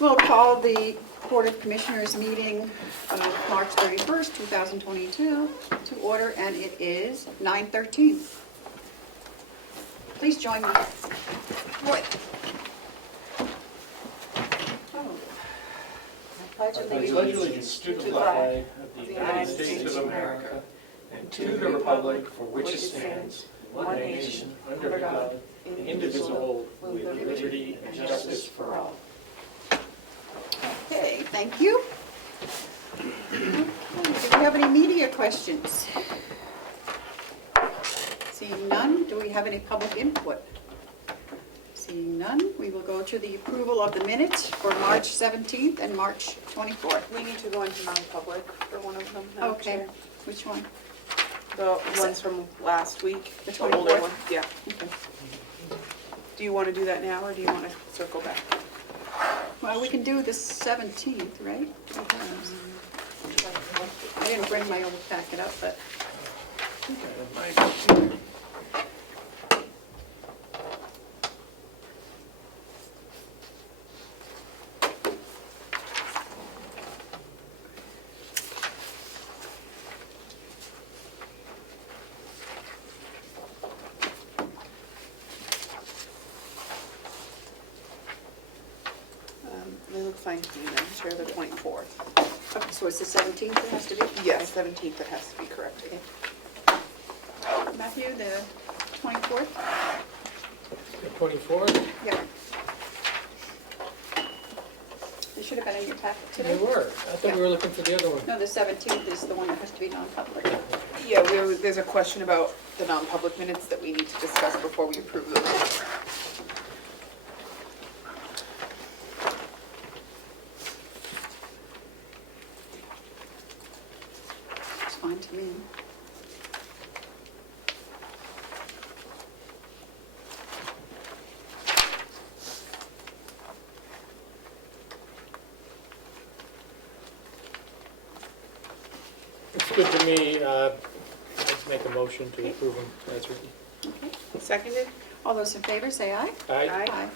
We'll call the Board of Commissioners meeting of March 31st, 2022 to order, and it is 9:13. Please join me. Roy. Oh. I pledge allegiance to the flag of the United States of America and to the republic for which it stands, one nation, under God, indivisible, with liberty and justice for all. Okay, thank you. Okay, do we have any media questions? Seeing none, do we have any public input? Seeing none, we will go to the approval of the minutes for March 17th and March 24th. We need to go into non-public for one of them. Madam Okay, Chair. which one? The ones from last week. The older 24th? one. Yeah. Okay. Do you want to do that now, or do you want to circle back? Well, we can do the 17th, right? I didn't bring my old packet up, but They look fine to me, Madam Chair, the 24th. okay, so it's the 17th it has to be? Yes, 17th, it has to be correct. Okay. Matthew, the 24th? The 24th? Yeah. They should have been in your packet They today. were. I thought we were looking for the other one. No, the 17th is the one that has to be non-public. Yeah, there's a question about the non-public minutes that we need to discuss before we approve them. It's fine to me. It's good to me. Let's make a motion to approve them as written. Okay. Seconded? All those in favor, say aye. Aye. Aye.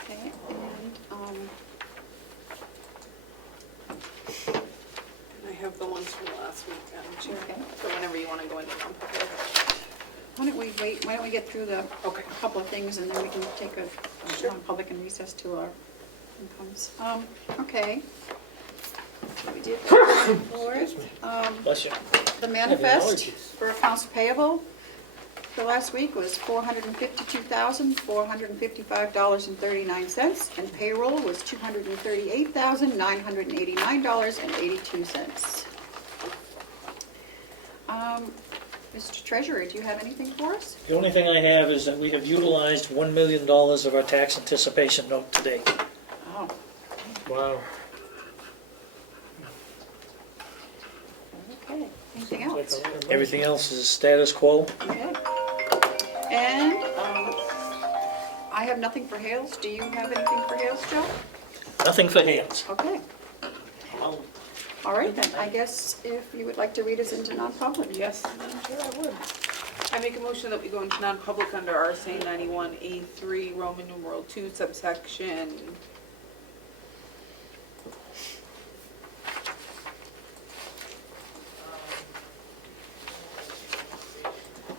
Okay, I have the ones from last week, Madam Chair. Okay. So whenever you want to go into non-public. why don't we get through the, Okay. a couple of things, and then we can take a Sure. non-public and recess to our incomes. Okay. So we did Bless you. the Have manifest allergies. for accounts payable for last week was $452,455.39, and payroll was $238,989.82. Mr. Treasurer, do you have anything for us? The only thing I have is that we have utilized $1 million of our tax anticipation note today. Oh, Wow. okay. Anything Sounds like else? a lot of money. Everything else is status quo. Okay. And I have nothing for Hales. Do you have anything for Hales, Joe? Nothing for hands. Okay. All right, then, I guess if you would like to read us into non-public. Yes, Madam Chair, I would. I make a motion that we go into non-public under RSA 91A3, Roman numeral 2, subsection.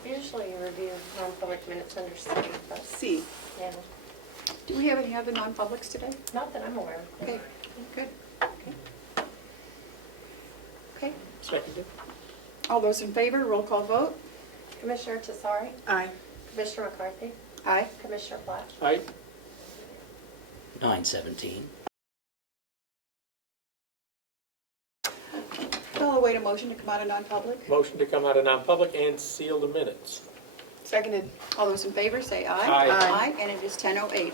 Usually you review non-public minutes under C, but C. yeah, Do we have any other non-publics today? not that I'm aware of. Okay, good. Okay. Okay, Seconded. all those in favor, roll call vote. Commissioner Tesari, Aye. Commissioner McCarthy, Aye. Commissioner Platt. Aye. 9:17. I'll await a motion to come out of non-public. Motion to come out of non-public and seal the minutes. Seconded. All those in favor, say aye. Aye. Aye. And it is 10:08.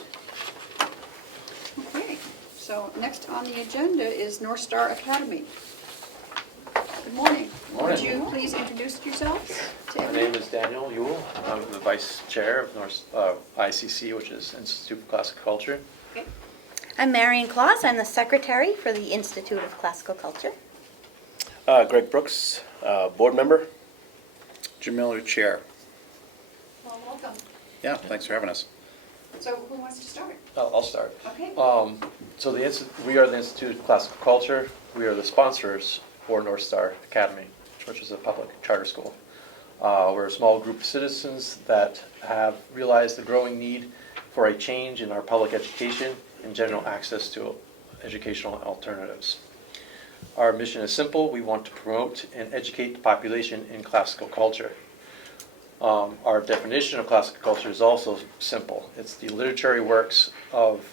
Okay, so next on the agenda is North Star Academy. Good morning. Would you please introduce yourselves to My everyone? name is Daniel Yule. I'm the Vice Chair of ICC, which is Institute for Classical Culture. Okay. I'm Marion Claus. I'm the secretary for the Institute of Classical Culture. Greg Brooks, board member. Jim Miller, Chair. Well, welcome. Yeah, thanks for having us. So who wants to start? I'll start. Okay. So we are the Institute of Classical Culture. We are the sponsors for North Star Academy, which is a public charter school. We're a small group of citizens that have realized the growing need for a change in our public education and general access to educational alternatives. Our mission is simple. We want to promote and educate the population in classical culture. Our definition of classical culture is also simple. It's the literary works of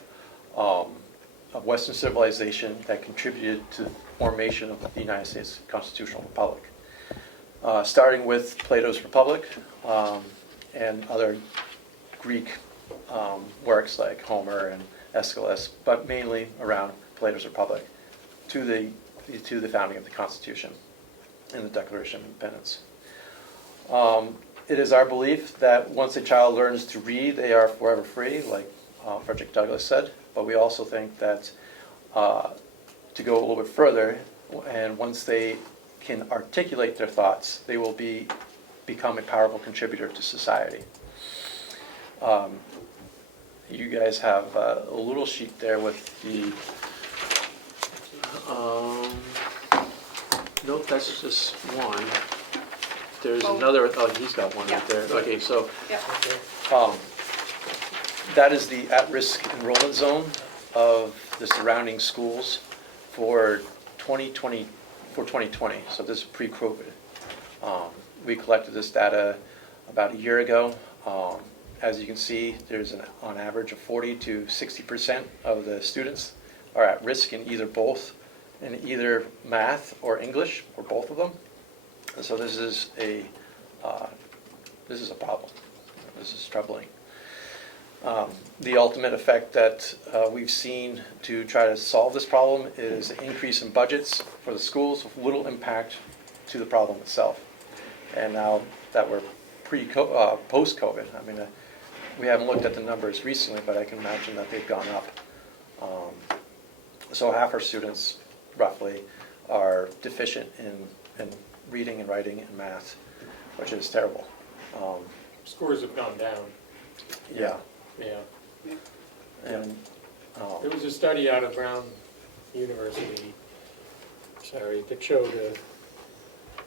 Western civilization that contributed to the formation of the United States Constitutional Republic. Starting with Plato's Republic and other Greek works like Homer and Aeschylus, but mainly around Plato's Republic to the founding of the Constitution and the Declaration of Independence. It is our belief that once a child learns to read, they are forever free, like Frederick Douglass said, but we also think that to go a little bit further, and once they can articulate their thoughts, they will become a powerful contributor to society. You guys have a little sheet there with the, nope, that's just one. There's Oh. another, oh, he's got one right Yeah. there. Okay, so Yeah. that is the at-risk enrollment zone of the surrounding schools for 2020, so this is pre-COVID. We collected this data about a year ago. As you can see, there's on average of 40 to 60% of the students are at risk in either math or English, or both of them. And so this is a problem. This is troubling. The ultimate effect that we've seen to try to solve this problem is an increase in budgets for the schools with little impact to the problem itself. And now that we're post-COVID, I mean, we haven't looked at the numbers recently, but I can imagine that they've gone up. So half our students, roughly, are deficient in reading and writing and math, which is terrible. Scores have gone down. Yeah. Yeah. And There was a study out of Brown University, that showed a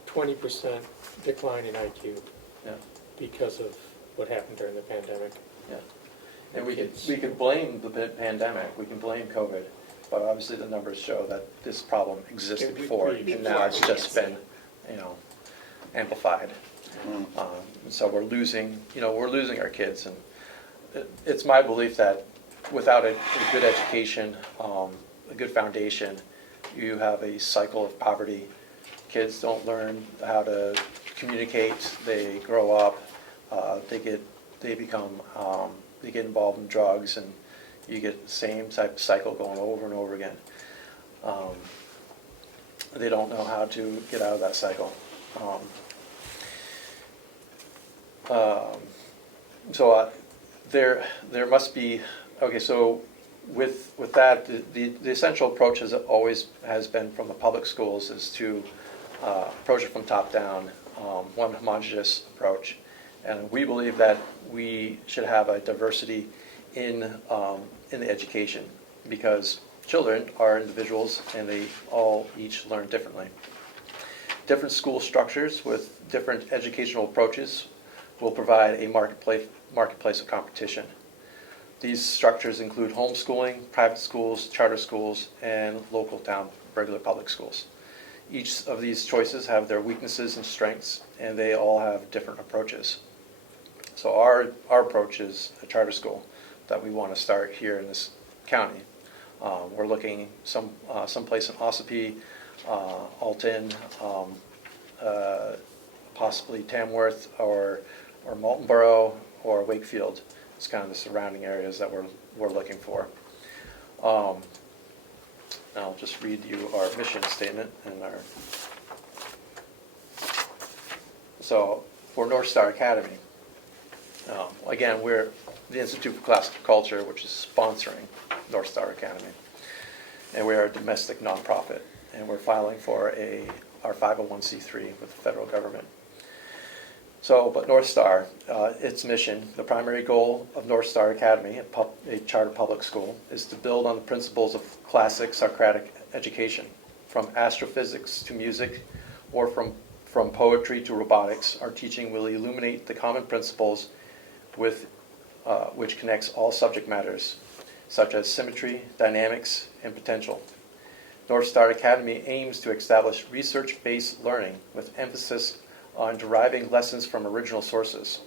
20% decline in IQ yeah, because of what happened during the pandemic. yeah. And we could blame the pandemic, we can blame COVID, but obviously the numbers show that this problem existed It- before, before, and now it's just yes. been, amplified. So we're losing our kids, and it's my belief that without a good education, a good foundation, you have a cycle of poverty. Kids don't learn how to communicate. They grow up. They get involved in drugs, and you get the same type of cycle going over and over again. They don't know how to get out of that cycle. So there must be, okay, so with that, the essential approach has been from the public schools is to approach it from top down, one homogeneous approach. And we believe that we should have a diversity in the education, because children are individuals and they all each learn differently. Different school structures with different educational approaches will provide a marketplace of competition. These structures include homeschooling, private schools, charter schools, and local town regular public schools. Each of these choices have their weaknesses and strengths, and they all have different approaches. So our approach is a charter school that we want to start here in this county. We're looking someplace in Ossipee, Alton, possibly Tamworth or Moultonborough or Wakefield. It's kind of the surrounding areas that we're looking for. I'll just read you our mission statement and so for North Star Academy. Again, we're the Institute for Classical Culture, which is sponsoring North Star Academy. And we are a domestic nonprofit, and we're filing for our 501c3 with the federal government. But North Star, its mission, the primary goal of North Star Academy, a charter public school, is to build on the principles of classic Socratic education. From astrophysics to music, or from poetry to robotics, our teaching will illuminate the common principles with which connects all subject matters, such as symmetry, dynamics, and potential. North Star Academy aims to establish research-based learning with emphasis on deriving lessons from original sources.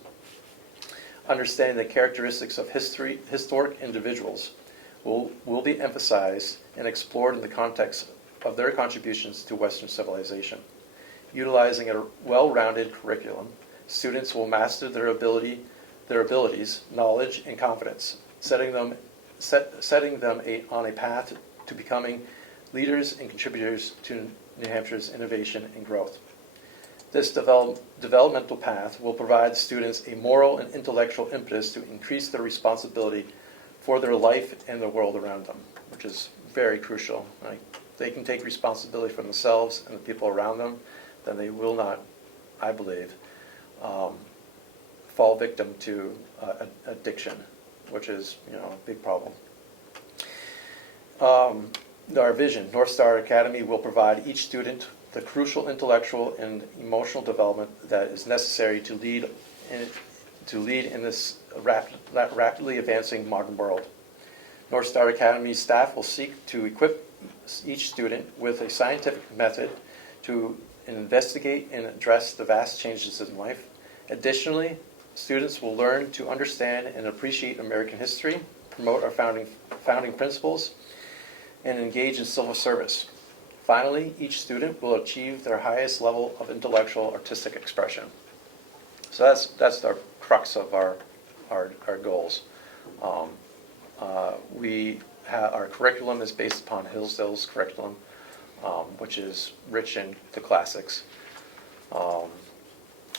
Understanding the characteristics of historic individuals will be emphasized and explored in the context of their contributions to Western civilization. Utilizing a well-rounded curriculum, students will master their abilities, knowledge, and confidence, setting them on a path to becoming leaders and contributors to New Hampshire's innovation and growth. This developmental path will provide students a moral and intellectual impetus to increase their responsibility for their life and the world around them, which is very crucial. Right? They can take responsibility for themselves and the people around them, then they will not, I believe, fall victim to addiction, which is a big problem. Our vision, North Star Academy, will provide each student the crucial intellectual and emotional development that is necessary to lead in this rapidly advancing modern world. North Star Academy staff will seek to equip each student with a scientific method to investigate and address the vast changes in life. Additionally, students will learn to understand and appreciate American history, promote our founding principles, and engage in civil service. Finally, each student will achieve their highest level of intellectual artistic expression. So that's the crux of our goals. Our curriculum is based upon Hillsdale's curriculum, which is rich in the classics. And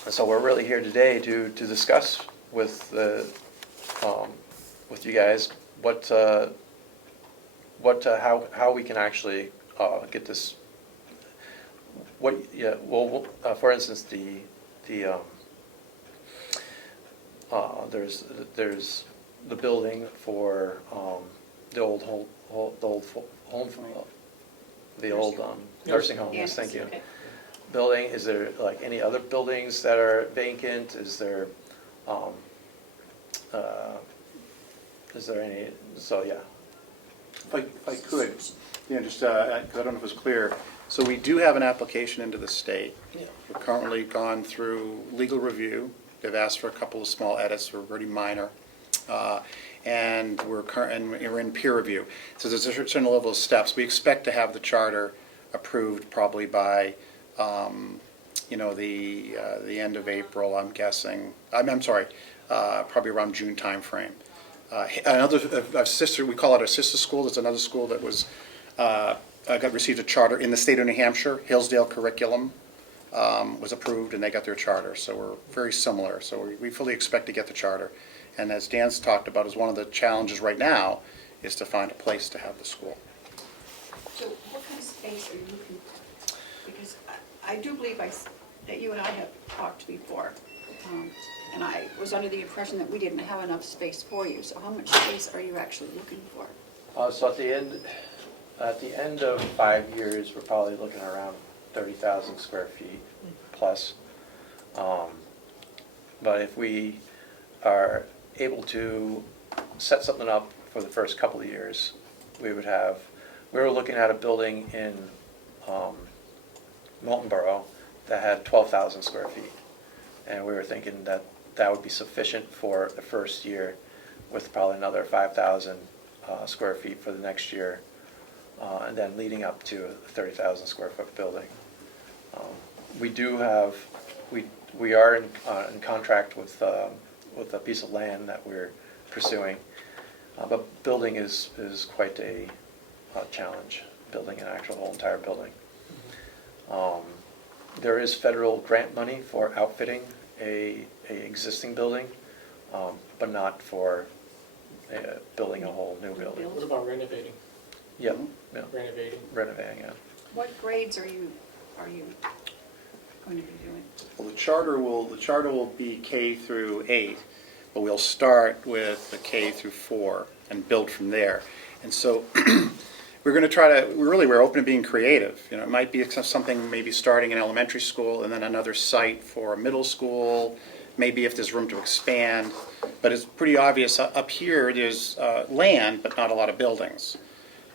so we're really here today to discuss with you guys how we can actually get this. For instance, there's the building for the old nursing home. Yes, thank you. Okay. Building. Is there like any other buildings that are vacant? Is there any? So yeah. If I could, just I don't know if it was clear. So we do have an application into the state. Yeah. We're currently gone through legal review. They've asked for a couple of small edits, they're pretty minor. And we're in peer review. So there's a certain level of steps. We expect to have the charter approved probably by, the end of April, I'm guessing. I'm sorry, probably around June timeframe. We call it our sister school. There's another school that received a charter in the state of New Hampshire. Hillsdale curriculum was approved, and they got their charter. So we're very similar. So we fully expect to get the charter. And as Dan's talked about, is one of the challenges right now is to find a place to have the school. So what kind of space are you looking for? Because I do believe that you and I have talked before, and I was under the impression that we didn't have enough space for you. So how much space are you actually looking for? So at the end of 5 years, we're probably looking around 30,000 square feet plus. But if we are able to set something up for the first couple of years, we were looking at a building in Moulton Borough that had 12,000 square feet. And we were thinking that would be sufficient for the first year, with probably another 5,000 square feet for the next year, and then leading up to a 30,000 square foot building. We are in contract with a piece of land that we're pursuing, but building is quite a challenge, building an actual whole entire building. There is federal grant money for outfitting a existing building, but not for building a whole new building. What about renovating? Yep. Yeah. Renovating. Renovating, yeah. What grades are you going to be doing? Well, the charter will be K through 8, but we'll start with the K through 4 and build from there. And so we're going to try to, we're open to being creative. You know, it might be something maybe starting in elementary school and then another site for middle school, maybe if there's room to expand. But it's pretty obvious up here, there's land, but not a lot of buildings.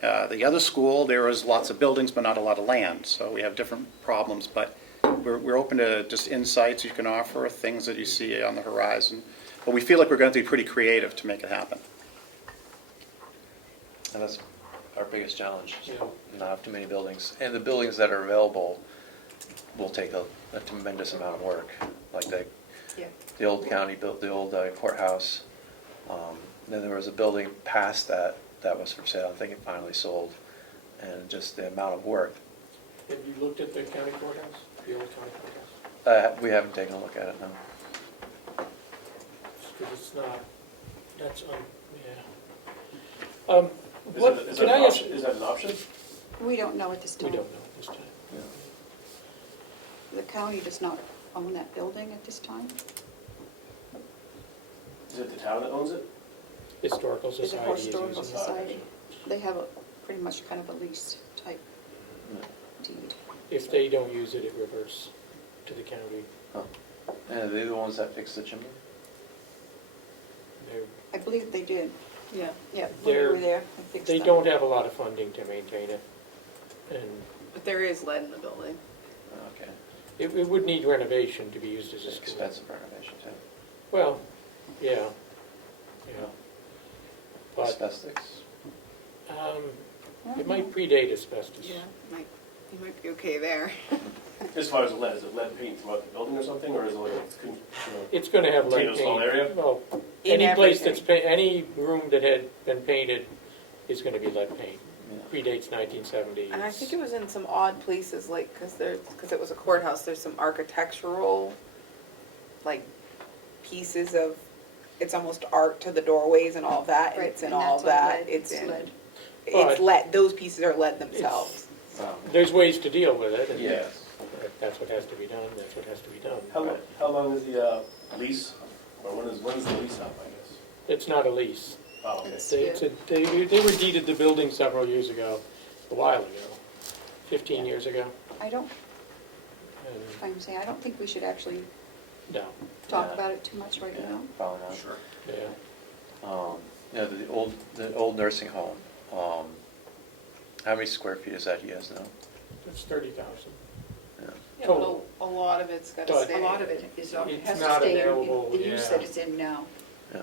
The other school, there was lots of buildings, but not a lot of land. So we have different problems, but we're open to just insights you can offer, things that you see on the horizon. But we feel like we're going to be pretty creative to make it happen. And that's our biggest challenge, Yeah. not have too many buildings. And the buildings that are available will take a tremendous amount of work, like Yeah. the old county built, the old courthouse. Then there was a building past that was for sale. I think it finally sold. And just the amount of work. Have you looked at the county courthouse, the old county courthouse? We haven't taken a look at it, no. Because it's not, that's, yeah. Is Can that I an ask? option? Is that an option? We don't know at this We time. don't know this time. The county does not own that building at this time. Is it the town that owns it? Historical It's a Society is using historical it. society. They have a, pretty much kind of a lease type deed. If they don't use it, it reverts to the county. And are they the ones that fixed the chimney? They're- I believe they did. Yeah. Yeah, when we They're- were there. I fixed They that. don't have a lot of funding to maintain it. And But there is lead in the building. Okay. it would need renovation to be used as a It's school. expensive renovation too. Well, yeah, yeah. But Asbestos? it might predate asbestos. You might be okay there. As far as lead, is it lead paint throughout the building or something, or is it like, It's gonna have lead Potatoes all paint. area? Well, In any place that's, everything. any room that had been painted is gonna be lead paint. Yeah. Predates 1970. And I think it was in some odd places, like, because it was a courthouse, there's some architectural, like, pieces of, it's almost art to the doorways and all that, and Right, it's in and all that's all that. lead. It's It's in, lead. it's But- lead, those pieces are lead themselves. There's ways to deal with it. And Yes. That's what has to be done, that's what has to be done. how long is the lease? Or when is the lease up, I guess? It's not a lease. Oh, okay. It's- They were deeded the building several years ago, a while ago, 15 years ago. I don't, And I'm saying, I don't think we should actually no, talk Yeah. about it too much right Yeah, now. follow that. Sure. yeah. The old nursing home, how many square feet is that he has now? It's 30,000. Yeah. Yeah, Total. but a lot of it's gotta But- stay. A lot of it is, It's has to not stay in available, the use yeah. that it's in now. Yeah.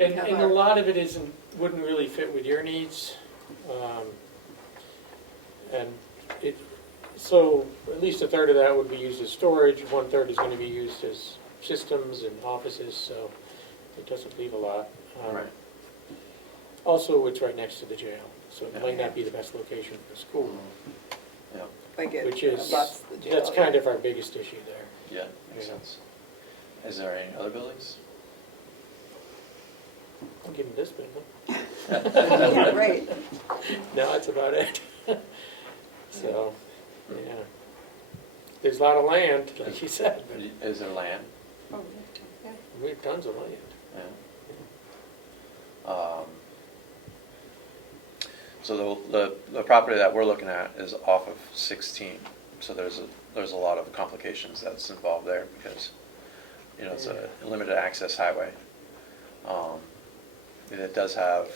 And, We have and a our- lot of it wouldn't really fit with your needs. And so at least a third of that would be used as storage, 1/3 is going to be used as systems and offices, so it doesn't leave a lot. Right. Also, it's right next to the jail, so it Yeah. might not be the best location for a school, Yeah, Like it which is, abuts the jail. that's kind of our biggest issue there. yeah, makes Yeah. sense. Is there any other buildings? I'll give them this building. Yeah, right. No, that's about it. So, yeah. There's a lot of land, like you said, but Is there land? Oh, yeah. we have tons of land. Yeah. So the property that we're looking at is off of 16, so there's a lot of complications that's involved there because, you know, it's a limited access highway. And it does have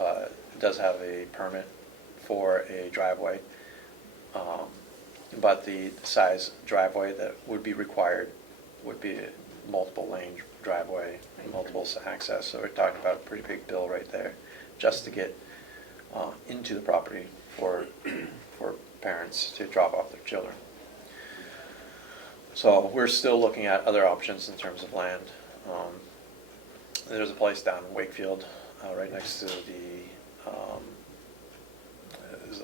a permit for a driveway, but the size driveway that would be required would be a multiple lane driveway, multiple access, so we're talking about a pretty big bill right there, just to get into the property for parents to drop off their children. So we're still looking at other options in terms of land. There's a place down in Wakefield, right next to the, is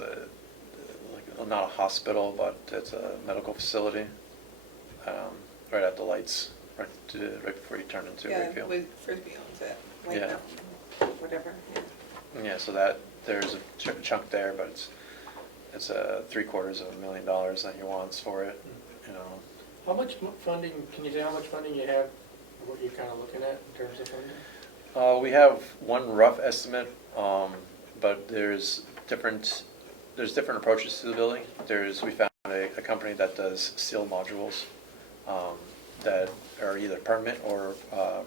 not a hospital, but it's a medical facility, right at the lights, right before you turn into Yeah, Wakefield. with Frisbee owns it. Like, Yeah. Whatever, yeah. Yeah, so there's a chunk there, but it's a $750,000 that he wants for it, you know. How much funding, can you say how much funding you have, what you're kind of looking at in terms of funding? We have one rough estimate, but there's different approaches to the building. We found a company that does steel modules that are either permanent or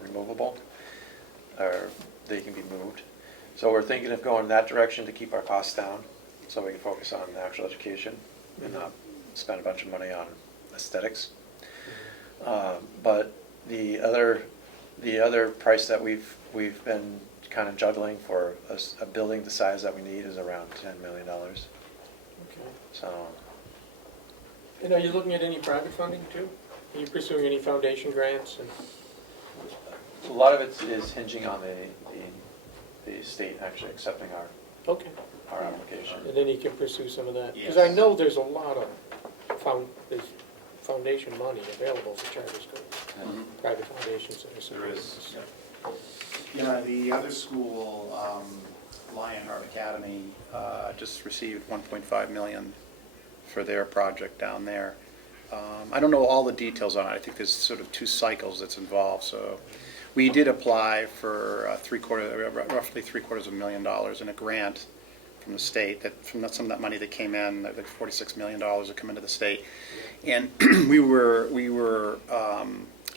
removable, or they can be moved. So we're thinking of going that direction to keep our costs down, so we can focus on the actual education and not spend a bunch of money on aesthetics. But the other price that we've been kind of juggling for a building the size that we need is around $10 million. Okay. So, And are you looking at any private funding too? Are you pursuing any foundation grants? And a lot of it is hinging on the state actually accepting okay. our application. And then you can pursue some of that. Because I know there's a lot of foundation money available for charter schools, private foundations that are supporting this. Yeah, the other school, Lionheart Academy, just received $1.5 million for their project down there. I don't know all the details on it. I think there's sort of 2 cycles that's involved. So we did apply for roughly $750,000 in a grant from the state, from some of that money that came in, like $46 million that come into the state. And we were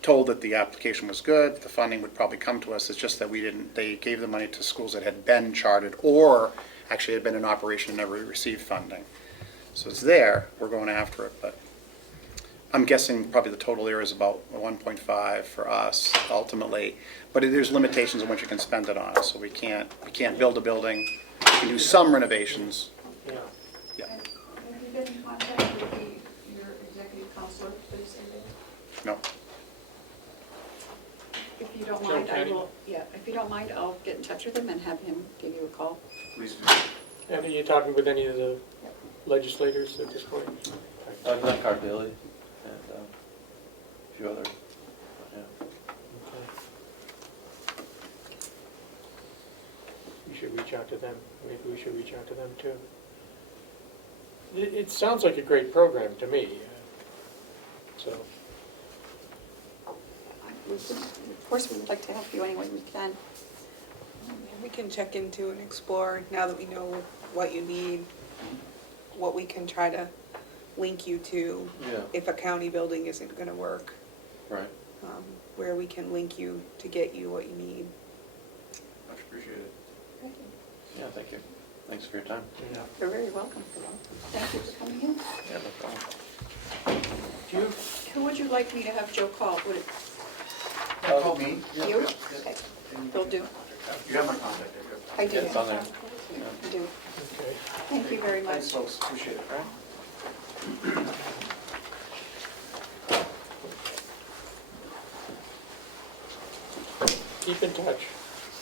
told that the application was good, the funding would probably come to us. It's just that they gave the money to schools that had been chartered or actually had been in operation and never received funding. So it's there, we're going after it, but I'm guessing probably the total there is about 1.5 for us ultimately, but there's limitations on what you can spend it on. So we can't build a building, we can do some renovations. Yeah. Yeah. Have you been in contact with your executive counselor for this area? No. If you don't Joe mind, Kenny? if you don't mind, I'll get in touch with him and have him give you a call. Please do. And are you talking with any of the legislators at this point? I've met Cardilli and a few others. Yeah. Okay. You should reach out to them. Maybe we should reach out to them too. It sounds like a great program to me. So, Of course, we would like to help you any way we can. We can check into and explore, now that we know what you need, what we can try to link you to Yeah. if a county building isn't gonna work, Right. where we can link you to get you what you need. Much appreciated. Yeah, thank you. Thanks for your time. yeah. You're very welcome. Thank you for coming in. Yeah, no problem. Do you, Who would you like me to have Joe call? Would it Call me. you? Okay, will do. You have my contact, I do. Yeah, it's on there. I do. okay. Thank you very much. Thanks, folks, appreciate it. Keep in touch.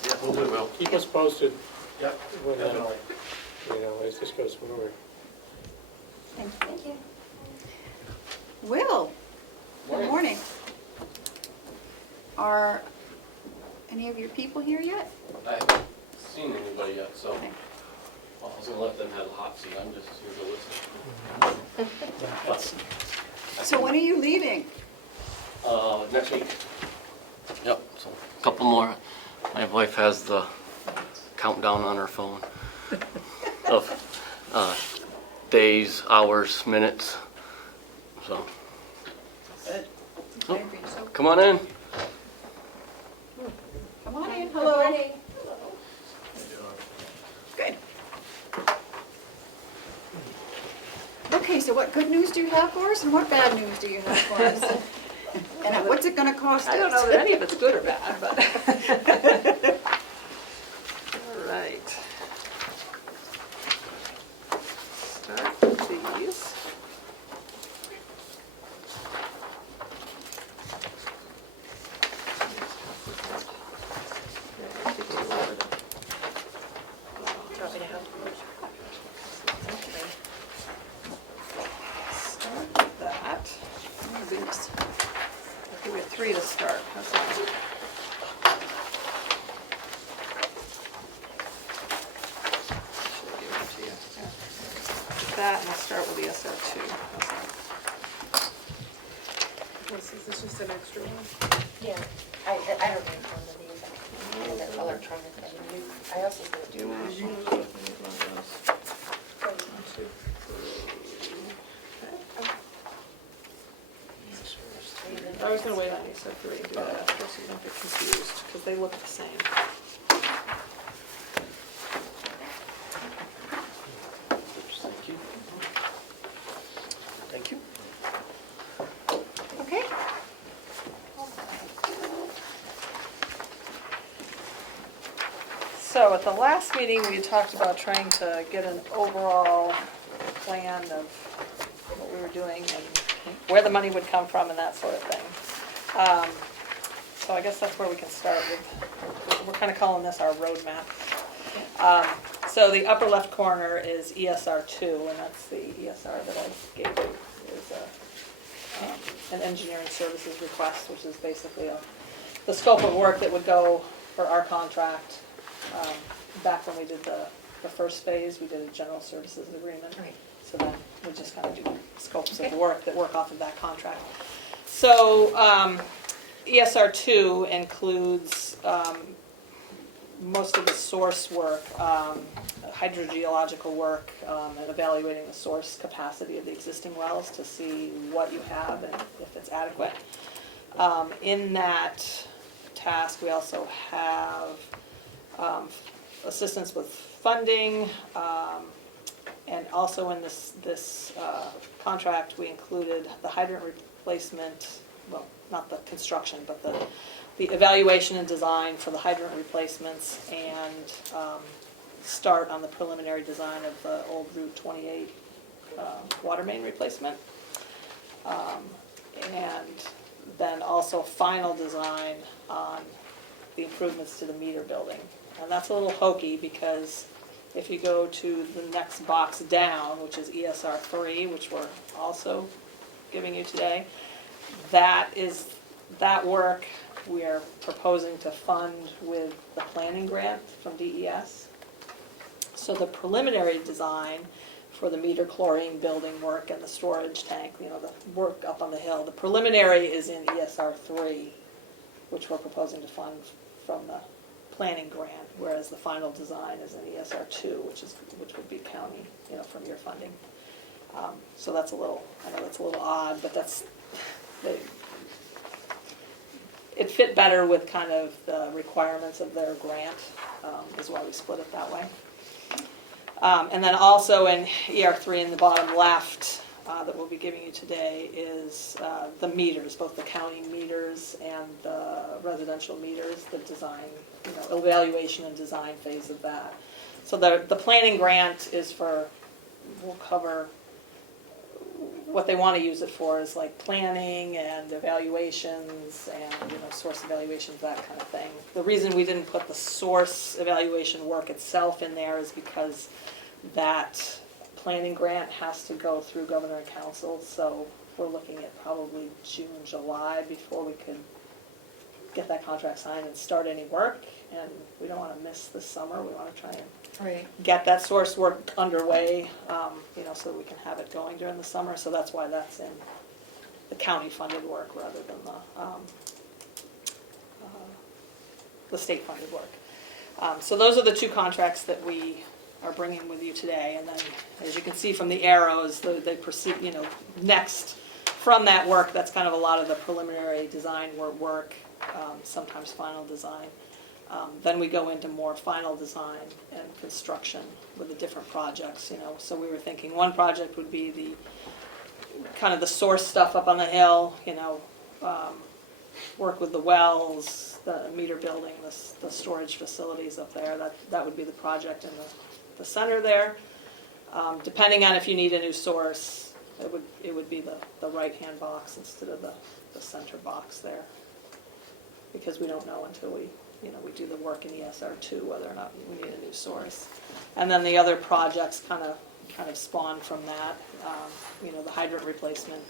Yeah, hopefully will. Keep us posted Yep, when, definitely. as this goes forward. Thank you. Thank you. Will, good morning. Are any of your people here yet? I haven't seen anybody yet, so Okay. well, I was gonna let them have the hot seat, I'm just here to listen. So when are you leaving? Next week. Yep, so a couple more. My wife has the countdown on her phone of days, hours, minutes, so. Good. Oh. Excited for you. So Come on in. come on in. Hello. Good. Okay, so what good news do you have for us and what bad news do you have for us? And what's it gonna cost us? I don't know that any of it's good or bad, but. All right. Start with these. Start with that. Oh my goodness. Okay, we have 3 to start. How's that? Should give it to you. Yeah. That, and I'll start with the SR2. How's that? Is this just an extra one? Yeah, I don't need one of these, I have it electronic, I also Do you do. want to use one of those? 1, 2, 3. I was gonna wait on you, so 3 and do that after, so you don't get confused, because they look the same. Thank you. Thank you. Okay. So at the last meeting, we had talked about trying to get an overall plan of what we were doing and where the money would come from and that sort of thing. So I guess that's where we can start with, we're kind of calling this our roadmap. So the upper left corner is ESR 2, and that's the ESR that I gave you. It's an engineering services request, which is basically the scope of work that would go for our contract. Back when we did the first phase, we did a general services agreement. Right. So then we just kind of do scopes of work that work off of that contract. So ESR 2 includes most of the source work, hydrogeological work, and evaluating the source capacity of the existing wells to see what you have and if it's adequate. In that task, we also have assistance with funding, and also in this contract, we included the hydrant replacement, well, not the construction, but the evaluation and design for the hydrant replacements, and start on the preliminary design of the old Route 28 water main replacement. And then also final design on the improvements to the meter building. And that's a little hokey because if you go to the next box down, which is ESR 3, which we're also giving you today, that work we are proposing to fund with the planning grant from DES. So the preliminary design for the meter chlorine building work and the storage tank, the work up on the hill, the preliminary is in ESR 3, which we're proposing to fund from the planning grant, whereas the final design is in ESR 2, which would be county, from your funding. So that's I know that's a little odd, but it fit better with kind of the requirements of their grant, is why we split it that way. And then also in ER3 in the bottom left, that we'll be giving you today is the meters, both the county meters and the residential meters, the design, evaluation and design phase of that. So the planning grant will cover what they want to use it for is like planning and evaluations and source evaluations, that kind of thing. The reason we didn't put the source evaluation work itself in there is because that planning grant has to go through Governor and Council, so we're looking at probably June, July before we could get that contract signed and start any work. And we don't want to miss this summer. We want to try and get that source work underway, so that we can have it going during the summer. So that's why that's in the county-funded work rather than the state-funded work. So those are the two contracts that we are bringing with you today. And then, as you can see from the arrows, they proceed, next from that work, that's kind of a lot of the preliminary design work, sometimes final design. Then we go into more final design and construction with the different projects, So we were thinking one project would be the kind of the source stuff up on the hill, work with the wells, the meter building, the storage facilities up there. That would be the project in the center there. Depending on if you need a new source, it would be the right-hand box instead of the center box there. Because we don't know until we do the work in ESR 2 whether or not we need a new source. And then the other projects kind of spawn from that. The hydrant replacement,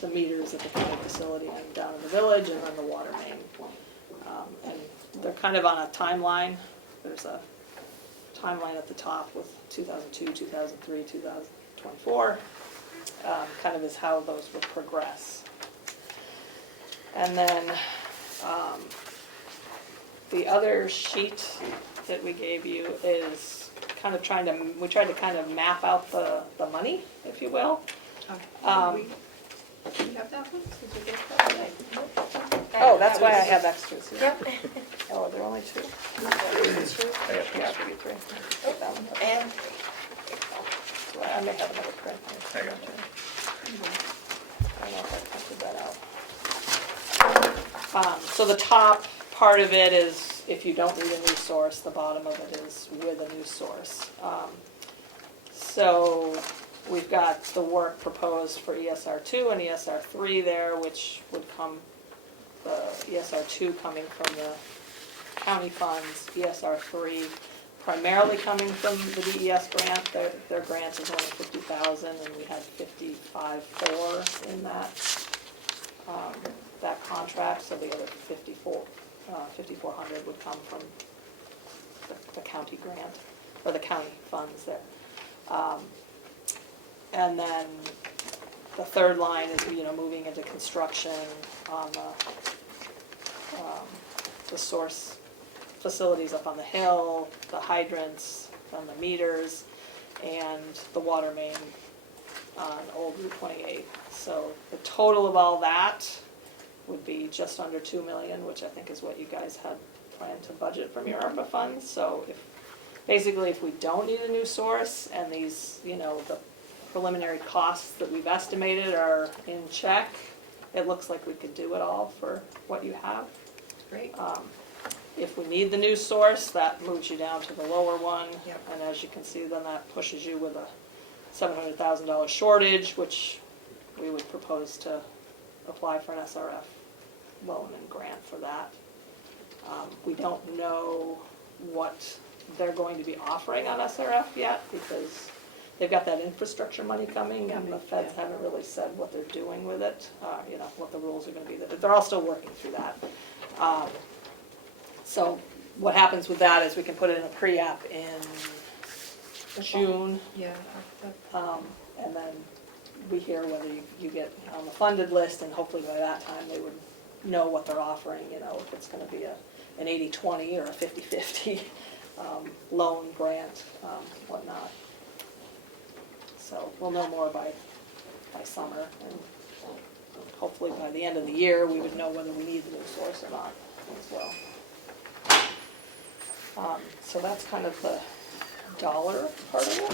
the meters at the county facility and down in the village, and then the water main. And they're kind of on a timeline. There's a timeline at the top with 2002, 2003, 2024, kind of is how those will progress. And then, the other sheet that we gave you is kind of we tried to kind of map out the money, if you will. Do you have that one? Did you get that? Oh, that's why I have extras here. Yep. Oh, are there only two? Yeah, I figured three. Take that one. And Well, I may have another print. I got I don't know if I printed that out. So the top part of it is if you don't need a new source, the bottom of it is with a new source. So we've got the work proposed for ESR2 and ESR3 there, which would come, the ESR2 coming from the county funds, ESR3 primarily coming from the DES grant. Their grant is only $50,000, and we had $55,400 in that contract. So the other $5,400 would come from the county grant or the county funds there. And then the third line is, moving into construction on the source facilities up on the hill, the hydrants, and the meters, and the water main on Old Route 28. So the total of all that would be just under $2 million, which I think is what you guys had planned to budget from your ARPA funds. So if we don't need a new source and these, the preliminary costs that we've estimated are in check, it looks like we could do it all for what you have. Great. If we need the new source, that moves you down to the lower one. Yep. And as you can see, then that pushes you with a $700,000 shortage, which we would propose to apply for an SRF loan and grant for that. We don't know what they're going to be offering on SRF yet, because they've got that infrastructure money coming, and the feds haven't really said what they're doing with it, what the rules are going to be. They're all still working through that. So what happens with that is we can put it in a pre-app in June, Yeah. and then we hear whether you get on the funded list, and hopefully by that time they would know what they're offering, if it's going to be an 80-20 or a 50-50 loan, grant, whatnot. So we'll know more by summer, and hopefully by the end of the year we would know whether we need the new source or not as well. So that's kind of the dollar part of it.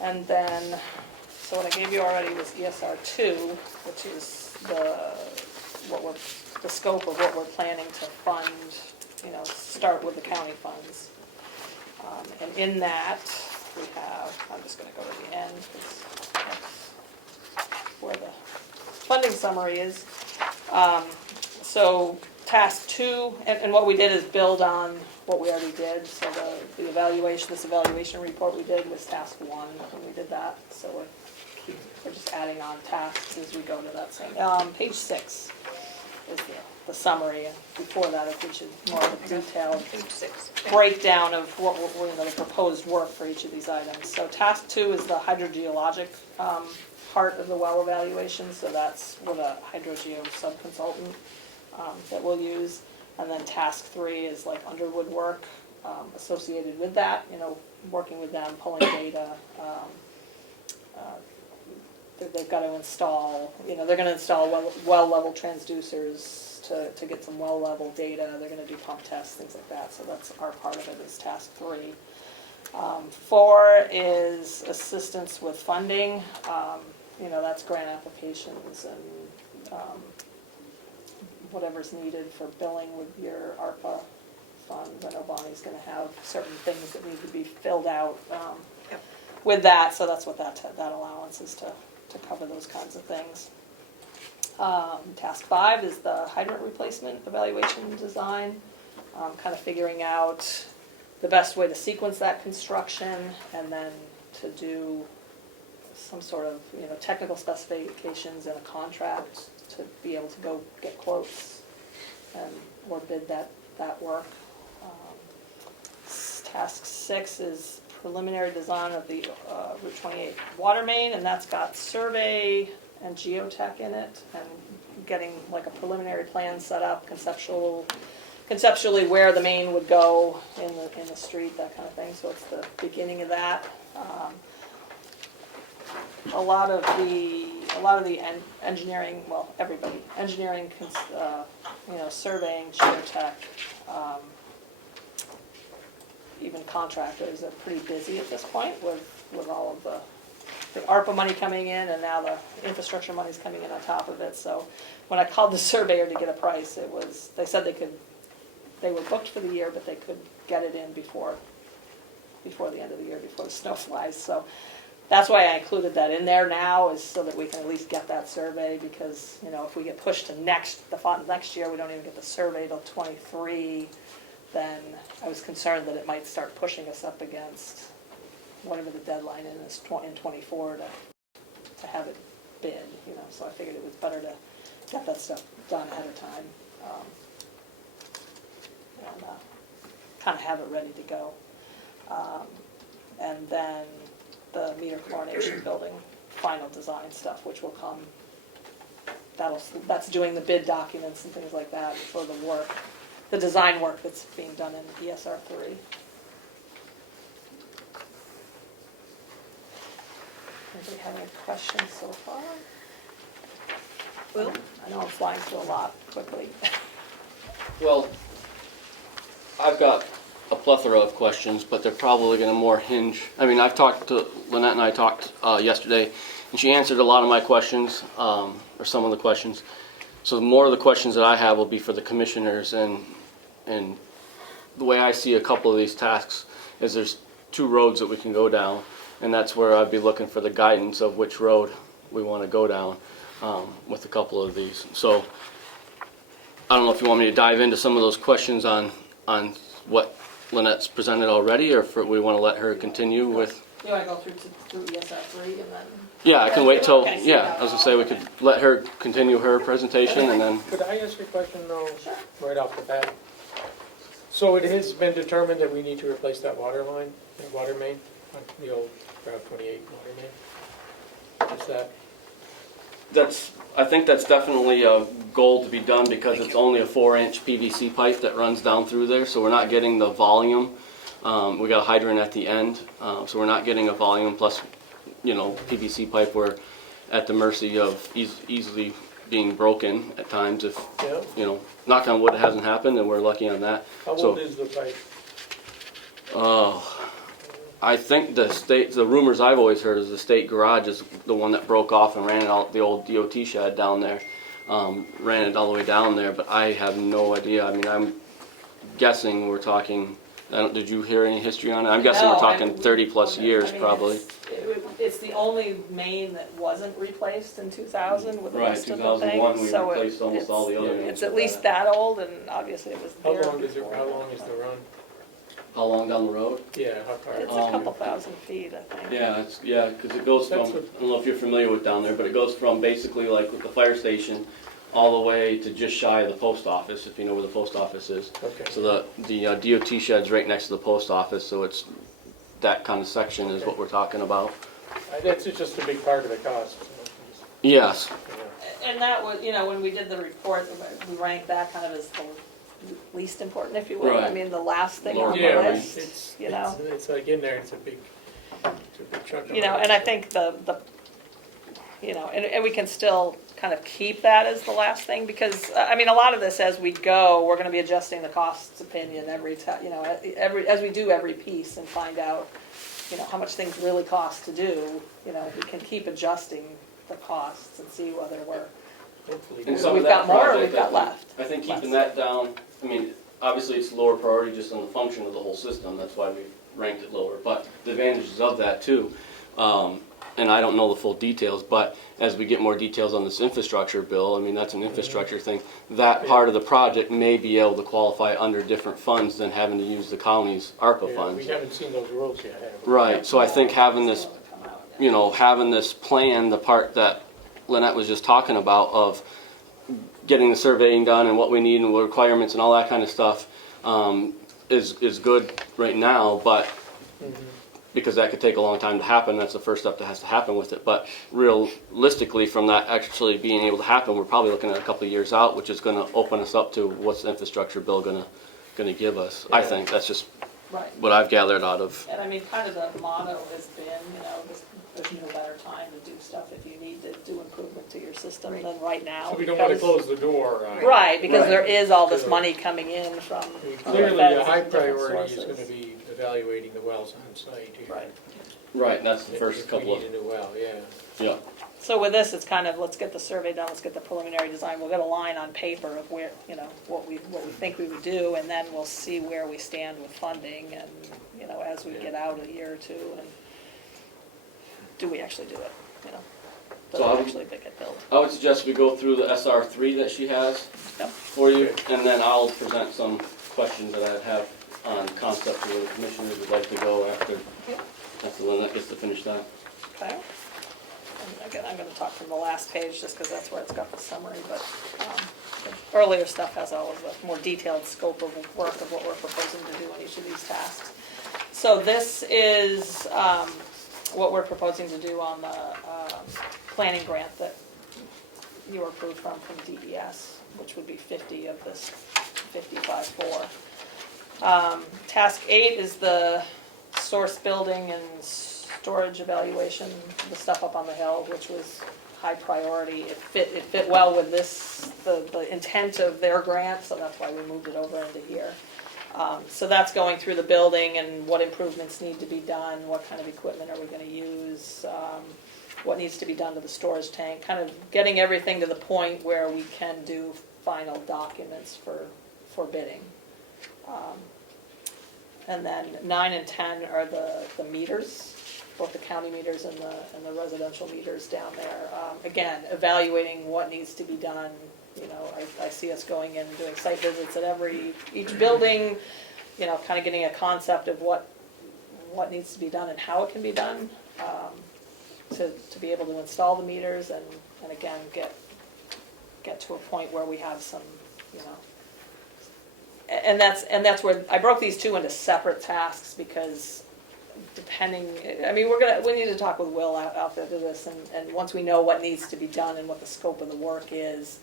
And then, so what I gave you already was ESR2, which is the scope of what we're planning to fund, start with the county funds. And in that, we have, I'm just going to go to the end because that's where the funding summary is. So task 2, and what we did is build on what we already did. So this evaluation report we did was task 1 when we did that. So we're just adding on tasks as we go to that same. Page 6 is the summary, and before that it gives you more of a detailed breakdown of what the proposed work for each of these items. So task 2 is the hydrogeologic part of the well evaluation. So that's with a hydrogeo subconsultant that we'll use. And then task 3 is like Underwood work associated with that, working with them, pulling data. They've got to install, they're going to install well level transducers to get some well level data. They're going to do pump tests, things like that. So that's our part of it is task 3. 4 is assistance with funding. That's grant applications and whatever's needed for billing with your ARPA funds. I know Bonnie's going to have certain things that need to be filled out with that. So that's what that allowance is to cover those kinds of things. Task 5 is the hydrant replacement evaluation design, kind of figuring out the best way to sequence that construction, and then to do some sort of technical specifications in a contract to be able to go get quotes or bid that work. Task 6 is preliminary design of the Route 28 water main, and that's got survey and geotech in it, and getting like a preliminary plan set up, conceptually where the main would go in the street, that kind of thing. So it's the beginning of that. A lot of the engineering, well, everybody, engineering, surveying, geotech, even contractors are pretty busy at this point with all of the ARPA money coming in, and now the infrastructure money's coming in on top of it. So when I called the surveyor to get a price, they said they were booked for the year, but they could get it in before the end of the year, before the snow flies. So that's why I included that in there now, is so that we can at least get that survey, because, if we get pushed to the next year, we don't even get the survey till 23, then I was concerned that it might start pushing us up against whatever the deadline is in 24 to have it bid, so I figured it was better to get that stuff done ahead of time, and kind of have it ready to go. And then the meter chlorination building final design stuff, which will come, that's doing the bid documents and things like that for the work, the design work that's being done in ESR 3. Anybody have any questions so far? Will? I know I'm flying through a lot quickly. Well, I've got a plethora of questions, but they're probably going to more hinge. I mean, I've talked to Lynette, and I talked yesterday, and she answered a lot of my questions, or some of the questions. So more of the questions that I have will be for the commissioners, and the way I see a couple of these tasks is there's 2 roads that we can go down, and that's where I'd be looking for the guidance of which road we want to go down with a couple of these. So I don't know if you want me to dive into some of those questions on what Lynette's presented already, or if we want to let her continue with. You want to go through ESR 3 and then? Yeah, I can wait till. Okay. Yeah, I was gonna say we could let her continue her presentation, and then. Could I ask a question though, right off the bat? So it has been determined that we need to replace that water line, that water main, the old Route 28 water main? Is that? I think that's definitely a goal to be done, because it's only a 4-inch PVC pipe that runs down through there, so we're not getting the volume. We got a hydrant at the end, so we're not getting a volume, plus, PVC pipe, we're at the mercy of easily being broken at times if, Yeah. Knock on wood, it hasn't happened, and we're lucky on that. How old is the pipe? I think the rumors I've always heard is the state garage is the one that broke off and ran it out the old DOT shed down there, ran it all the way down there, but I have no idea. I mean, I'm guessing we're talking, did you hear any history on it? I'm guessing we're talking 30 plus years probably. It's the only main that wasn't replaced in 2000 with the Right, rest of the 2001 things. we So replaced almost all the other ones. It's at least that old, and obviously it was How there long before. how long is the run? How long down the road? Yeah, how far? It's a couple thousand feet, I think. Yeah, because it goes from, That's what- I don't know if you're familiar with down there, but it goes from basically like with the fire station all the way to just shy of the post office, if you know where the post office is. Okay. So the DOT shed's right next to the post office, so it's that kind of section is what we're talking about. That's just a big part of the cost. Yes. And that was, when we did the report, we ranked that kind of as the least important, if you will. I Right. mean, the last thing Lower on the Yeah, list, it's like in there, it's a big chunk of and I think and we can still kind of keep that as the last thing, because, a lot of this, as we go, we're gonna be adjusting the costs opinion every time, as we do every piece and find out, how much things really cost to do, we can keep adjusting the costs and see whether And some we've of that got more or project, we've got left. I think keeping that down, obviously it's lower priority just on the function of the whole system, that's why we ranked it lower, but the advantages of that too, and I don't know the full details, but as we get more details on this infrastructure bill, that's an infrastructure thing, that part of the project may be able to qualify under different funds than having to use the county's ARPA We funds. haven't seen those rules yet, have we? Right, so I think having this, having this plan, the part that Lynette was just talking about of getting the surveying done and what we need and what requirements and all that kind of stuff is good right now, but because that could take a long time to happen. That's the first step that has to happen with it. But realistically, from that actually being able to happen, we're probably looking at a couple of years out, which is going to open us up to what's the infrastructure bill going to give us. I think that's just Right. what I've gathered out of. And I mean, kind of the motto has been, there's no better time to do stuff if you need to do improvement to your system than right now. So we don't want to because- close the door on. Right, because Right. there is all this Good. money coming in from. I mean, from clearly, feds the high and different priority is sources. going to be evaluating the wells on site here. Right. Right, that's the first If couple we of, need a new well, yeah. yeah. So with this, it's kind of, let's get the survey done, let's get the preliminary design, we'll get a line on paper of where, what we think we would do, and then we'll see where we stand with funding, and, as we get out a year or two, and do we actually do it, Does So it I'm- actually get built? I would suggest we go through the SR3 that she has Yep. for you, and then I'll present some questions that I have on concept where the commissioners would like to go after Lynette gets to finish that. Okay. And again, I'm gonna talk from the last page, just because that's where it's got the summary, but the earlier stuff has all of the more detailed scope of work of what we're proposing to do on each of these tasks. So this is what we're proposing to do on the planning grant that you were approved from DES, which would be 50 of this 55.4. Task 8 is the source building and storage evaluation, the stuff up on the hill, which was high priority. It fit well with the intent of their grant, so that's why we moved it over into here. So that's going through the building and what improvements need to be done, what kind of equipment are we gonna use, what needs to be done to the storage tank, kind of getting everything to the point where we can do final documents for bidding. And then 9 and 10 are the meters, both the county meters and the residential meters down there. Again, evaluating what needs to be done. I see us going in and doing site visits at each building, kind of getting a concept of what needs to be done and how it can be done, to be able to install the meters and again, get to a point where we have some, and that's where I broke these two into separate tasks, because we need to talk with Will out there to this, and once we know what needs to be done and what the scope of the work is,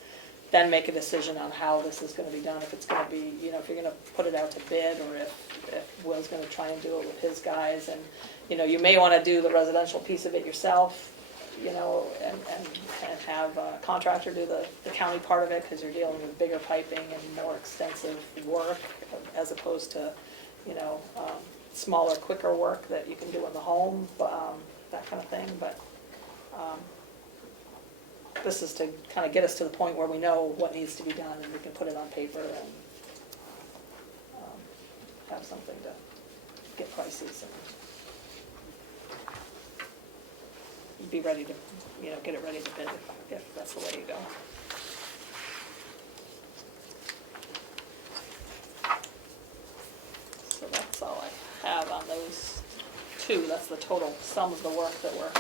then make a decision on how this is gonna be done, if it's gonna be, if you're gonna put it out to bid, or if Will's gonna try and do it with his guys, and, you may wanna do the residential piece of it yourself, and have a contractor do the county part of it, because you're dealing with bigger piping and more extensive work, as opposed to, smaller, quicker work that you can do in the home, that kind of thing, but this is to kind of get us to the point where we know what needs to be done, and we can put it on paper and have something to get prices and be ready to, get it ready to bid if that's the way you go. So that's all I have on those two. That's the total sum of the work that we're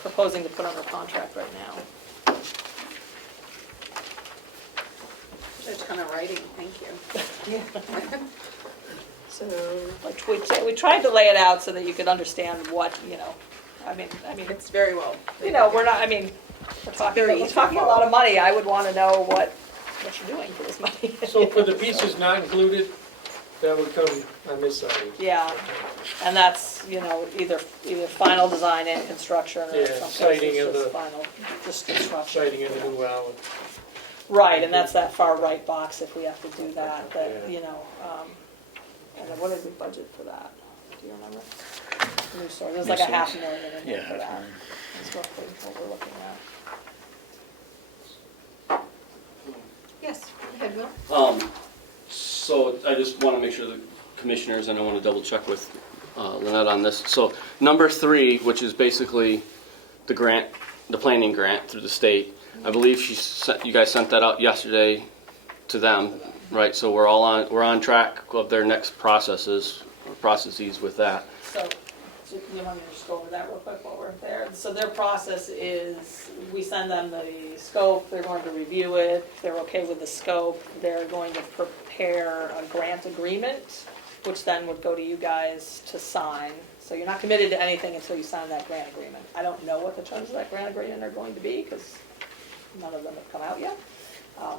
proposing to put under contract right now. A ton of writing, thank you. So, we tried to lay it out so that you could understand what, I mean, It's very well. we're not, we're talking a lot of money. I would want to know what you're doing for this money. So for the pieces not included, that would come on this side. Yeah, and that's, either final design and construction, or Yeah, some siting cases of just the- final, just construction. Siting in the new well. Right, and that's that far right box if we have to do that, Yeah. and then what is the budget for that? Do you remember? New source, there's like a $500,000 in there for that. That's roughly what we're looking at. Yes, go ahead, Will. So I just want to make sure the commissioners, and I want to double check with Lynette on this. So number 3, which is basically the grant, the planning grant through the state, I believe you guys sent that out yesterday to them, right? So we're on track of their next processes with that. So, do you want me to just go over that real quick while we're there? So their process is, we send them the scope, they're going to review it, if they're okay with the scope, they're going to prepare a grant agreement which then would go to you guys to sign. So you're not committed to anything until you sign that grant agreement. I don't know what the terms of that grant agreement are going to be, because none of them have come out yet.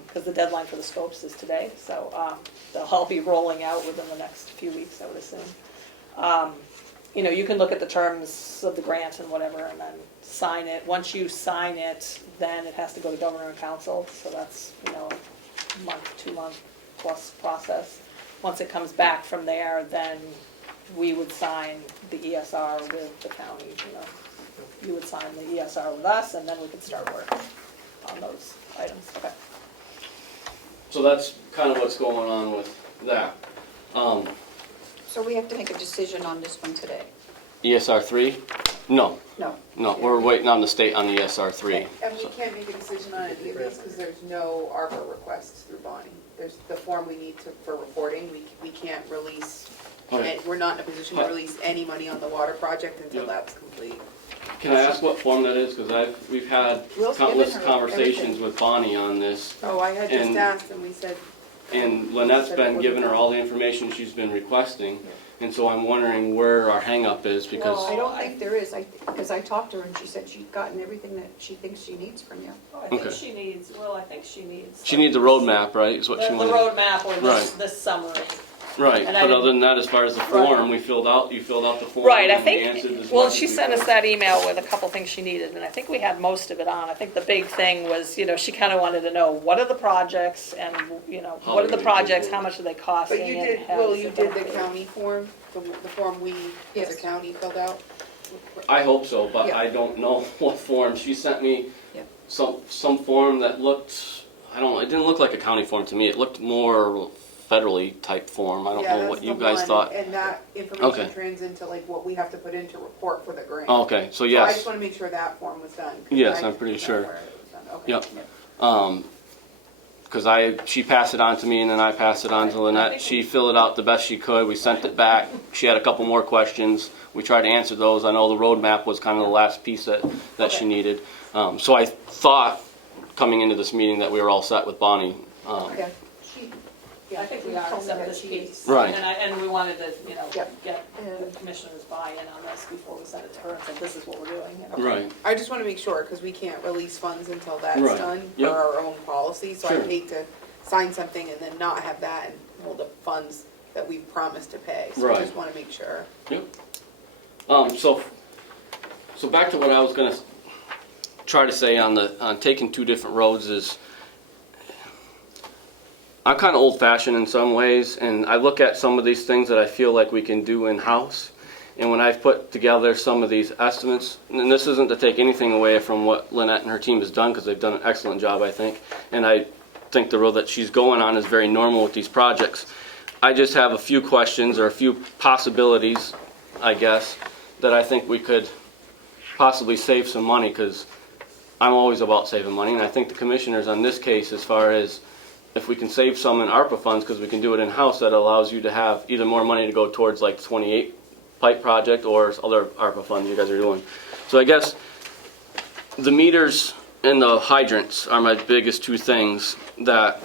Because the deadline for the scopes is today, so they'll all be rolling out within the next few weeks, I would assume. You know, you can look at the terms of the grant and whatever, and then sign it. Once you sign it, then it has to go to governor and council, so that's, you know, a month, 2 month plus process. Once it comes back from there, then we would sign the ESR with the county, you know. You would sign the ESR with us, and then we could start working on those items. Okay. So that's kind of what's going on with that. So we have to make a decision on this one today? ESR 3? No, No. no, we're waiting on the state on the ESR 3. And we can't make a decision on any of these because there's no ARPA requests through Bonnie. There's the form we need for reporting. We can't release, Okay. and we're not in a position to release any money on the water project until Yeah. that's complete. Can I ask what form that is? Because we've had Will's countless given her conversations everything. with Bonnie on this. Oh, I had just And- asked and we said. And Lynette's been giving her all the information she's been requesting. And so I'm wondering where our hangup is because, I don't think there is, because I talked to her and she said she'd gotten everything that she thinks she needs from you. Oh, I think Okay. she needs, well, I think she needs. she needs a roadmap, right, is what she The wanted? roadmap or Right. this summary. Right, and I but didn't- other than that, as far as the Right. form, you filled out the form. Right, I and we answered think, as well, much she as we sent us could. that email with a couple things she needed, and I think we had most of it on. I think the big thing was, you know, she kind of wanted to know, what are the projects, and, you know, How what are do the they projects, do it? how much are they costing? But you and did, has Will, you it did the benefited? county form, the form we, as Yes. a county, filled out? I hope so, but Yeah. I don't know what form. She sent me Yeah. some form that looked, I don't know, it didn't look like a county form to me. It looked more federally type form. I don't Yeah, know that's what you the guys one, thought. And that information Okay. trans into like what we have to put into report for the grant. Okay, so So I yes. just want to make sure that form was done. 'cause Yes, I I'm pretty didn't know sure. where it was done. Okay. Yep. Because she passed it on to me and then I passed it on to Lynette. She filled it out the best she could. We sent it back. She had a couple more questions. We tried to answer those. I know the roadmap was kind of the last piece that she needed. So I thought coming into this meeting that we were all set with Bonnie. Okay. I think we are, except this piece. Right. And we wanted to, you know, Yep. get the commissioners' buy-in on this before we send it to her and said, this is what we're doing. you know. Right. I just want to make sure, because we can't release funds until that's Right. done for Yep. our own policy. So Sure. I'd hate to sign something and then not have that and hold up funds that we've promised to pay. So I Right. just want to make sure. Yep. So back to what I was going to try to say on taking two different roads is, I'm kind of old-fashioned in some ways, and I look at some of these things that I feel like we can do in-house. And when I've put together some of these estimates, and this isn't to take anything away from what Lynette and her team has done, because they've done an excellent job, I think. And I think the road that she's going on is very normal with these projects. I just have a few questions or a few possibilities, I guess, that I think we could possibly save some money, because I'm always about saving money, and I think the commissioners on this case, as far as if we can save some in ARPA funds, because we can do it in-house, that allows you to have either more money to go towards like the 28 pipe project or other ARPA funds you guys are doing. So I guess the meters and the hydrants are my biggest two things that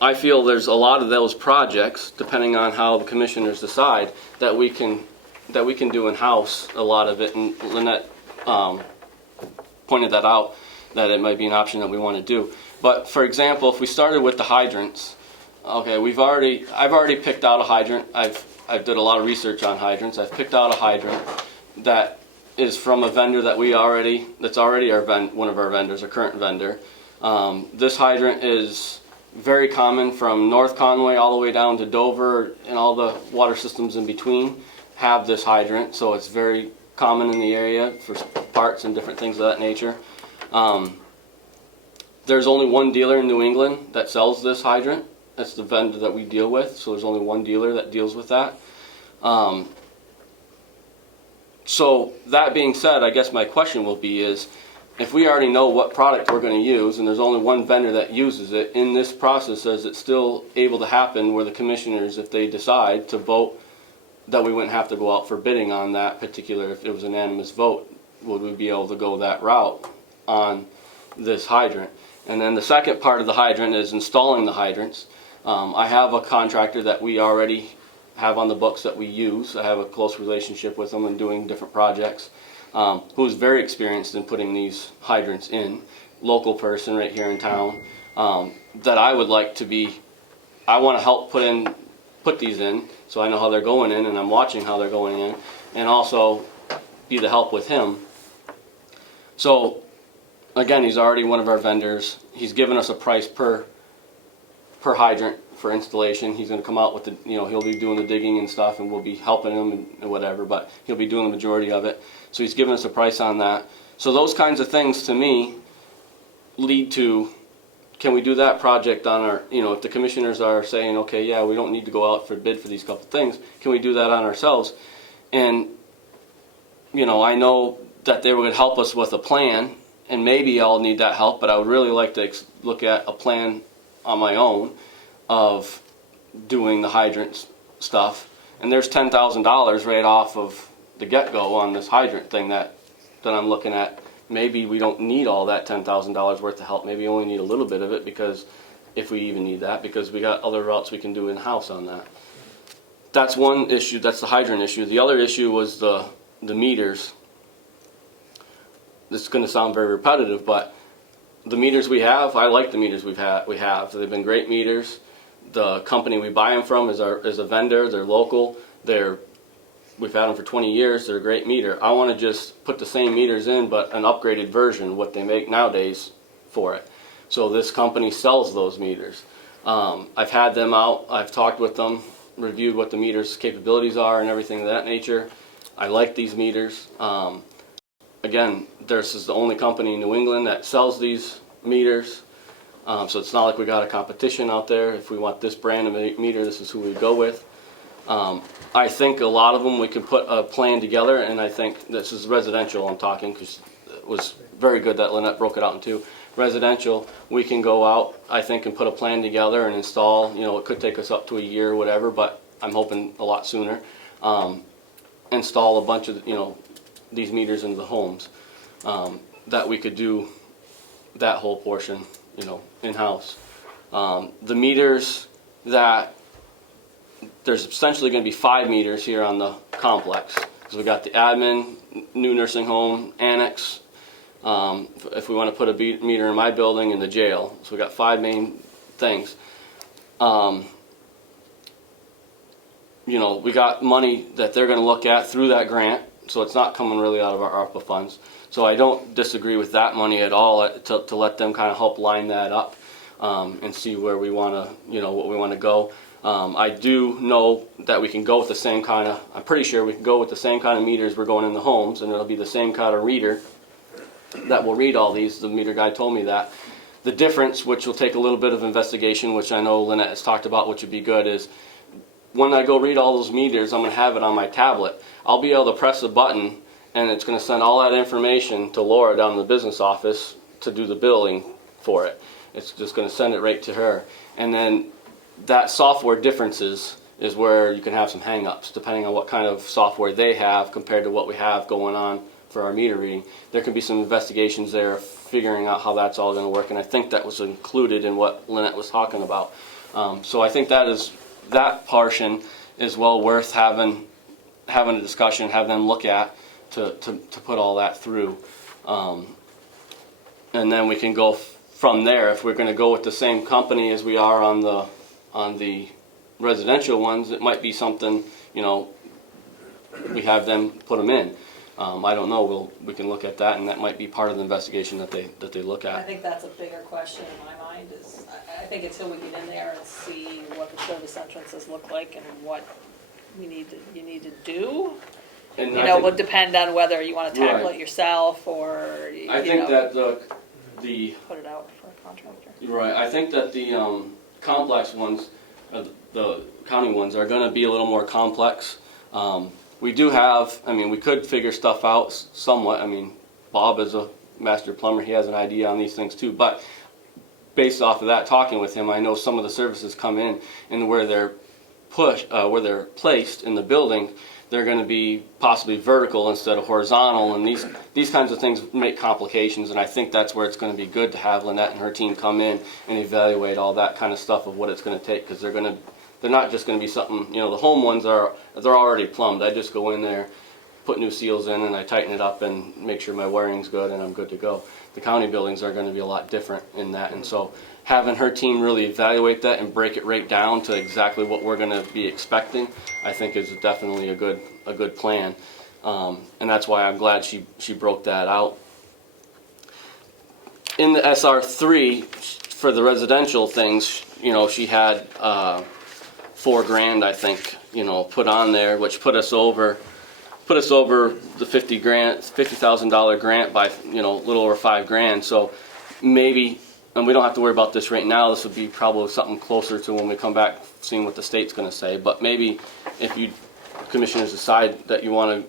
I feel there's a lot of those projects, depending on how the commissioners decide, that we can do in-house a lot of it, and Lynette pointed that out, that it might be an option that we want to do. But for example, if we started with the hydrants, okay, I've already picked out a hydrant. I've did a lot of research on hydrants. I've picked out a hydrant that is from a vendor that that's already one of our vendors, a current vendor. This hydrant is very common from North Conway all the way down to Dover, and all the water systems in between have this hydrant, so it's very common in the area for parts and different things of that nature. There's only one dealer in New England that sells this hydrant. That's the vendor that we deal with, so there's only one dealer that deals with that. So that being said, I guess my question will be is, if we already know what product we're going to use, and there's only one vendor that uses it, in this process, is it still able to happen where the commissioners, if they decide to vote, that we wouldn't have to go out for bidding on that particular, if it was an unanimous vote, would we be able to go that route on this hydrant? And then the second part of the hydrant is installing the hydrants. I have a contractor that we already have on the books that we use. I have a close relationship with them and doing different projects, who's very experienced in putting these hydrants in. Local person right here in town, that I would like to be, I want to help put these in, so I know how they're going in, and I'm watching how they're going in, and also be the help with him. So again, he's already one of our vendors. He's given us a price per hydrant for installation. He's going to come out with the, he'll be doing the digging and stuff, and we'll be helping him and whatever, but he'll be doing the majority of it. So he's given us a price on that. So those kinds of things to me lead to, can we do that project on our, if the commissioners are saying, okay, yeah, we don't need to go out for bid for these couple things, can we do that on ourselves? And, I know that they would help us with a plan, and maybe I'll need that help, but I would really like to look at a plan on my own of doing the hydrants stuff. And there's $10,000 right off of the get-go on this hydrant thing that I'm looking at. Maybe we don't need all that $10,000 worth of help. Maybe we only need a little bit of it, because if we even need that, because we got other routes we can do in-house on that. That's one issue. That's the hydrant issue. The other issue was the meters. This is going to sound very repetitive, but the meters we have, I like the meters we have. They've been great meters. The company we buy them from is a vendor. They're local. We've had them for 20 years. They're a great meter. I want to just put the same meters in, but an upgraded version, what they make nowadays for it. So this company sells those meters. I've had them out. I've talked with them, reviewed what the meters' capabilities are and everything of that nature. I like these meters. Again, this is the only company in New England that sells these meters. So it's not like we got a competition out there. If we want this brand of meter, this is who we go with. I think a lot of them we can put a plan together, and I think this is residential I'm talking, because it was very good that Lynette broke it out in two. Residential, we can go out, I think, and put a plan together and install. It could take us up to a year or whatever, but I'm hoping a lot sooner. Install a bunch of, these meters into the homes, that we could do that whole portion, in-house. The meters that, there's essentially going to be 5 meters here on the complex, because we got the admin, new nursing home, annex, if we want to put a meter in my building, and the jail. So we got 5 main things. We got money that they're going to look at through that grant, so it's not coming really out of our ARPA funds. So I don't disagree with that money at all, to let them kind of help line that up, and see where we want to, what we want to go. I do know that we can go with the same kind of, I'm pretty sure we can go with the same kind of meters we're going in the homes, and it'll be the same kind of reader that will read all these. The meter guy told me that. The difference, which will take a little bit of investigation, which I know Lynette has talked about, which would be good, is when I go read all those meters, I'm going to have it on my tablet. I'll be able to press a button, and it's going to send all that information to Laura down in the business office to do the billing for it. It's just going to send it right to her. And then that software differences is where you can have some hang-ups, depending on what kind of software they have compared to what we have going on for our meter reading. There can be some investigations there, figuring out how that's all going to work, and I think that was included in what Lynette was talking about. So I think that portion is well worth having a discussion, have them look at to put all that through. And then we can go from there. If we're going to go with the same company as we are on the residential ones, it might be something, we have them put them in. I don't know. We can look at that, and that might be part of the investigation that they look I at. think that's a bigger question in my mind, is I think until we get in there and see what the service entrances look like and what you need to do, And would depend on whether you want to tackle it yourself or I think that the put it out for a contractor. right. I think that the complex ones, the county ones, are going to be a little more complex. We do have, we could figure stuff out somewhat. Bob is a master plumber. He has an idea on these things too. But based off of that, talking with him, I know some of the services come in and where they're where they're placed in the building, they're going to be possibly vertical instead of horizontal, and these kinds of things make complications, and I think that's where it's going to be good to have Lynette and her team come in and evaluate all that kind of stuff of what it's going to take, because they're not just going to be something, the home ones they're already plumbed. I just go in there, put new seals in, and I tighten it up and make sure my wiring's good, and I'm good to go. The county buildings are going to be a lot different in that, and so having her team really evaluate that and break it right down to exactly what we're going to be expecting, I think is definitely a good plan, and that's why I'm glad she broke that out. In the SR3 for the residential things, she had $4,000, I think, put on there, which put us over the $50,000 grant by a little over $5,000. So maybe. And we don't have to worry about this right now. This would be probably something closer to when we come back, seeing what the state's going to say. But maybe if you commissioners decide that you want to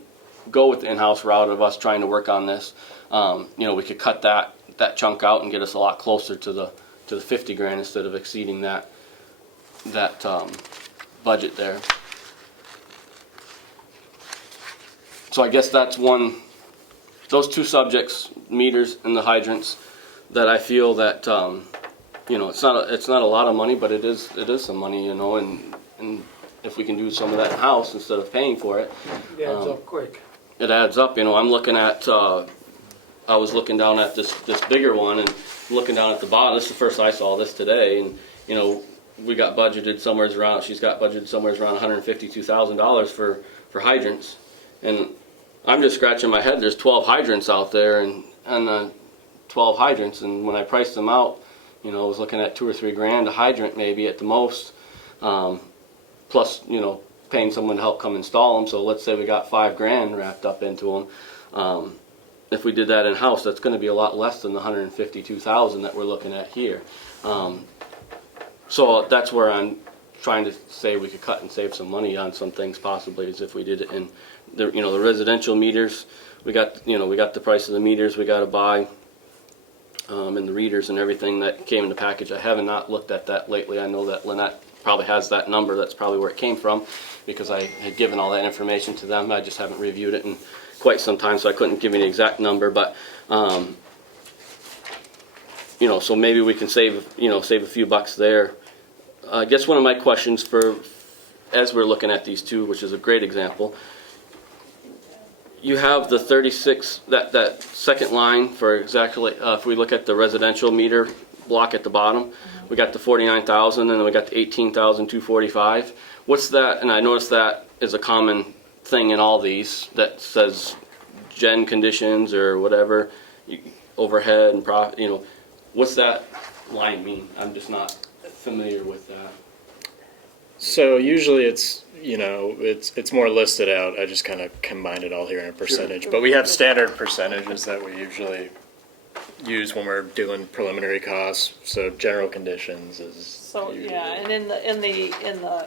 go with the in-house route of us trying to work on this, we could cut that chunk out and get us a lot closer to the $50,000 instead of exceeding that budget there. So I guess that's those two subjects, meters and the hydrants, that I feel that it's not a lot of money, but it is some money, and if we can do some of that in house instead of paying for it, It adds up quick. It adds up. I'm looking at I was looking down at this bigger one and looking down at the bottom. This is the first I saw this today, and we got budgeted somewhere around. She's got budgeted somewhere around $152,000 for hydrants, and I'm just scratching my head. There's 12 hydrants out there, and 12 hydrants, and when I priced them out, I was looking at $2 or $3,000 a hydrant maybe at the most, plus paying someone to help come install them. So let's say we got $5,000 wrapped up into them. If we did that in house, that's going to be a lot less than the $152,000 that we're looking at here. So that's where I'm trying to say we could cut and save some money on some things possibly, as if we did it in the the residential meters. We got the price of the meters we got to buy. And the readers and everything that came in the package. I have not looked at that lately. I know that Lynette probably has that number. That's probably where it came from, because I had given all that information to them. I just haven't reviewed it in quite some time, so I couldn't give you an exact number. But so maybe we can save a few bucks there. I guess one of my questions as we're looking at these two, which is a great example. You have the 36, that second line for exactly, if we look at the residential meter block at the bottom, we got the 49,000, and then we got the 18,245. What's that? And I noticed that is a common thing in all these that says gen conditions or whatever, overhead and profit. What's that line mean? I'm just not familiar with that. So usually it's more listed out. I just kind of combined it all here in a percentage. Sure. But we have standard percentages that we usually use when we're doing preliminary costs. So general conditions is usually. And in the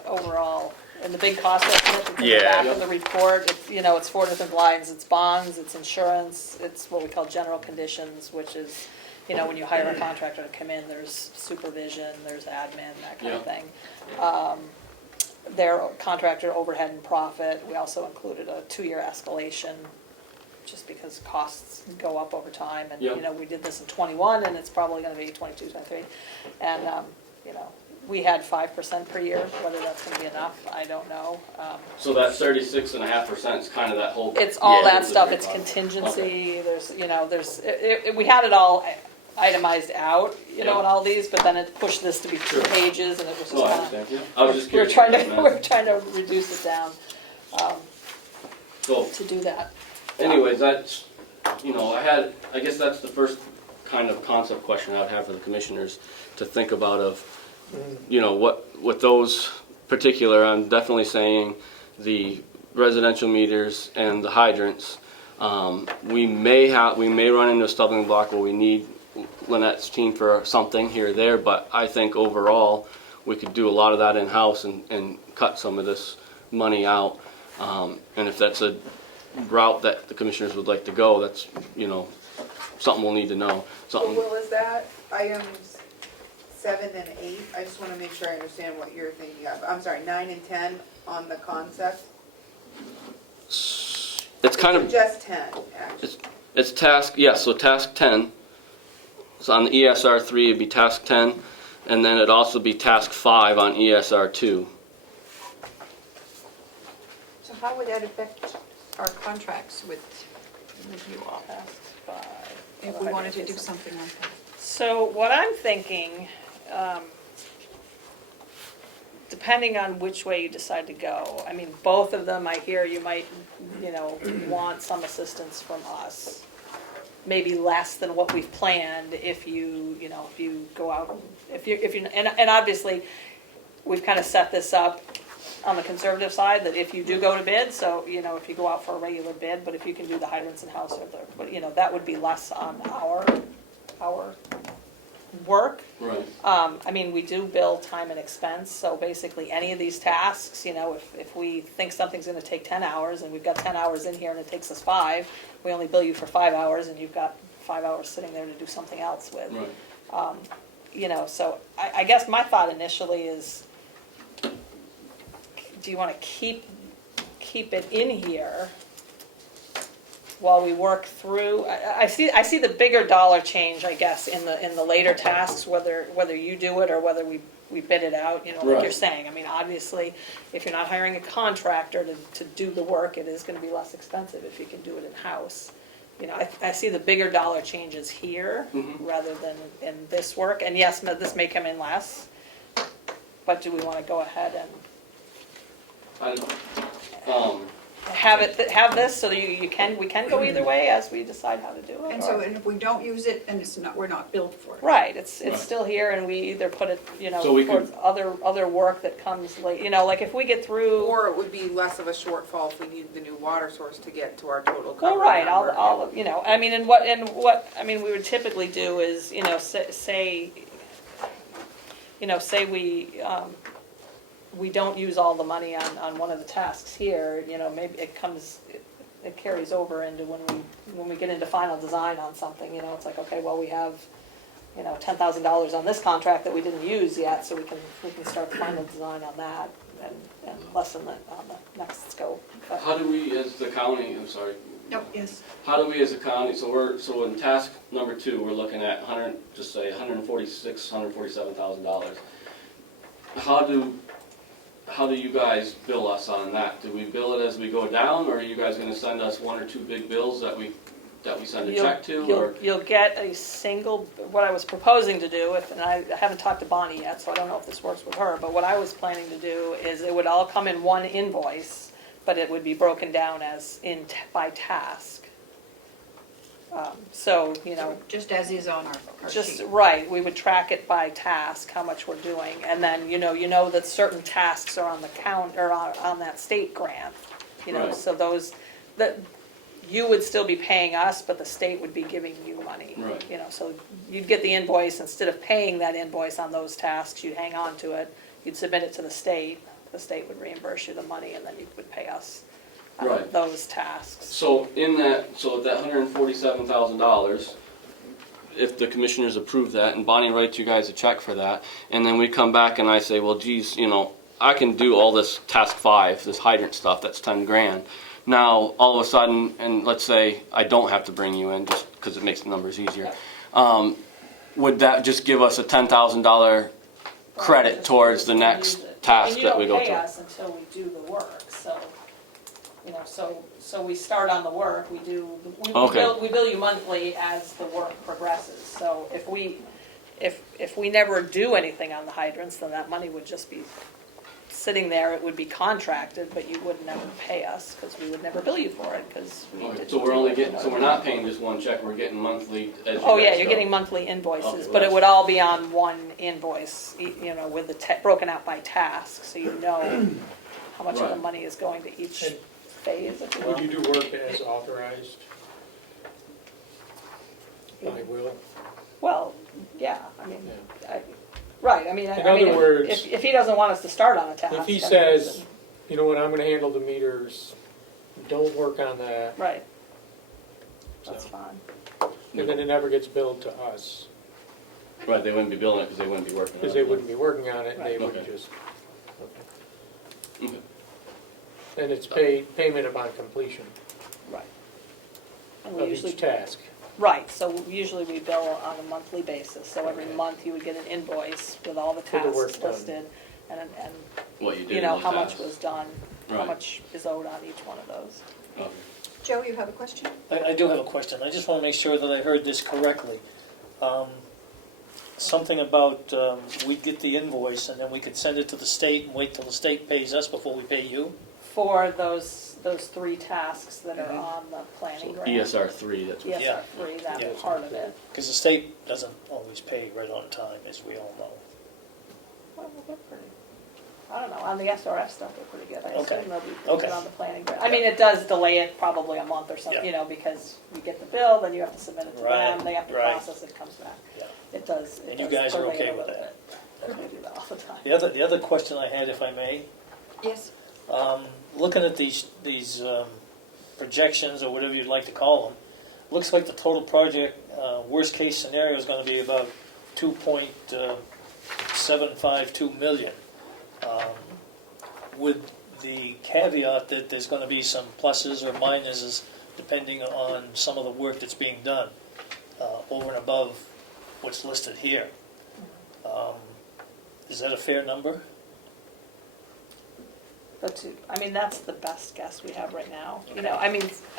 overall, in the big cost estimate that's in the back of the report, it's 4 different lines. It's bonds, it's insurance, it's what we call general conditions, which is when you hire a contractor to come in, there's supervision, there's admin, that kind of thing. Their contractor overhead and profit. We also included a 2-year escalation, just because costs go up over time. And we did this in 21, and it's probably going to be 22, 23. And we had 5% per year. Whether that's going to be enough, I don't know. So that 36.5% is kind of that whole. It's all that stuff. It's contingency. Okay. We had it all itemized out, in all these, but then it pushed this to be 2 pages, and it was just kind of. I was just curious. We're trying to reduce it down Cool. to do that. Anyways, that's I guess that's the first kind of concept question I would have for the commissioners to think about of, what with those particular. I'm definitely saying the residential meters and the hydrants. We may run into a stumbling block where we need Lynette's team for something here or there, but I think overall we could do a lot of that in-house and cut some of this money out. And if that's a route that the commissioners would like to go, that's something we'll need to know. Well, is that items 7 and 8, I just want to make sure I understand what you're thinking of. I'm sorry, 9 and 10 on the concept? It's kind of, Just 10, actually. it's task, yeah, so task 10. So on the ESR 3, it'd be task 10, and then it'd also be task 5 on ESR 2. So how would that affect our contracts with you all? Task 5. If we wanted to do something like that? So what I'm thinking, depending on which way you decide to go, I mean, both of them, I hear you might, want some assistance from us. Maybe less than what we've planned if you go out, and obviously, we've kind of set this up on the conservative side, that if you do go to bid, so, if you go out for a regular bid, but if you can do the hydrants in-house, that would be less on our work. Right. I mean, we do bill time and expense, so basically any of these tasks, if we think something's gonna take 10 hours, and we've got 10 hours in here and it takes us 5, we only bill you for 5 hours, and you've got 5 hours sitting there to do something else with. Right. So I guess my thought initially is, do you wanna keep it in here while we work through? I see the bigger dollar change, I guess, in the later tasks, whether you do it or whether we bid it out, like Right. you're saying. I mean, obviously, if you're not hiring a contractor to do the work, it is gonna be less expensive if you can do it in-house. I see the bigger dollar changes here rather than in this work. And yes, this may come in less, but do we wanna go ahead and have this so that we can go either way as we decide how to do it? And so, and if we don't use it, and we're not billed for it. Right, it's Right. still here, and we either put it, So we towards other work that comes late, like if we get through. Or it would be less of a shortfall if we need the new water source to get to our total cover Well, right, number. I'll, I mean, and what, I mean, we would typically do is, say we don't use all the money on one of the tasks here, maybe it carries over into when we get into final design on something, it's like, okay, well, we have, $10,000 on this contract that we didn't use yet, so we can start the final design on that and lessen it on the next scope. But- How do we, as the county, I'm sorry, Nope, yes. how do we as a county, so in task number 2, we're looking at $147,000. How do you guys bill us on that? Do we bill it as we go down, or are you guys gonna send us 1 or 2 big bills that we send a check to, or? You'll get a single, what I was proposing to do, and I haven't talked to Bonnie yet, so I don't know if this works with her, but what I was planning to do is it would all come in one invoice, but it would be broken down as by task. So, Just as is on our just, sheet. right, we would track it by task, how much we're doing, and then, that certain tasks are on the count, or on that state grant, Right. so that you would still be paying us, but the state would be giving you money. Right. So you'd get the invoice, instead of paying that invoice on those tasks, you'd hang on to it, you'd submit it to the state would reimburse you the money, and then you would pay us Right. those tasks. So that $147,000, if the commissioners approve that, and Bonnie writes you guys a check for that, and then we come back and I say, well, geez, I can do all this task 5, this hydrant stuff, that's 10 grand. Now, all of a sudden, and let's say I don't have to bring you in just because it makes the numbers easier, would that just give us a $10,000 credit towards the next task that we go And you don't pay to? us until we do the work, so, so we start on the work, we Okay. bill you monthly as the work progresses. So if we never do anything on the hydrants, then that money would just be sitting there, it would be contracted, but you would never pay us, because we would never bill you for it, because we Okay, didn't. so we're not paying just one check, we're getting monthly as you Oh, yeah, guys you're go. getting monthly invoices, Okay, well, but it that's- would all be on one invoice, with broken out by task, so you know how much of the Right. money is going to each And phase, if you will. Would you do work as authorized by will? Well, yeah, I mean, Yeah. right, I mean, In other words- if he doesn't want us to start on a task. If he then- says, you know what, I'm gonna handle the meters, don't work on that, Right, so, that's fine. and then it never gets billed to us. Right, they wouldn't be billing it because they wouldn't be working on it. Because they wouldn't be working on it, and they would Okay. just, Okay. and it's payment upon completion Right. And we of usually each task. Right, so usually we bill on a monthly basis, so every Okay. month you would get an invoice with all the For the work tasks done. listed, and, What you did you in know, those how much tasks. was done, how Right. much is owed on each one of those. Okay. Joe, you have a question? I do have a question. I just want to make sure that I heard this correctly. Something about we get the invoice and then we could send it to the state and wait till the state pays us before we pay you? For those 3 tasks that are Mhm. on the planning grant. ESR 3, that's what. ESR 3, Yeah. that's part of it. Because the state doesn't always pay right on time, as we all know. Well, they're pretty, I don't know, on the SRF stuff, they're pretty good. I Okay. assume they'll be pretty Okay. good on the planning grant. I mean, it does delay it probably a month or something, Yeah. you know, because you get the bill, then you have to submit it to Right, them, they have to right. process it, comes back. Yeah. It does. And you guys are delay it okay a with little that? bit. They do that all the time. The other question I had, if I may, Yes. looking at these projections or whatever you'd like to call them, looks like the total project worst case scenario is going to be about 2.752 million. With the caveat that there's going to be some pluses or minuses depending on some of the work that's being done over and above what's listed here. Is that a fair number? I mean, that's the best guess we have right now. You know, I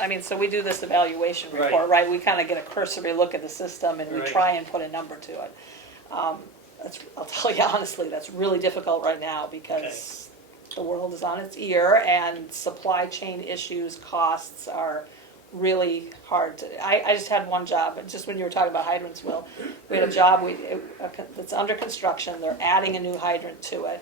mean, so we do this evaluation Right. report, right? We kind of get a cursory look at the system and we Right. try and put a number to it. I'll tell you honestly, that's really difficult right now because the world is on its ear and supply chain issues, costs are really hard to, I just had one job, and just when you were talking about hydrants, Will, we had a job that's under construction, they're adding a new hydrant to it.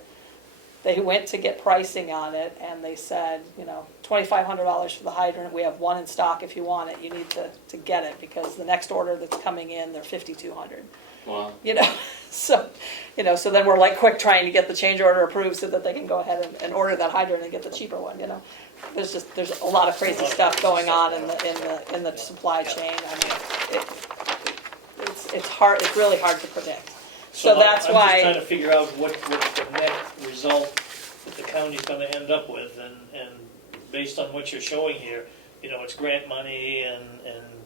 They went to get pricing on it, and they said, you know, $2,500 for the hydrant, we have one in stock if you want it, you need to get it, because the next order that's coming in, they're $5,200. Wow. You know, so then we're like quick trying to get the change order approved so that they can go ahead and order that hydrant and get the cheaper one, you know. There's a lot of crazy stuff going on in the supply chain. I mean, it's hard, it's really hard to predict. So that's I'm why. just trying to figure out what the net result that the county's going to end up with, and based on what you're showing here, you know, it's grant money and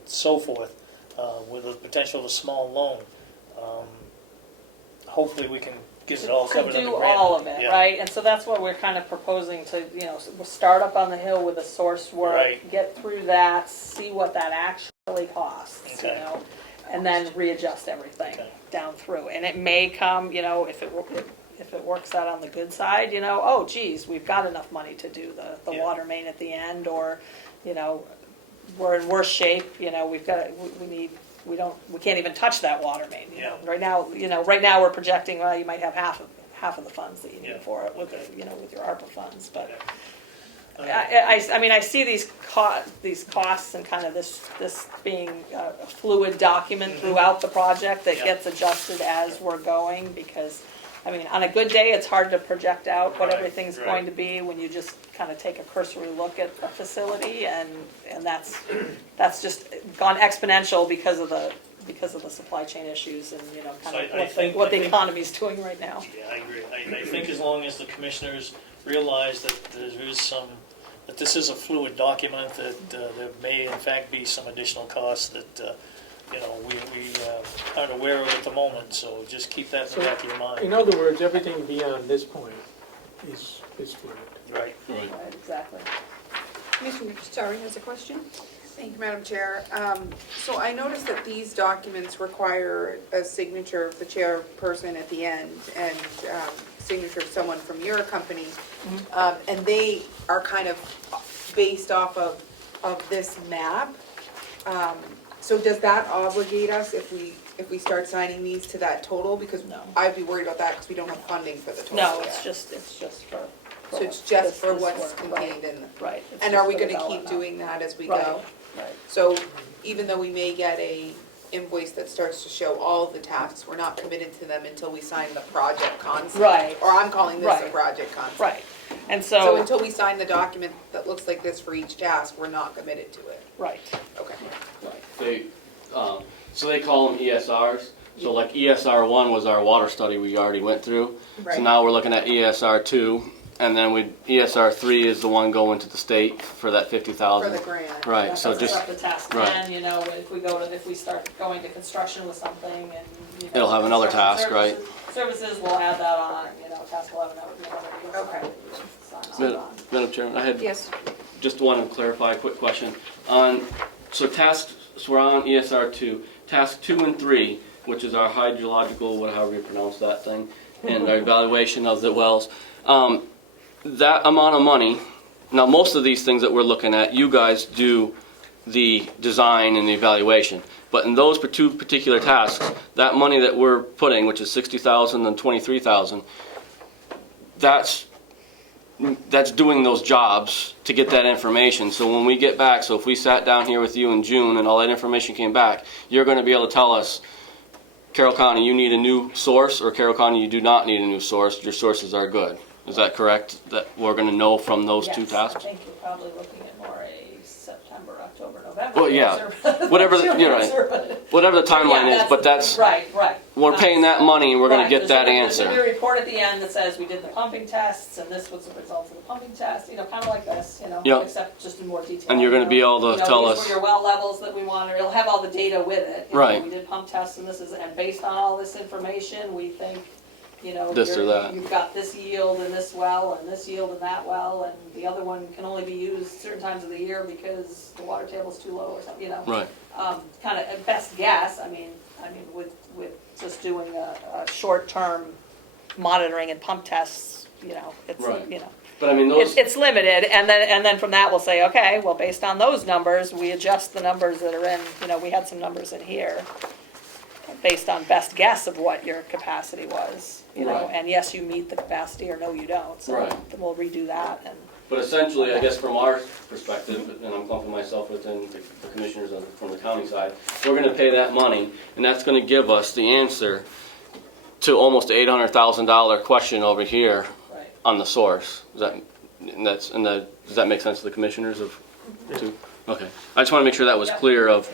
so forth, with the potential of a small loan. Hopefully we can get it all covered To under do grant all of money. it, Yeah. right? And so that's what we're kind of proposing to, you know, we'll start up on the hill with the source work, Right. get through that, see what that actually costs, you Okay. know, and then readjust everything Okay. down through. And it may come, you know, if it works out on the good side, you know, oh geez, we've got enough money to do the Yeah. water main at the end, or, you know, we're in worse shape, you know, we can't even touch that water main, you know. Yeah. Right now we're projecting, well, you might have half of the funds that you need Yeah. for it with, Okay. you know, with your ARPA funds, but Okay. I mean, I see these costs and kind of this being a fluid document throughout the project that Yeah. gets adjusted as we're going, because, I mean, on a good day, it's hard to project out what Right, everything's right. going to be when you just kind of take a cursory look at a facility, and that's just gone exponential because of the supply chain issues and, you know, kind So of I think- what I the think- economy's doing right now. Yeah, I agree. I think as long as the commissioners realize that that this is a fluid document, that there may in fact be some additional costs that, you know, we aren't aware of at the moment, so just keep that in the back of your In mind. other words, everything beyond this point is fluid. Right. Right. Right, exactly. Commissioner Starry has a question? Thank you, Madam Chair. So I noticed that these documents require a signature of the chairperson at the end and signature of someone from your company. And they are kind of based off of this map. So does that obligate us if we start signing these to that total? Because No. I'd be worried about that because we don't have funding for the total No, yet. it's just for. So it's just for this what's work, contained in the. Right. It's And just are we for gonna keep development. doing that as we Right, go? Right. So even though we may get a invoice that starts to show all of the tasks, we're not committed to them until we sign the project concept. Right. Or I'm calling this a Right. project concept. Right, and So so, until we sign the document that looks like this for each task, we're not committed to it. right, Okay. right. They, so they call them ESRs. So like ESR 1 was our water study we already went through. So Right. now we're looking at ESR 2, and then ESR 3 is the one going to the state for that 50,000. For the grant. Right, That so puts us just, up to task right. 10, you know, if we start going to construction with something and, you know. It'll have another construction task, right? Services, we'll add that on, you know, task 11, that would be another. Okay. Madam Chairman, I had Yes, just want to clarify a quick question. So we're on ESR 2. Task 2 and 3, which is our hydrological, however you pronounce that thing, and our evaluation of the wells. That amount of money, now most of these things that we're looking at, you guys do the design and the evaluation. But in those two particular tasks, that money that we're putting, which is $60,000 and $23,000, that's doing those jobs to get that information. So when we get back, so if we sat down here with you in June and all that information came back, you're going to be able to tell us, Carroll County, you need a new source, or Carroll County, you do not need a new source. Your sources are good. Is that correct? That we're going to know from those two tasks? Yes, I think you're probably looking at more a September, October, November. Well, yeah. answer. Whatever June you're right. answer, but- Whatever the timeline Yeah, is, but that's Right. we're paying that money and we're going to get that There's answer. a report at the end that says we did the pumping tests and this was the results of the pumping test, you know, kind of like this, you know, Yep. except just in more detail. And you're going to be able to You know, tell these us. were your well levels that we wanted. It'll have all the data with it. You know, Right. we did pump tests and based on all this information, we think, you know, This or that. you've got this yield in this well and this yield in that well, and the other one can only be used certain times of the year because the water table's too low or something, you know. Right. Kind of at best guess, I mean, with just doing a short-term monitoring and pump tests, you know, it's, Right. you know. But I mean, those. It's limited, and then from that we'll say, okay, well, based on those numbers, we adjust the numbers that are in, you know, we had some numbers in here, based on best guess of what your capacity was, you know, Right. and yes, you meet the capacity, or no, you don't, so Right. then we'll redo that, and, But essentially, I guess from our perspective, and I'm clumping myself within the commissioners from the county side, we're going to pay that money, and that's going to give us the answer to almost $800,000 question over here right. on the source. Does that make sense to the commissioners of two? Okay. I just want to make sure that was clear of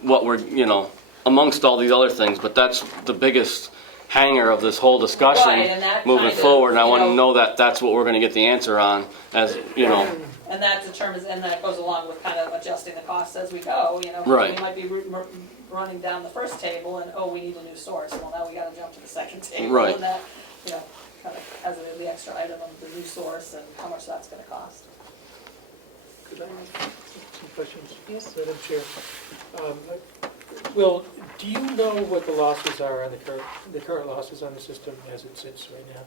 what we're, you know, amongst all these other things, but that's the biggest hanger of this whole discussion Right, and that moving kind of, forward, and I you want to know- know that that's what we're going to get the answer on, as, you know. And that determines, and then it goes along with kind of adjusting the costs as we go, you know. Right. We might be running down the first table and, oh, we need a new source, well, now we gotta jump to the second table. Right. And that, you know, kind of has the extra item of the new source and how much that's gonna cost. Could I ask some questions? Yes. Madam Chair. Will, do you know what the losses are on the current losses on the system as it sits right now?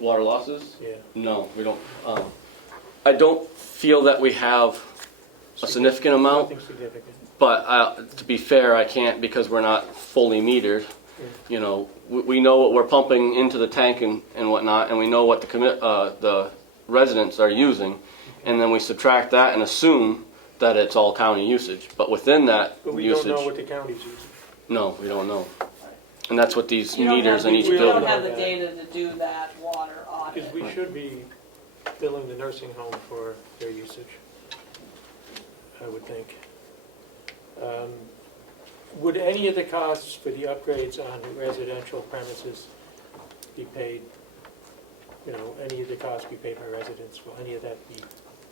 Water losses? Yeah. No, we don't. I don't feel that we have a significant amount, Nothing significant. but to be fair, I can't because we're not fully metered. Yeah. You know, we know what we're pumping into the tank and whatnot, and we know what the residents are using, and then we subtract that and assume that it's all county usage. But within that But we usage, don't know what the county's using. no, we don't know. And that's what these You don't meters have in the- each we You building. don't have the data to do that water Because audit. we should be billing the nursing home for their usage, I would think. Would any of the costs for the upgrades on the residential premises be paid? You know, any of the costs be paid by residents? Will any of that be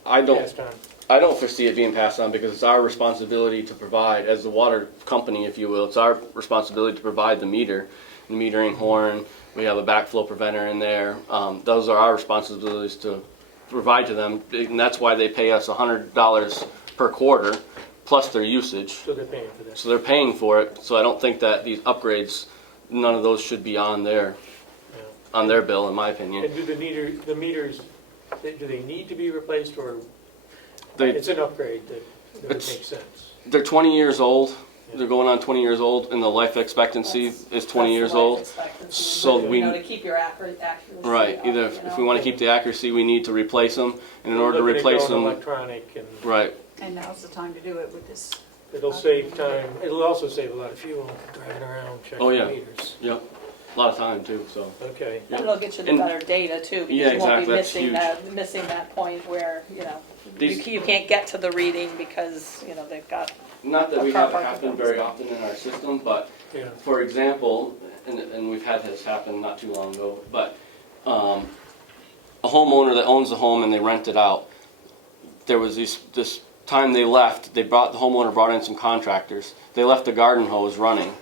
I don't. passed on? I don't foresee it being passed on because it's our responsibility to provide, as the water company, if you will, it's our responsibility to provide the meter, the metering horn. We have a backflow preventer in there. Those are our responsibilities to provide to them, and that's why they pay us $100 per quarter plus their usage. So they're paying for that? So they're paying for it. So I don't think that these upgrades, none of those should be on their bill, in my opinion. And do the meters, do they need to be replaced, or They- it's an upgrade that would make It's- sense? They're 20 years old. They're going on 20 years old, and the life expectancy is 20 years old. So You we, know, to keep your accuracy. right, up, either you if know. we want to keep the accuracy, we need to replace them. And in order to Looking at replace going them, electronic, and right, and now's the time to do it with this. it'll save time, it'll also save a lot of fuel driving around Oh, checking yeah. meters. yep, a lot of time too, so. Okay. And it'll get you the And- better data too, because Yeah, you won't be exactly, that's missing that point where, you know, These- you can't get to the reading because, you know, they've got, Not that we A car have it park happen is very often in our system, but Yeah. For example, and we've had this happen not too long ago, but a homeowner that owns the home and they rent it out, there was this time they left, the homeowner brought in some contractors. They left the garden hose running,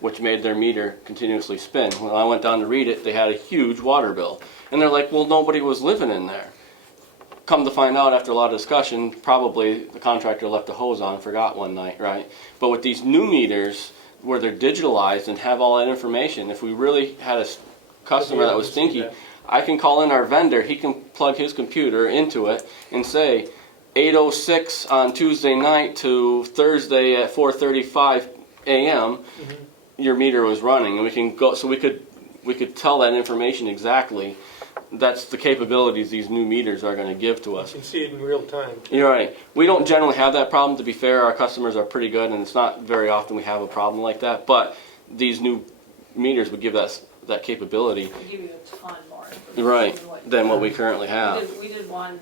which made their meter continuously spin. When I went down to read it, they had a huge water bill. And they're like, well, nobody was living in there. Come to find out after a lot of discussion, probably the contractor left the hose on, forgot one night, right? But with these new meters, where they're digitalized and have all that information, if we really had a customer that was stinky, I can call in our vendor, he can plug his computer into it and say, 8:06 on Tuesday night to Thursday at 4:35 a.m., your meter was running, and we can go. So we could tell that information exactly. That's the capabilities these new meters are going to give to us. You can see it in real time. You're right. We don't generally have that problem. To be fair, our customers are pretty good, and it's not very often we have a problem like that. But these new meters would give us that capability. They give you a ton more information. Right, than what we currently have. We did one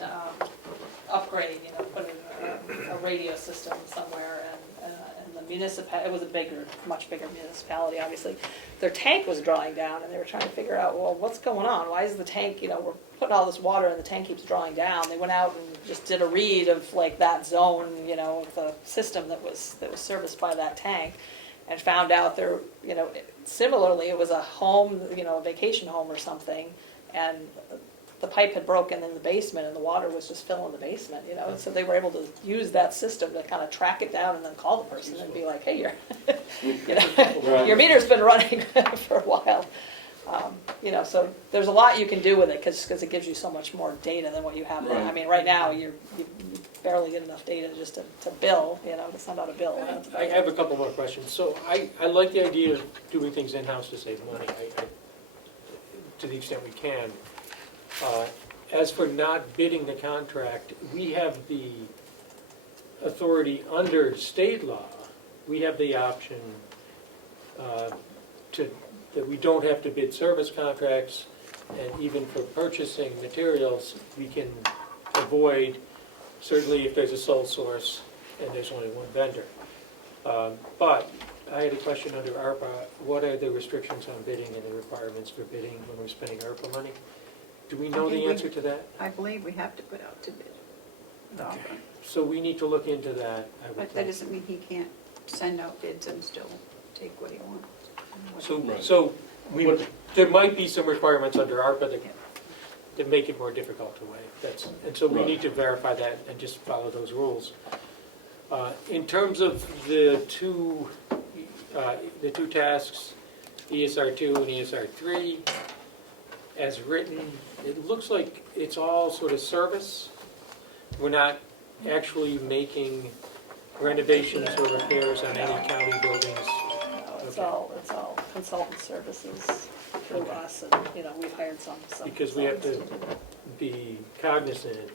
upgrade, put in a radio system somewhere, and the it was a much bigger municipality, obviously. Their tank was drawing down, and they were trying to figure out, well, what's going on? Why is the tank, we're putting all this water and the tank keeps drawing down. They went out and just did a read of like that zone, of the system that was serviced by that tank, and found out there, similarly, it was a home, a vacation home or something, and the pipe had broken in the basement and the water was just filling the basement, and so they were able to use that system to kind of track it down and then call the person and be like, hey, your meter's been running for a while. So there's a lot you can do with it because it gives you so much more data than what you have. Right. I mean, right now you barely get enough data just to bill, to send out a bill. I have a couple more questions. So I like the idea of doing things in-house to save money, to the extent we can. As for not bidding the contract, we have the authority under state law. We have the option that we don't have to bid service contracts, and even for purchasing materials, we can avoid, certainly if there's a sole source and there's only one vendor. But I had a question under ARPA. What are the restrictions on bidding and the requirements for bidding when we're spending ARPA money? Do we know the answer to that? I believe we have to put out to bid. Okay. So we need to look into that, I would But that think. doesn't mean he can't send out bids and still take what he wants. So there might be some requirements under ARPA that make it more difficult to weigh. And so we need to verify that and just follow those rules. In terms of the two tasks, ESR2 and ESR3, as written, it looks like it's all sort of service. We're not actually making renovations or repairs on any county buildings. It's all consultant services through us, and we've hired some. Because we have to be cognizant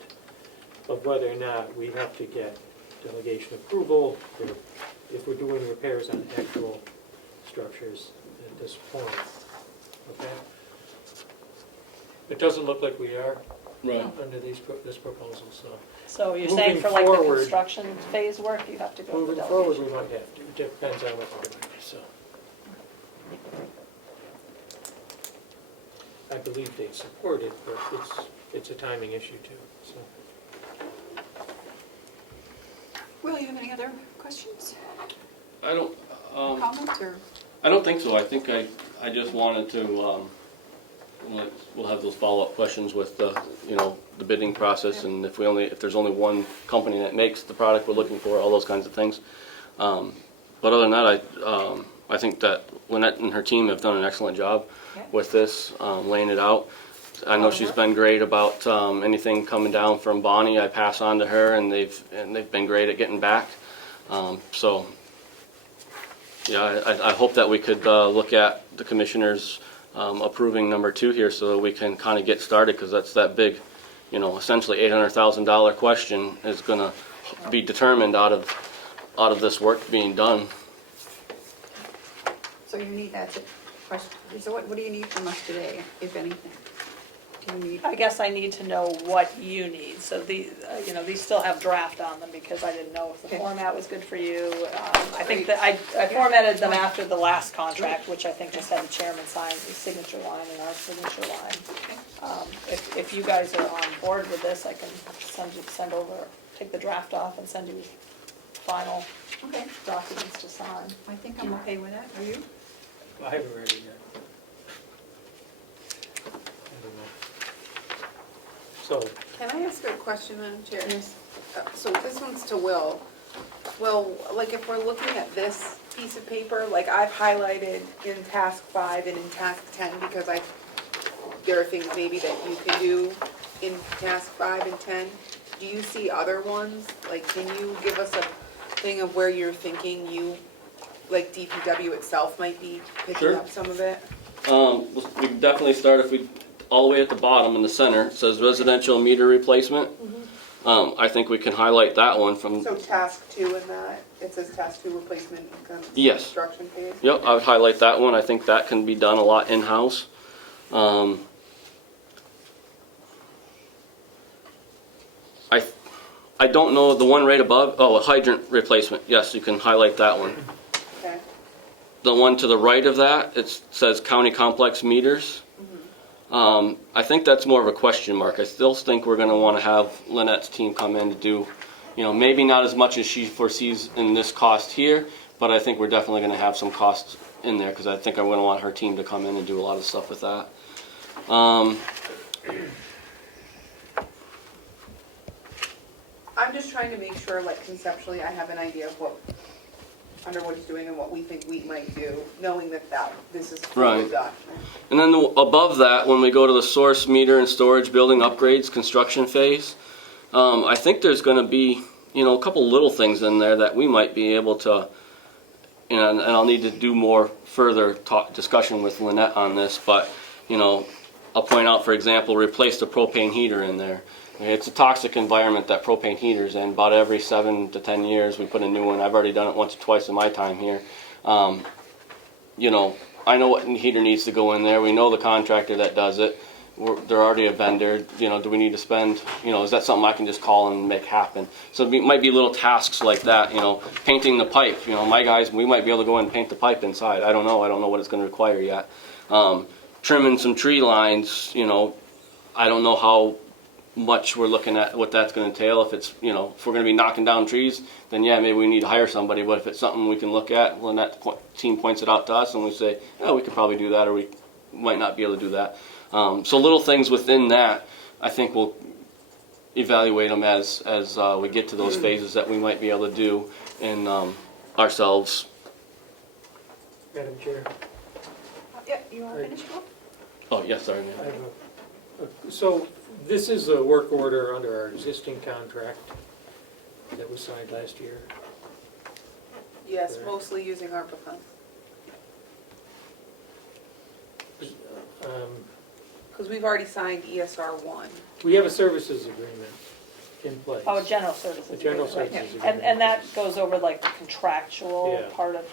of whether or not we have to get delegation approval if we're doing repairs on actual structures at this point. Okay? It doesn't look like we are under this proposal, so. So you're Moving saying for like the forward- construction phase work, you have to go with the Moving forward, delegation? we might have to. It depends on what we're doing, so. I believe they support it, but it's a timing issue too, so. Will, you have any other questions, I don't. comments, or? I don't think so. I think I just wanted to. We'll have those follow-up questions with the bidding process, and if there's only one company that makes the product we're looking for, all those kinds of things. But other than that, I think that Lynette and her team have done an excellent job with this, laying it out. I know she's been great about anything coming down from Bonnie. I pass on to her, and they've been great at getting back. So yeah, I hope that we could look at the commissioners approving number 2 here, so that we can kind of get started, because that's that big, essentially $800,000 question is going to be determined out of this work being done. So you need, that's a question. So what do you need from us today, if anything? Do you need? I guess I need to know what you need, so these still have draft on them, because I didn't know if the Okay. format was good for you. I think that I formatted them after the last contract, which I think just had the chairman sign the signature line and our signature line. If you guys are on board with this, I can take the draft off and send you final Okay, documents to sign. I think I'm okay with that, are you? I haven't read it yet. I don't know. So, Can I ask a question, Madam Chair? Yes. So this one's to Will. Will, like if we're looking at this piece of paper, like I've highlighted in task 5 and in task 10 because there are things maybe that you can do in task 5 and 10. Do you see other ones? Like, can you give us a thing of where you're thinking like DPW itself might be picking Sure. up some of it? We can definitely start if we, all the way at the bottom in the center, it says residential meter replacement. I think we can highlight that one from, So task 2 in that, it says task 2 replacement Yes. construction phase? yep, I would highlight that one. I think that can be done a lot in-house. I don't know, the one right above, oh, a hydrant replacement, yes, you can highlight that one. Okay. The one to the right of that, it says county complex meters. I think that's more of a question mark. I still think we're gonna wanna have Lynette's team come in to do, maybe not as much as she foresees in this cost here, but I think we're definitely gonna have some costs in there, because I think I'm gonna want her team to come in and do a lot of stuff with that. I'm just trying to make sure, like conceptually, I have an idea of under what he's doing and what we think we might do, knowing that this is a Right. fluid document. And then above that, when we go to the source meter and storage building upgrades construction phase, I think there's going to be, a couple little things in there that we might be able to, and I'll need to do more further discussion with Lynette on this, but, I'll point out, for example, replace the propane heater in there. It's a toxic environment that propane heater's in. About every 7 to 10 years we put a new one. I've already done it once or twice in my time here. I know what heater needs to go in there. We know the contractor that does it. They're already a vendor. Do we need to spend, is that something I can just call and make happen? So it might be little tasks like that, painting the pipe. My guys, we might be able to go in and paint the pipe inside. I don't know what it's going to require yet. Trimming some tree lines, I don't know how much we're looking at, what that's going to entail. If it's, if we're going to be knocking down trees, then yeah, maybe we need to hire somebody. But if it's something we can look at, when that team points it out to us and we say, we could probably do that, or we might not be able to do that. So little things within that, I think we'll evaluate them as we get to those phases that we might be able to do in ourselves. Madam Chair, Yeah, you want to finish up? Oh, yes, sorry, I ma'am. have so this is a work order under our existing contract that was signed last year. Yes, Correct. mostly using ARPA funds. Because we've already signed ESR 1. We have a services agreement in place. Oh, general services. The general agreement, right. services agreement. And that goes over like the contractual Yeah. part of.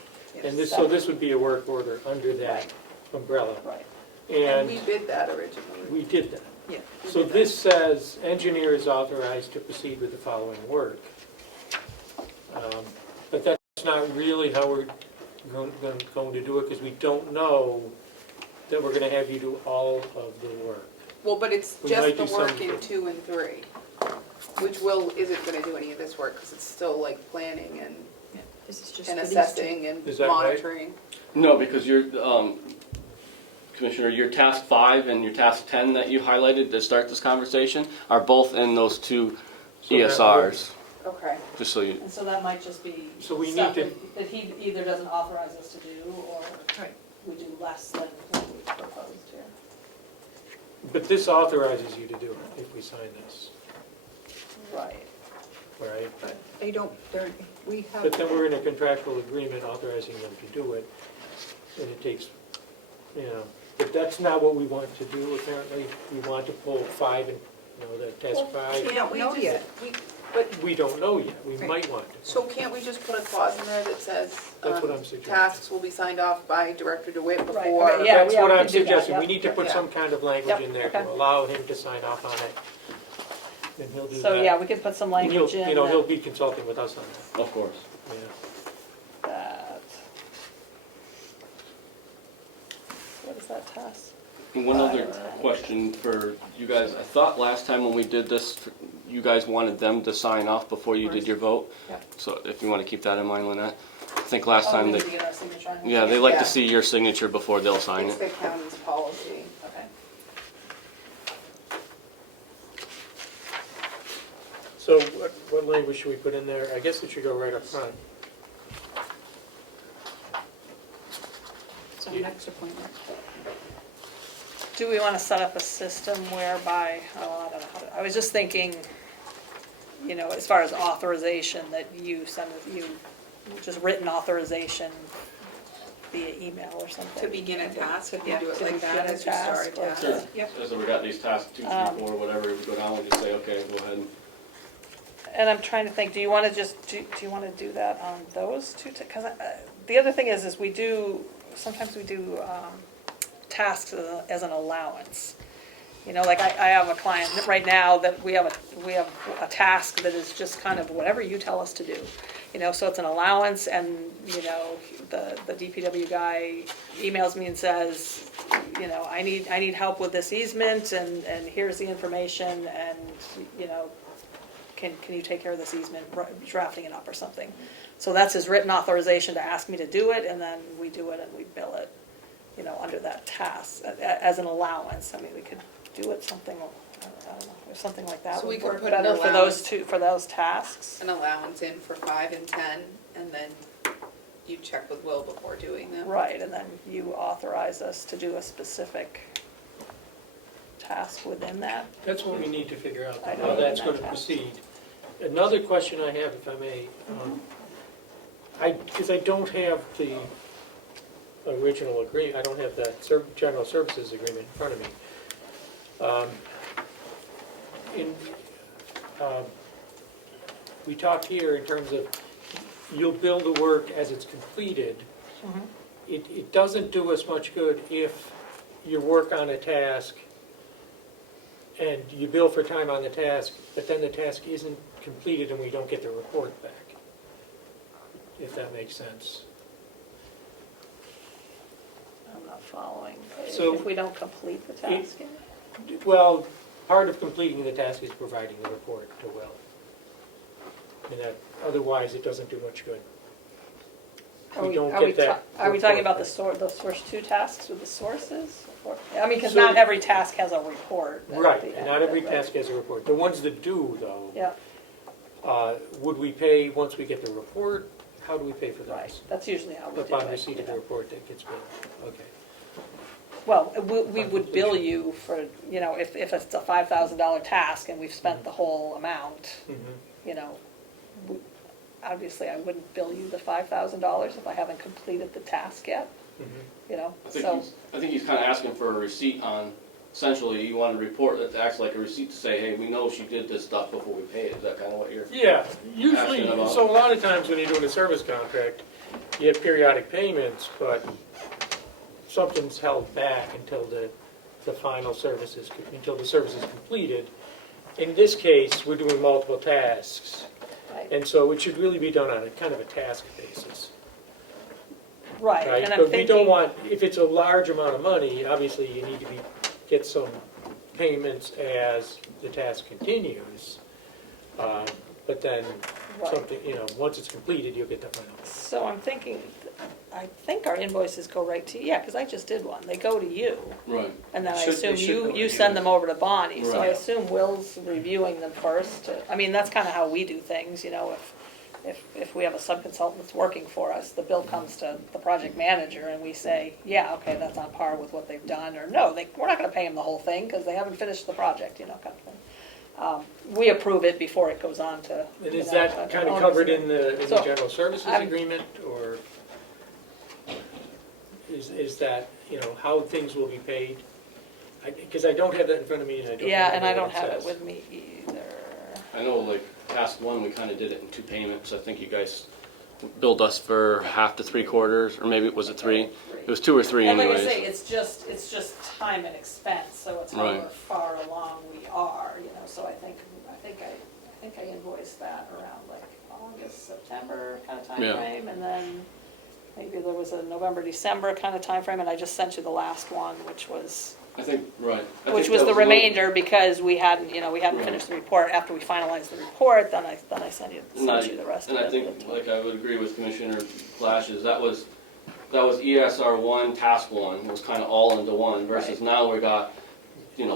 And this would be a work order under that umbrella. Right. And we And bid that originally. we did that. Yeah. So this says, engineer is authorized to proceed with the following work. But that's not really how we're going to do it, because we don't know that we're gonna have you do all of the work. Well, but it's We just might the do work some in for- 2 and 3, which Will isn't going to do any of this work because it's still like planning and This is just and for these two. assessing and Is that right? monitoring. No, because you're, Commissioner, your task 5 and your task 10 that you highlighted to start this conversation are both in those two So that ESRs, Okay. just so you, And so that might just be So we stuff need to- that he either doesn't authorize us to do, or Right. we do less than what we proposed here. But this authorizes you to do it if we sign this, Right. right? But they don't, we have. But then we're in a contractual agreement authorizing them to do it, and it takes, but that's not what we want to do apparently. We want to pull 5 and you know, the task five. We don't know yet. We don't know yet, we Right. might want to. So can't we just put a clause in there that says, That's what I'm suggesting. tasks will be signed off by Director DeWitt Right, before? okay, yeah. That's what we I'm can do that, suggesting, we yeah. need to put Yeah. some kind of language Yep, in there to okay. allow him to sign off on it. Then he'll do that. So, yeah, we could put some And he'll, language in you know, he'll that, be consulting with us on that, Of course. yeah. what is that task? And one other question for you guys. I thought last time when we did this, you guys wanted them to sign off before you did your vote. Yep. So if you want to keep that in mind, Lynette. I think last Oh, time we they, need to get our signature on it? yeah, they like Yeah. to see your signature before they'll sign It's it. the county's policy. Okay. So what language should we put in there? I guess it should go right up front. So next appointment. Do we want to set up a system whereby, oh, I don't know, I was just thinking, you know, as far as authorization, that you send, just written authorization via email or something. To begin a task, if you Yeah, do it to like begin that a as you start a task, task. Yep. So we got these tasks 2, 3, 4, whatever, we go down and just say, okay, go ahead. And I'm trying to think, do you want to just, do you want to do that on those two? Because the other thing is we do, sometimes we do tasks as an allowance. You know, like I have a client right now that we have a task that is just kind of whatever you tell us to do. You know, so it's an allowance, and, you know, the DPW guy emails me and says, you know, I need help with this easement, and here's the information, and, you know, can you take care of this easement, drafting it up or something. So that's his written authorization to ask me to do it, and then we do it and we bill it, you know, under that task, as an allowance. I mean, we could do it something, I don't know, if something like that So we would could work put an better for allowance. for those tasks. An allowance in for 5 and 10, and then you check with Will before doing them. Right, and then you authorize us to do a specific task within that. That's what we need to figure out, I how know. that's going to proceed. Another question I have, if I may, because I don't have the original agreement, I don't have the general services agreement in front of me. We talked here in terms of you'll bill the work as it's completed. Mhm. It doesn't do us much good if you work on a task and you bill for time on the task, but then the task isn't completed and we don't get the report back, if that makes sense. I'm not following. So If we don't complete the task, Well, part of completing the task is providing the report to Will. And that, otherwise it doesn't do much good. are We we, don't are we, get that are we talking report about back. those first two tasks with the sources? Or- I mean, because So- not every task has a report. at Right, the and end not of every it. task has a report. The ones that do, though, Yeah, would we pay once we get the report? How do we pay for right, those? that's usually how we do it. Upon receipt of the yeah. report that gets billed, okay. Well, we Upon would bill completion. you for, you know, if it's a $5,000 task and we've spent the whole amount, Mhm. you know, obviously I wouldn't bill you the $5,000 if I haven't completed the task yet, Mhm. you know, I think so. he's kind of asking for a receipt on, essentially, you want a report that acts like a receipt to say, hey, we know she did this stuff before we pay it. Is that kind of what you're? Yeah, usually, Asking about- so a lot of times when you're doing a service contract, you have periodic payments, but something's held back until the final service is, until the service is completed. In this case, we're doing multiple tasks, Right. and so it should really be done on a kind of a task basis. Right, Right, and I'm but we don't thinking, want, if it's a large amount of money, obviously you need to get some payments as the task continues. But then Right. something, you know, once it's completed, you'll get the final. so I'm thinking, I think our invoices go right to, yeah, because I just did one, they go to you. Right. And then I Should- assume they should go you to send you. them over to Bonnie, so I Right. assume Will's reviewing them first. I mean, that's kind of how we do things, you know, if we have a sub-consultant that's working for us, the bill comes to the project manager and we say, yeah, okay, that's on par with what they've done, or no, we're not gonna pay them the whole thing because they haven't finished the project, you know, kind of thing. We approve it before it goes on to. And you is know, that kind of owners covered and- in the So, general services I'm- agreement, or is that, you know, how things will be paid? Because I don't have that in front of me, and I don't Yeah, and I remember don't what have it says. with me either. I know, like, task one, we kind of did it in 2 payments. I think you guys billed us for half to 3/4, or maybe was it 3? It was 2 or 3 And like I anyways. say, it's just time and expense, so it's Right. however far along we are, so I think I invoiced that around like August, September kind of Yeah. timeframe, and then maybe there was a November, December kind of timeframe, and I just sent you the last one, which was I think, right. I which think was that the a little- remainder, because we hadn't finished the report. After we finalized the report, then I sent you the rest of And it. I think, like, I would agree with Commissioner Flashes, that was ESR 1, task 1, it was kind of all into one, versus Right. now we got,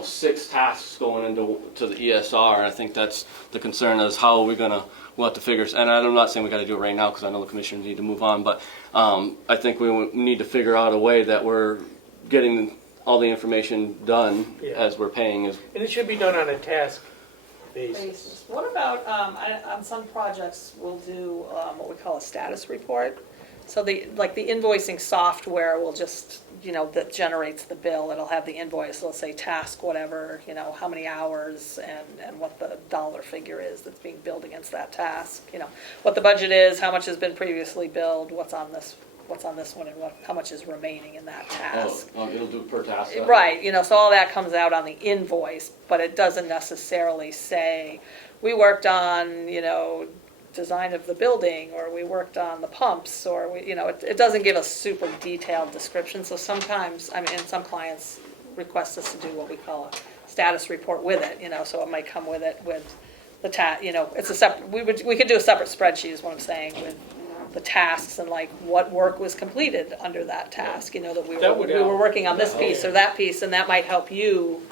6 tasks going into the ESR, and I think that's the concern, is how are we gonna, we'll have to figure, and I'm not saying we gotta do it right now, because I know the commissioners need to move on, but I think we need to figure out a way that we're getting all the information done Yeah. as we're paying. And it should be done on a task basis. What about, on some projects, we'll do what we call a status report. So the invoicing software will just, that generates the bill, it'll have the invoice, let's say task whatever, how many hours and what the dollar figure is that's being billed against that task, what the budget is, how much has been previously billed, what's on this one, and how much is remaining in that task. It'll do per task. Right, so all that comes out on the invoice, but it doesn't necessarily say, we worked on, design of the building, or we worked on the pumps, or it doesn't give a super detailed description, so sometimes, and some clients request us to do what we call a status report with it, so it might come with it with the it's a separate, we could do a separate spreadsheet is what I'm saying, with the tasks and like what work was completed under that task, that we That would were help. working on this piece or that piece, and that might help you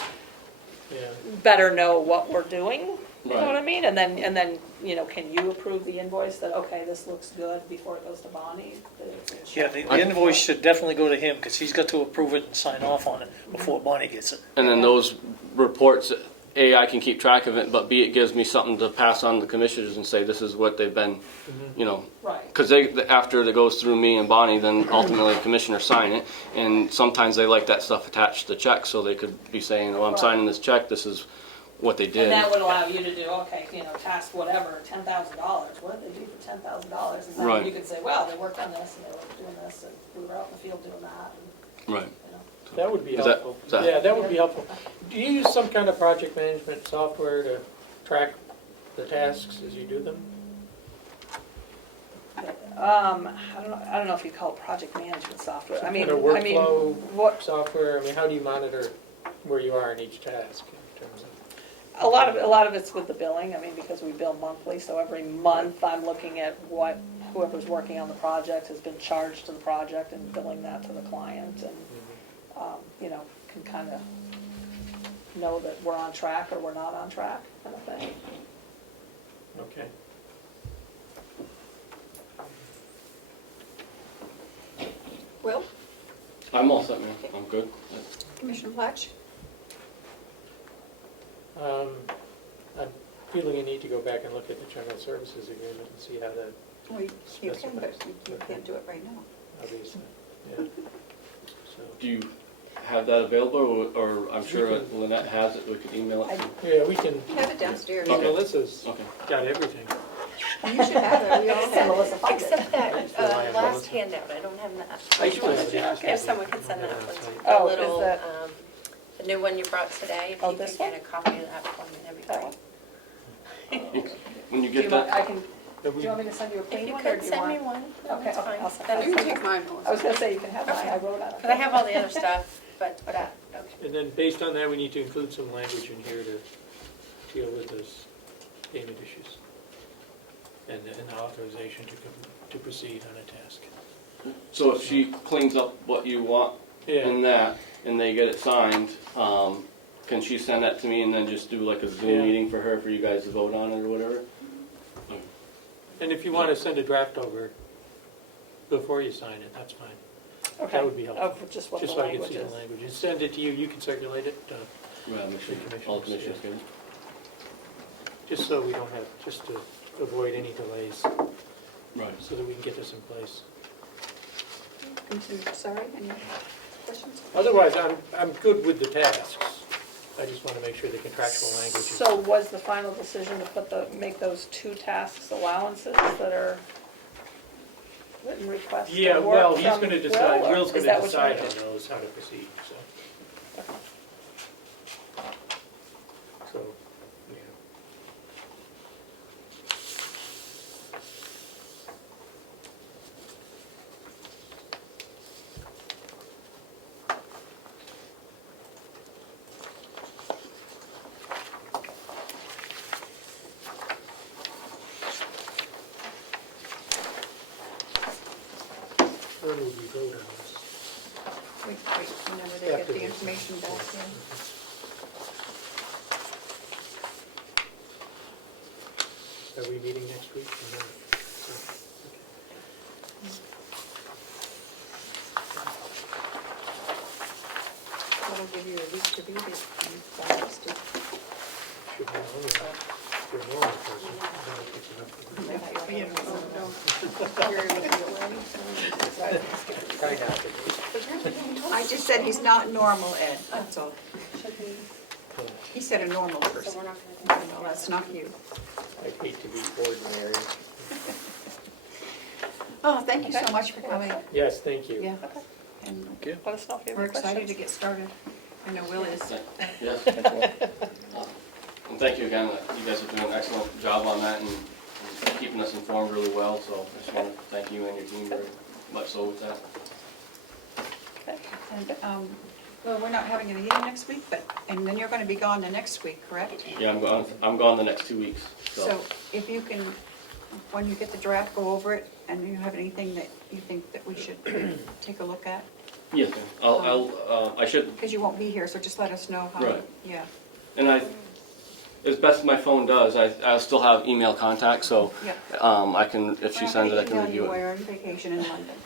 Yeah. better know what we're doing, you know Right. what I mean? And then, can you approve the invoice that, okay, this looks good before it goes to Bonnie? Yeah, the invoice should definitely go to him, because he's got to approve it and sign off on it before Bonnie gets it. And then those reports, A, I can keep track of it, but B, it gives me something to pass on to the commissioners and say, this is what they've been, Right. because after it goes through me and Bonnie, then ultimately the commissioners sign it, and sometimes they like that stuff attached to the check, so they could be saying, oh, I'm Right. signing this check, this is what they did. And that would allow you to do, okay, task whatever, $10,000, what did they do for $10,000? And then Right. you could say, well, they worked on this, and they were doing this, and we were out in the field doing that, and, Right. That would be Is that- helpful. is that- Yeah, that would be helpful. Do you use some kind of project management software to track the tasks as you do them? I don't know if you call it project management software. Some I mean, kind of workflow what, software? I mean, how do you monitor where you are in each task in terms of? a lot of it's with the billing, I mean, because we bill monthly, so every month I'm looking at what whoever's working on the project has been charged to the project and billing that to the client, and, can kind of know that we're on track or we're not on track, kind of thing. Okay. Will, I'm all set, man, I'm good. Commissioner Flatch? I'm feeling a need to go back and look at the general services agreement and see how that, Well, you can, but you can't do it right now. obviously, yeah. So, Do you have that available, or I'm sure Lynette has it, we could email it? yeah, we can, We have it downstairs. Okay. Melissa's Okay. got everything. You should have it, we all And have it. Melissa finds it. Except that Reliable. last handout, I don't have that. I usually have it. If someone could send that, please. Oh, The is little, that- the new one you brought today, if Oh, you could this get one? a copy of that for me, that'd be That great. one? When you Do you get want, that, I can, do you want me to send you a If clean you one, or could do you send me want? one, Okay, that's okay, fine. I'll send That'd You be can great. take mine, I was Melissa. gonna say, you can have mine, I wrote on it. But I have all the other stuff, but that, okay. And then based on that, we need to include some language in here to deal with those payment issues. And the authorization to proceed on a task. so if she cleans up what you want Yeah, in that, and they get it signed, can she send that to me and then just do like a Zoom Yeah. meeting for her, for you guys to vote on it or whatever? and if you want to send a draft over before you sign it, that's fine. Okay. That would be helpful. Of just what the Just so I can language see the is. language. And send it to you, you can circulate it, Right, make sure all the commissioners get it. just so we don't have, just to avoid any delays, Right. so that we can get this in place. Commissioner, sorry, any questions? Otherwise, I'm good with the tasks. I just want to make sure the contractual language is. So was the final decision to make those 2 tasks allowances that are written requests? to Yeah, work well, he's from going to decide, Will, or Will's is going that to what decide you're on gonna those, how to proceed, so. do? So, yeah. Where would we vote on this? Wait, whenever they get After the this. information back, yeah. Are we meeting next week or not? So, That'll give you a week to read it and digest it. should be only, if you're a normal person, then it takes enough. Try not to. I just said he's not normal, Ed, that's all. Should we, He said a normal so person. we're not gonna do No, that's not you. I'd hate to be ordinary. Oh, thank you so much for coming. Yes, thank you. Yeah. And Let us know if you have we're any excited to questions. get started. I know Will is. Yes, thank you. And thank you again, you guys are doing an excellent job on that and keeping us informed really well, so I just want to thank you and your team very much so with that. And, well, we're not having a meeting next week, and then you're going to be gone the next week, correct? Yeah, I'm gone the next 2 weeks, So if you can, when you get the draft, go over it, and you have anything that you think that we should take a look at? Yes, ma'am. I should, Because you won't be here, so just let us know how, Right. yeah. and as best as my phone does, I still have email contact, so Yeah. I can, if she sends it, I can We're not review going to email you while it. you're on vacation in London.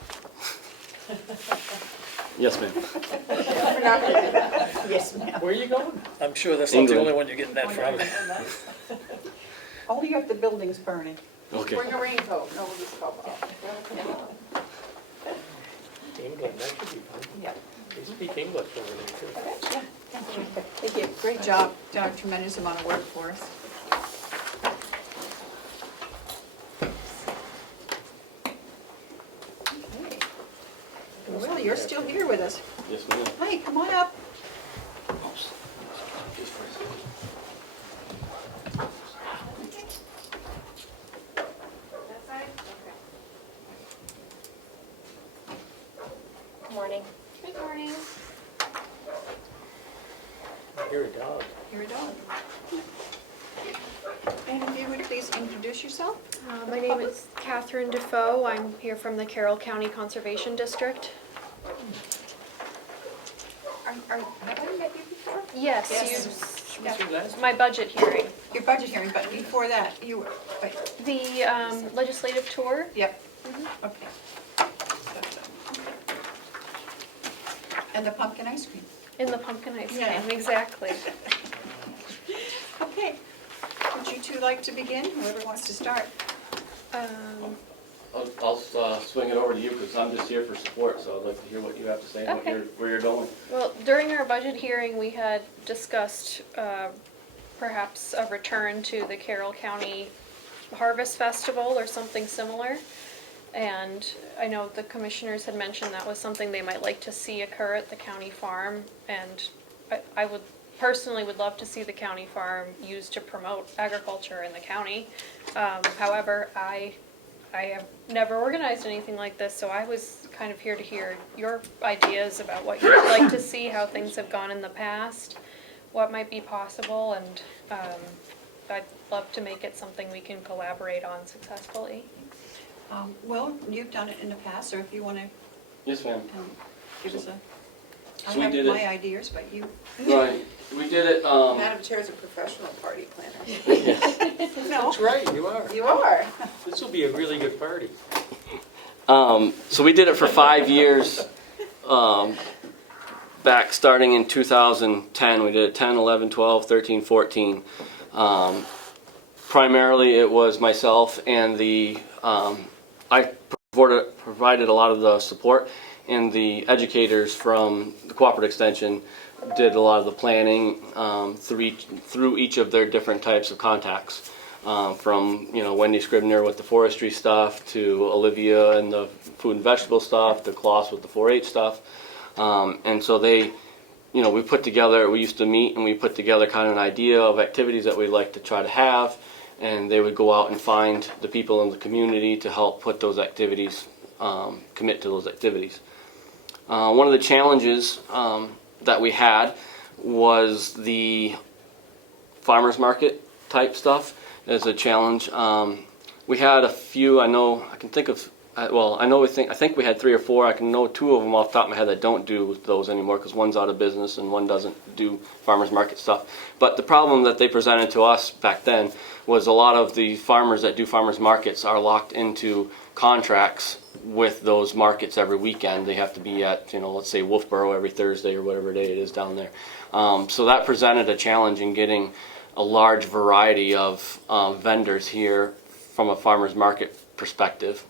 Yes, ma'am. We're not gonna do that. Yes, ma'am. Where are you going? I'm sure that's not the England. only one you're getting that from. Only if the building's burning. Okay. Bring a raincoat, no, we'll just go. England, that should be fun. Yeah. They speak English over there too. Thank you. Great job, done a tremendous amount of work for us. Okay. Will, you're still here with us. Yes, ma'am. Hi, come on up. Good morning. Good morning. I hear a dog. You're a dog. And if you would please introduce yourself? My name is Catherine Defoe. I'm here from the Carroll County Conservation District. Have I met you before? Yes, Yeah. my budget hearing. Your budget hearing, but before that, you were, but, The legislative tour. yep, okay. And the pumpkin ice cream. In the pumpkin ice cream, Yeah. exactly. Okay. Would you two like to begin? Whoever wants to start. I'll swing it over to you because I'm just here for support, so I'd like to hear what you have to say and Okay. where you're going. Well, during our budget hearing, we had discussed perhaps a return to the Carroll County Harvest Festival or something similar. And I know the commissioners had mentioned that was something they might like to see occur at the county farm. And I would personally would love to see the county farm used to promote agriculture in the county. However, I have never organized anything like this, so I was kind of here to hear your ideas about what you would like to see, how things have gone in the past, what might be possible, and I'd love to make it something we can collaborate on successfully. Will, you've done it in the past, or if you want to Yes, ma'am. give us a, I So we have did my it- ideas, but you. Right, we did it, Madam Chair is a professional party planner. No, That's right, you are. You are. This will be a really good party. So we did it for 5 years, back starting in 2010. We did it 10, 11, 12, 13, 14. Primarily it was myself and I provided a lot of the support, and the educators from the Cooperative Extension did a lot of the planning through each of their different types of contacts. From Wendy Scribner with the forestry stuff, to Olivia and the food and vegetable stuff, to Klaus with the 4-H stuff, and so they, we put together. We used to meet and we put together kind of an idea of activities that we'd like to try to have, and they would go out and find the people in the community to help put those activities, commit to those activities. One of the challenges that we had was the farmers market type stuff. As a challenge, we had a few. I think we had 3 or 4. I can know 2 of them off the top of my head that don't do those anymore because one's out of business and one doesn't do farmers market stuff. But the problem that they presented to us back then was a lot of the farmers that do farmers markets are locked into contracts with those markets every weekend. They have to be at, let's say Wolfboro every Thursday or whatever day it is down there. So that presented a challenge in getting a large variety of vendors here from a farmer's market perspective.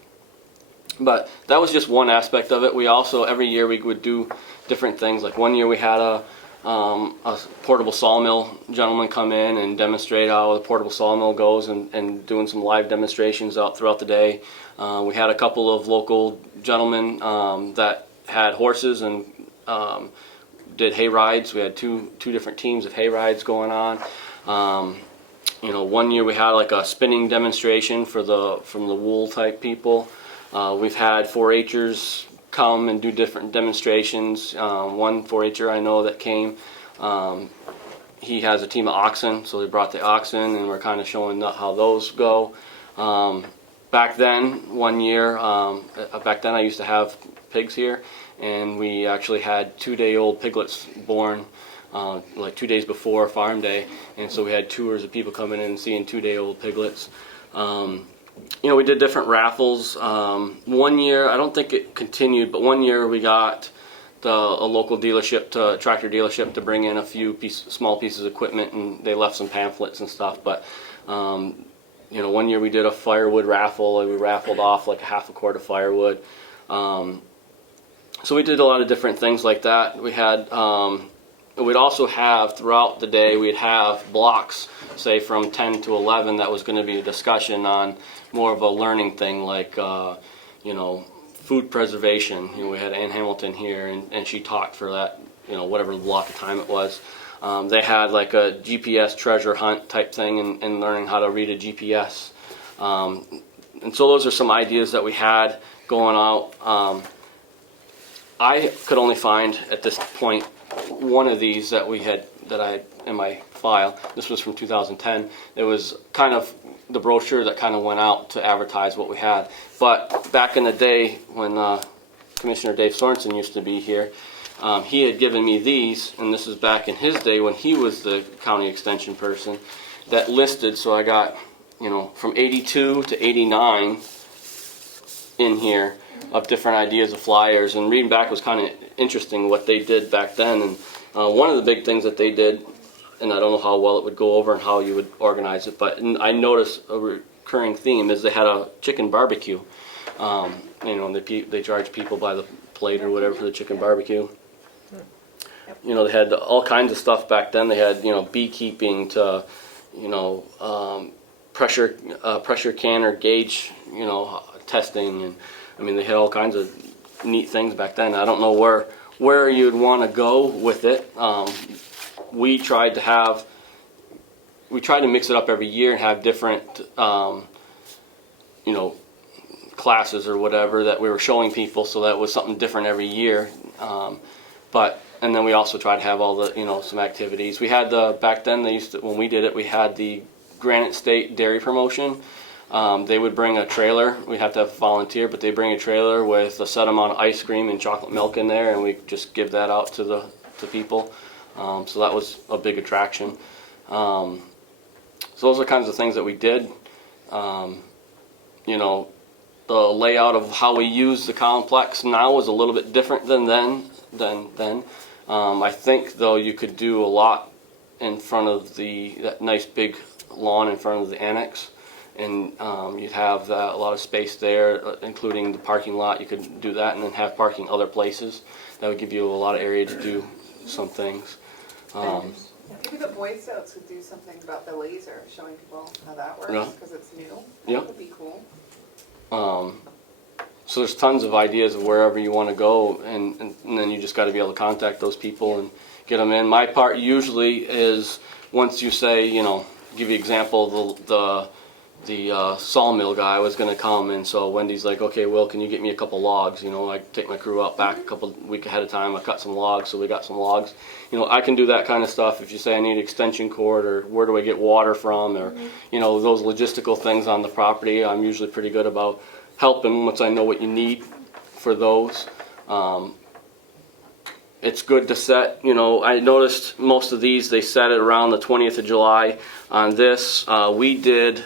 But that was just one aspect of it. We also, every year we would do different things. Like one year we had a portable sawmill gentleman come in and demonstrate how the portable sawmill goes, and doing some live demonstrations out throughout the day. We had a couple of local gentlemen that had horses and did hay rides. We had two different teams of hay rides going on. One year we had like a spinning demonstration from the wool type people. We've had 4-H'ers come and do different demonstrations. One 4-H'er I know that came, he has a team of oxen, so they brought the oxen and we're kind of showing how those go. Back then, one year, I used to have pigs here, and we actually had 2-day-old piglets born like 2 days before farm day, and so we had tours of people coming in and seeing 2-day-old piglets. We did different raffles. One year, I don't think it continued, but one year we got a local tractor dealership to bring in a few small pieces of equipment, and they left some pamphlets and stuff. But one year we did a firewood raffle, and we raffled off like a half a quart of firewood. So we did a lot of different things like that. We had we'd also have, throughout the day, we'd have blocks, say from 10 to 11, that was going to be a discussion on more of a learning thing, like, food preservation. We had Ann Hamilton here, and she talked for that, whatever block of time it was. They had like a GPS treasure hunt type thing, and learning how to read a GPS. And so those are some ideas that we had going out. I could only find, at this point, one of these that I had in my file. This was from 2010. It was kind of the brochure that kind of went out to advertise what we had. But back in the day when Commissioner Dave Sorensen used to be here, he had given me these, and this is back in his day when he was the county extension person, that listed, so I got, from 82 to 89 in here of different ideas of flyers, and reading back was kind of interesting what they did back then. And one of the big things that they did, and I don't know how well it would go over and how you would organize it, but I noticed a recurring theme is they had a chicken barbecue. They charge people by the plate or whatever for the chicken barbecue. They had all kinds of stuff back then. They had beekeeping to pressure canner gauge testing, and they had all kinds of neat things back then. I don't know where you'd want to go with it. We tried to mix it up every year and have different classes or whatever that we were showing people, so that was something different every year. And then we also tried to have all the some activities. We had back then when we did it, we had the Granite State Dairy Promotion. They would bring a trailer. We'd have to have a volunteer, but they bring a trailer with a set amount of ice cream and chocolate milk in there, and we just give that out to people. So that was a big attraction. So those are kinds of things that we did. The layout of how we use the complex now is a little bit different than then. I think though you could do a lot in front of that nice big lawn in front of the annex. and you'd have a lot of space there, including the parking lot. You could do that and then have parking other places. That would give you a lot of area to do some things. Maybe the Boy Scouts could do something about the laser, showing people how that works, Yeah. because it's new. Yeah. That would be cool. So there's tons of ideas of wherever you want to go, and then you just got to be able to contact those people and get them in. My part usually is once you say, you know, give you an example, the sawmill guy was going to come, and so Wendy's like, okay, Will, can you get me a couple logs? You know, I take my crew out back a couple week ahead of time. I cut some logs, so we got some logs. You know, I can do that kind of stuff. If you say I need extension cord, or where do I get water from, or you know, those logistical things on the property, I'm usually pretty good about helping once I know what you need for those. It's good to set, you know, I noticed most of these, they set it around the 20th of July. On this, we did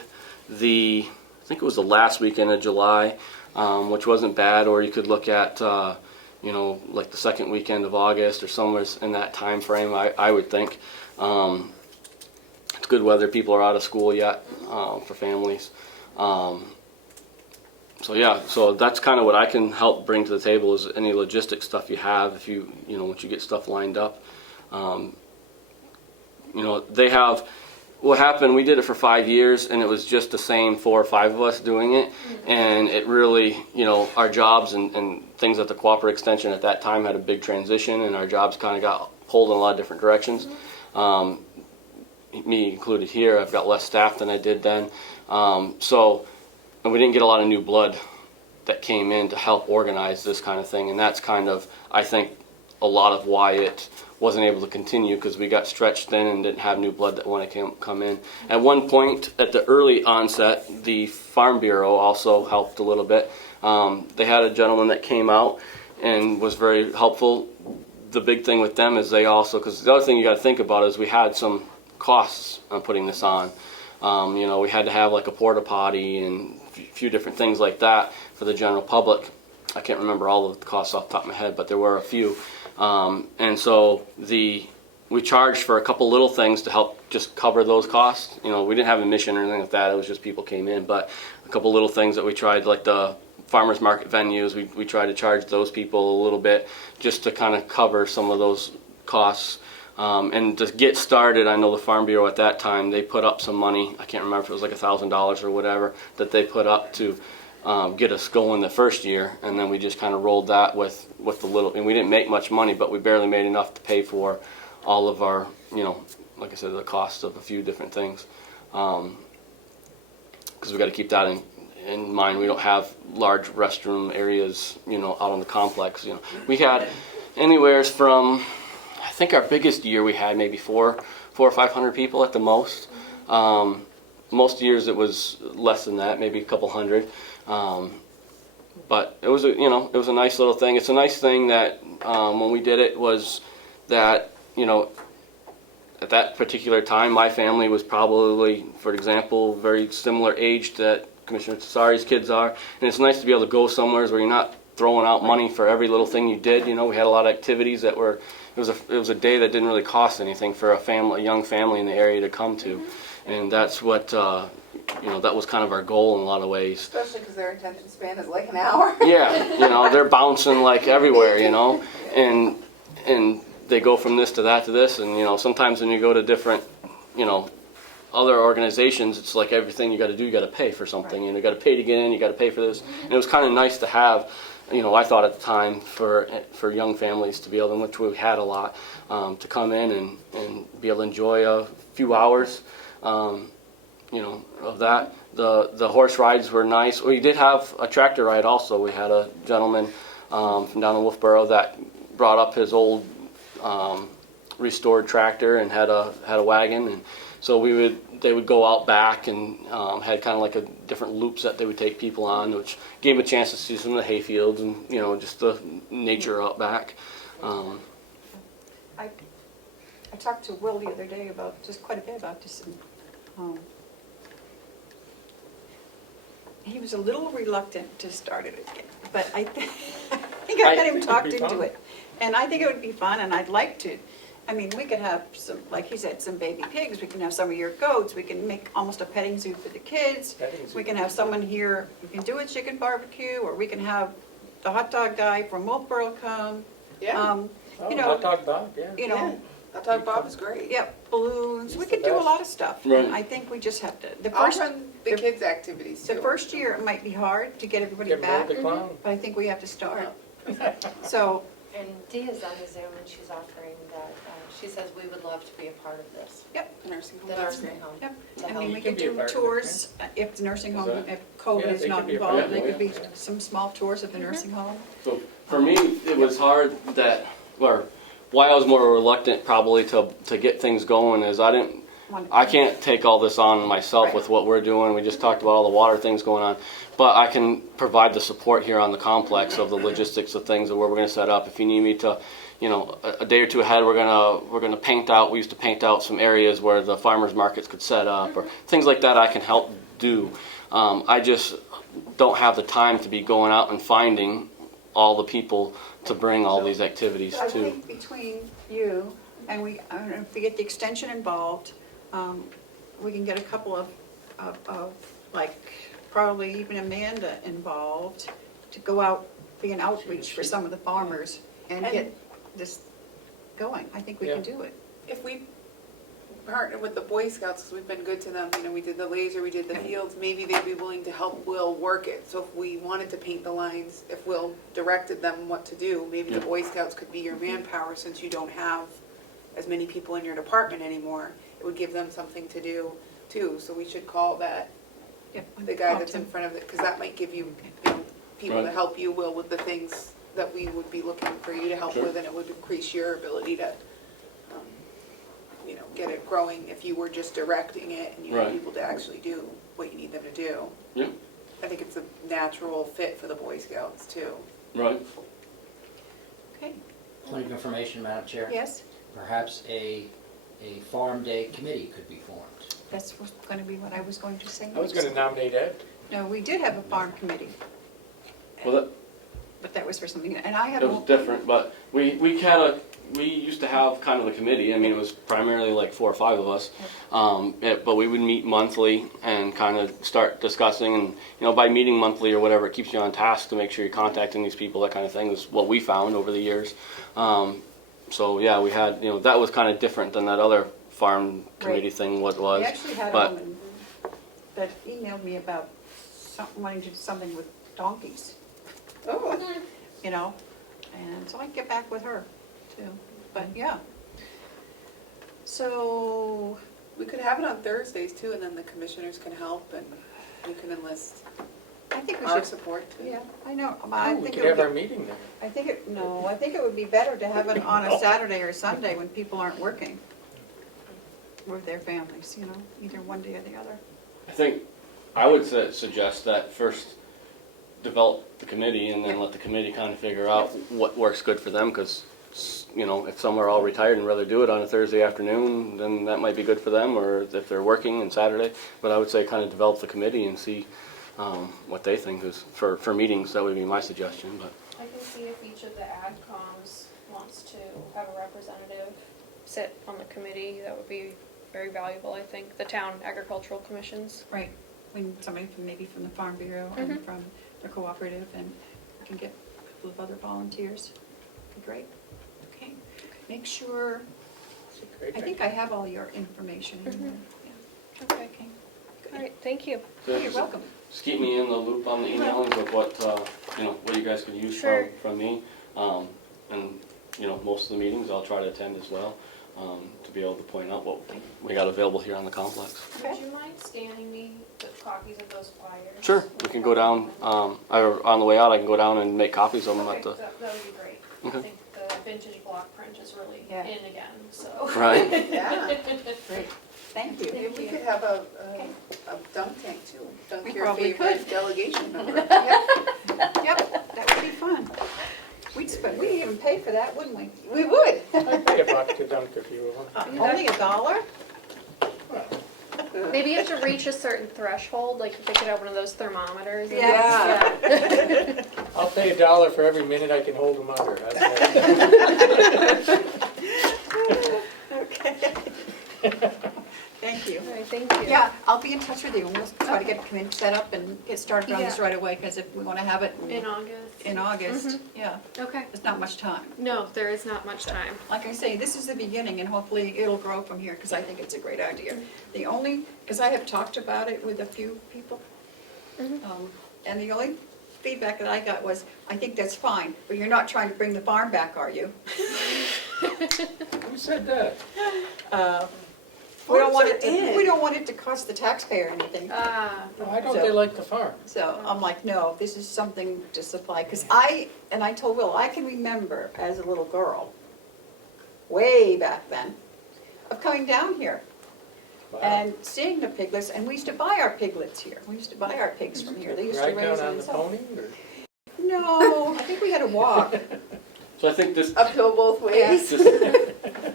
I think it was the last weekend of July, which wasn't bad, or you could look at, you know, like the second weekend of August or somewhere in that time frame, I would think. It's good weather, people are out of school yet for families. So yeah, so that's kind of what I can help bring to the table is any logistic stuff you have if you know, once you get stuff lined up. You know, they have, what happened, we did it for 5 years and it was just the same 4 or 5 of us doing it. And it really, you know, our jobs and things at the Cooperative Extension at that time had a big transition and our jobs kind of got pulled in a lot of different directions. Me included here, I've got less staff than I did then. And we didn't get a lot of new blood that came in to help organize this kind of thing. And that's kind of, I think, a lot of why it wasn't able to continue, because we got stretched thin and didn't have new blood that wanted to come in. At one point, at the early onset, the Farm Bureau also helped a little bit. They had a gentleman that came out and was very helpful. The big thing with them is they also, because the other thing you got to think about is we had some costs on putting this on. You know, we had to have like a porta potty and a few different things like that for the general public. I can't remember all of the costs off the top of my head, but there were a few. And so we charged for a couple little things to help just cover those costs. You know, we didn't have a mission or anything like that. It was just people came in. But a couple little things that we tried, like the farmers market venues, we tried to charge those people a little bit just to kind of cover some of those costs. And to get started, I know the Farm Bureau at that time, they put up some money. I can't remember if it was like $1,000 or whatever that they put up to get us going the first year. And then we just kind of rolled that with the little, and we didn't make much money, but we barely made enough to pay for all of our, you know, like I said, the cost of a few different things. Because we got to keep that in mind. We don't have large restroom areas, you know, out on the complex. You know, we had anywhere from, I think our biggest year we had maybe 400 or 500 people at the most. Most years it was less than that, maybe a couple hundred. But it was a nice little thing. It's a nice thing that when we did it was that, you know, at that particular time my family was probably, for example, very similar age that Commissioner Tsari's kids are. And it's nice to be able to go somewhere where you're not throwing out money for every little thing you did. You know, we had a lot of activities that were, it was a day that didn't really cost anything for a young family in the area to come to. And that's what, you know, that was kind of our goal in a lot of ways. Especially because their attention span is like an hour. Yeah, you know, they're bouncing like everywhere, you know, and they go from this to that to this, and, you know, sometimes when you go to different, you know, other organizations, it's like everything you got to do, you got to pay for something, and you got to pay to get in, you got to pay for this, and it was kind of nice to have, you know, I thought at the time for young families to be able, which we had a lot, to come in and be able to enjoy a few hours, you know, of that. The horse rides were nice. We did have a tractor ride also. We had a gentleman from down in Wolfboro that brought up his old restored tractor and had a wagon, and so they would go out back and had kind of like a different loops that they would take people on, which gave them a chance to see some of the hay fields and, you know, just the nature out back. I talked to Will the other day about, just quite a bit about this. He was a little reluctant to start it again, but I think I got him talked into it. And I think it would be fun, and I'd like to. I mean, we could have some, like he said, some baby pigs, we can have some of your goats, we can make almost a petting zoo for the kids. Petting zoo. We can have someone here, we can do a chicken barbecue, or we can have the hot dog guy from Wolfboro come. Yeah, Oh, You know, hot dog Bob, yeah. you know, I thought Bob was great. yep, balloons, we He's could the do a best. lot of stuff. Right. And I think we just have to, the I'll first, run the kids' activities too. the first year it might be hard to get everybody Get back, Bob the clown. but I think we have to start. So, And Dee is on the Zoom and she's offering that, she says we would love to be a part of this, yep, The nursing home. the that's nursing home. yep. To I help. mean, we can could be a do part of it, tours, if the nursing home, that- if COVID Yeah, is they not could be a part involved, of there it, could be yeah. some small tours of the nursing home. So for me, it was hard that, or why I was more reluctant probably to get things going is I can't take all this on myself Right. with what we're doing. We just talked about all the water things going on. But I can provide the support here on the complex of the logistics of things and where we're going to set up. If you need me to, you know, a day or two ahead, we're gonna paint out. We used to paint out some areas where the farmers markets could set up or things like that. I can help do. I just don't have the time to be going out and finding all the people to bring all these activities I to. think between you and I don't know, if we get the extension involved, we can get a couple of like, probably even Amanda involved to go out, be an outreach for some of the farmers and get this going. I think we can do it. If we partner with the Boy Scouts, because we've been good to them, you know, we did the laser, we did the fields, maybe they'd be willing to help Will work it. So if we wanted to paint the lines, if Will directed them what to do, maybe the Boy Scouts could be your manpower since you don't have as many people in your department anymore. It would give them something to do too, so we should call that Yep, the guy that's in front of it, because that might give you, you know, people to Right. help you, Will, with the things that we would be looking for you to help Sure. with, and it would increase your ability to, you know, get it growing if you were just directing it and you had Right. people to actually do what you need them to do. Yeah, I think it's a natural fit for the Boy Scouts too. right. Okay, Point of information, Madam Chair. yes, Perhaps a farm day committee could be formed. that's going to be what I was going to say. I was gonna nominate Ed. No, we did have a farm committee, Well, but that was for something, and I had. it was different, but we used to have kind of a committee. I mean, it was primarily like 4 or 5 of us, but we would meet monthly and kind of start discussing. And you know, by meeting monthly or whatever, it keeps you on task to make sure you're contacting these people. That kind of thing is what we found over the years. So yeah, we had, you know, that was kind of different than that other farm committee Right. thing. What was? I actually had a but woman that emailed me about wanting to do something with donkeys, Oh, you know, and so I get back with her too, but yeah. So, we could have it on Thursdays too, and then the commissioners can help and we can enlist I think we our should, support too. yeah, I know, I Oh, we think could it have our would be, meeting there. I think it would be better to have it on a Saturday or Sunday when people aren't working with their families, you know, either one day or the other. I think I would suggest that first develop the committee and then Yeah. let the committee kind of figure out what works good for them. Because you know, if some are all retired and rather do it on a Thursday afternoon, then that might be good for them. Or if they're working on Saturday, but I would say kind of develop the committee and see what they think is for meetings. That would be my suggestion. But I can see if each of the AdComs wants to have a representative sit on the committee. That would be very valuable, I think. The town agricultural commissions. Right, when somebody from, maybe from the Farm Bureau and Mhm. from the cooperative, and we can get a couple of other volunteers. Be great. Okay, make sure, It's a great I think I have all your information. Mhm. Yeah. Okay. Okay, All right, thank you. Oh, you're welcome. just keep me in the loop on the emails of what you know, what you guys could use Sure. from me. And you know, most of the meetings I'll try to attend as well, to be able to point out what we got available here on the complex. Okay. Would you mind scanning me the copies of those flyers? Sure, we can go down, on the way out I can go down and make copies of them Okay, at the, that would be great. Okay. I think the vintage block print is really Yeah. in again, so. right? Yeah, Great, thank you. maybe we could have a dunk tank too. We Dunk your probably favorite could. delegation member. Yep, that would be fun. We'd even pay for that, wouldn't we? We would. I'd pay $1 to dunk a few of them. Only $1? Maybe you have to reach a certain threshold, like if they could have one of those thermometers. Yeah. Yeah. I'll pay $1 for every minute I can hold them under. That's it. thank you. Yeah, I'll be in touch with you, and we'll try to get a committee set up and get started on this Yeah. right away, because if we want to have it In August. in August, yeah, Okay. there's not much time. No, there is not much time. Like I say, this is the beginning, and hopefully it'll grow from here, because I think it's a great idea. The only, because I have talked about it with a few people, and the only feedback that I got was, I think that's fine, but you're not trying to bring the farm back, are you? Who said that? We don't want it Farms are to, in. we don't want it to cost the taxpayer anything. Why don't So- they like the farm? So I'm like, no, this is something to supply, because I told Will, I can remember as a little girl, way back then, of coming down here and seeing the piglets, and we used to buy our piglets here. We used to buy our pigs from here. They used to Ride raise down on them. the pony, or? No, I think we had to walk. So I think this, Uphill both ways.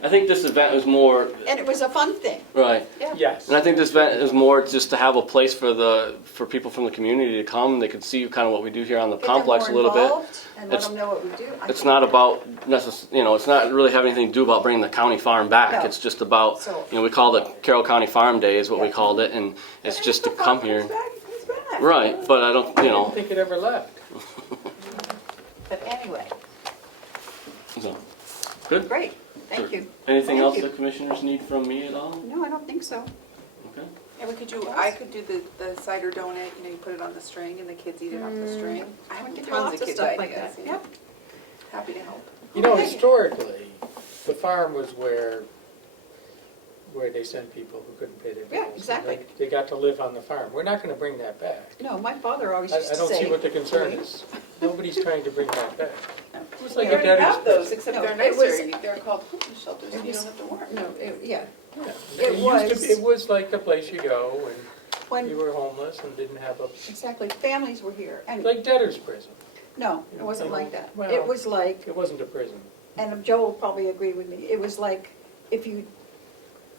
I think this event is more, And it was a fun thing. right. Yes. And I think this event is more just to have a place for people from the community to come. They could see kind of what we do here on the Get them complex a more little bit. involved and let It's- them know what we do. I It's think- not about it's not really having anything to do about bringing the county farm back. No. It's just about, So- we called it Carroll County Farm Day is what we Yeah. called it, and it's And just to if the come farm here. comes back, it comes back. Right, but I don't, I didn't think it ever left. But anyway, So, good. great, thank you. Anything Thank else you. the commissioners need from me at all? No, I don't think so. Okay. And we could do, I could do the cider donut, you put it on the string and the kids eat it off the string. I We have can do tons lots of of kids' stuff like ideas. that. Yep. Happy to help. You know, Okay. historically, the farm was where they sent people who couldn't pay their bills. Yeah, exactly. They got to live on the farm. We're not gonna bring that back. No, my father always I used to don't say. see what the concern is. Nobody's trying to bring that back. It was like We a already debtor's have those, prison. except No, they're it was- nicer, they're called homeless shelters, It you was- don't have to work. No, yeah, Yeah. It used to be- was- It was like the place you go when you when, were homeless and didn't have a, exactly, families were here, and, like debtor's prison. no, it wasn't like that. Well- It was like, It wasn't a prison. and Joe will probably agree with me, it was like, if you,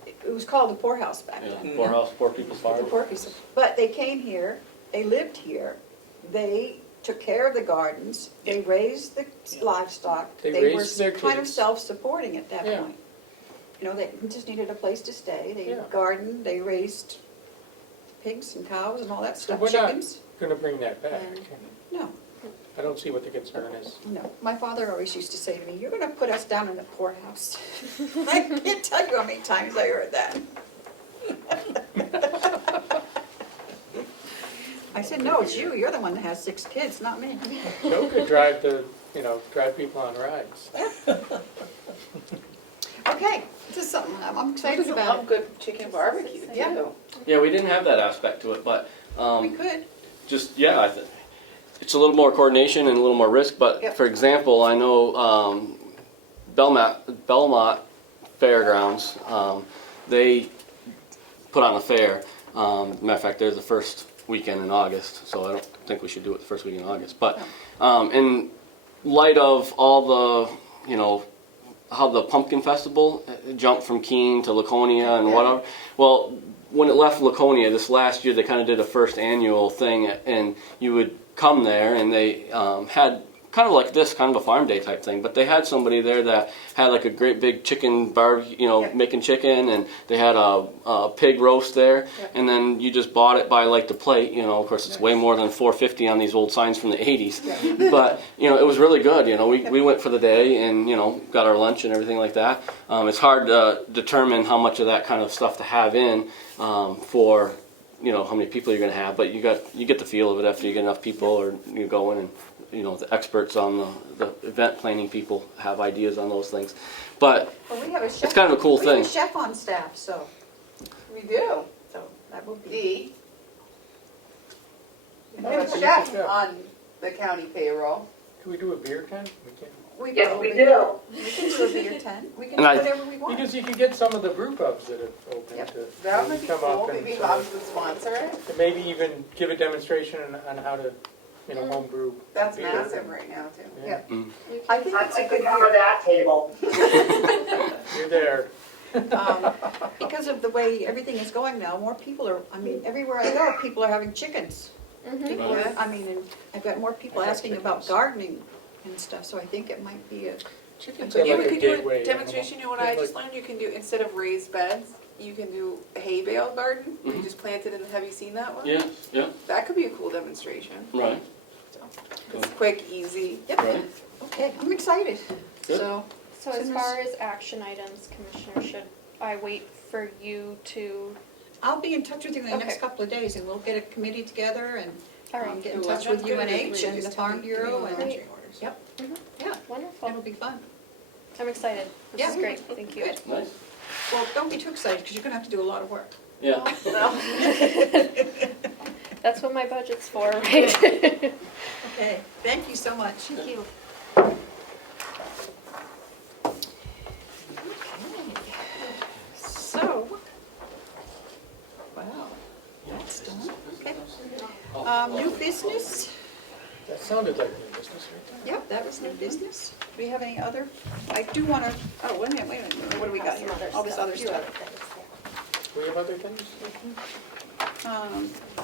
it was called the poorhouse back Yeah, then. poorhouse, poor people's The farm. poor people. But they came here, they lived here, they took care of the gardens, they raised the livestock. They were raised their kind of kids. self-supporting at that Yeah. point. You know, they just needed a place to stay, they Yeah. gardened, they raised pigs and cows and all that So stuff, we're not chickens. gonna bring that back. No, I don't see what the concern is. no. My father always used to say to me, "You're gonna put us down in the poorhouse." I can't tell you how many times I heard that. I said, "No, it's you. You're the one that has 6 kids, not me." Joe could drive drive people on rides. Okay, this is something I'm excited about. Love good chicken barbecue too. Yeah. Yeah, we didn't have that aspect to it, but We could. just, yeah, I think it's a little more coordination and a little more risk, but Yep. for example, I know Belmont Fairgrounds, they put on a fair. Matter of fact, they're the first weekend in August, so I don't think we should do it the first week in August. But in light of all the, how the pumpkin festival jumped from Keene to Laconia and Yeah. whatever, well, when it left Laconia this last year, they kind of did a first annual thing, and you would come there, and they had kind of like this, kind of a farm day type thing, but they had somebody there that had like a great big chicken barbecue, Yeah. making chicken, and they had a pig roast there, and then you just bought it by like the plate, of course it's way more than $4.50 on these old signs from the 80s, but, it was really good, we went for the day and, got our lunch and everything like that. It's hard to determine how much of that kind of stuff to have in for, how many people you're going to have, but you get the feel of it after you get enough people or you go in and, the experts on the event planning people have ideas on those things. But Well, we have a chef. it's kind of a cool We have thing. a chef on staff, so We do. that will be. Dee. We Oh, have that's a a chef good chef. on the county payroll. Can we do a beer tent? We can. We Yes, probably- we do. We can do a beer tent. We can And do I- whatever we want. Because you could get some of the brew pubs that have opened Yep. to That would be come cool, up and maybe sort Hobbs of- would sponsor it. and maybe even give a demonstration on how to, home brew. That's beer. massive right now too. Yeah. I think it's a good cover that table. You're there. because of the way everything is going now, more people are, everywhere I go, people are having chickens. People are, and I've got more people I have asking about chickens. gardening and stuff, so I think it might be a, Chickens Yeah, are we like a could do gateway a demonstration, animal. what I just learned, you can do, instead of raised beds, you can do a hay bale garden, you Mhm. just plant it in, have you seen that one? Yeah, yeah, That could be a cool demonstration. right, It's quick, easy. Yep, right. okay, I'm excited. Good. So, So as far as action items, Commissioner, should I wait for you to, I'll be in touch with you in the next Okay. couple of days, and we'll get a committee together and all right, get in Well, touch that's with good if UNH you and the just Farm give me Bureau the and, marching orders. yep, Mhm. yeah, Wonderful. that'll be fun. I'm excited. This Yeah. is great. Thank you. Good. Nice, Well, don't be too excited, because you're gonna have to do a lot of work. yeah. That's what my budget's for, right? Okay, thank you so much. Thank you. So, wow, that's done, okay. New business, That sounded like new business right there. yep, that was new business. Do we have any other? I do wanna, oh, wait a minute, what do we got here? All this other stuff. We have other things?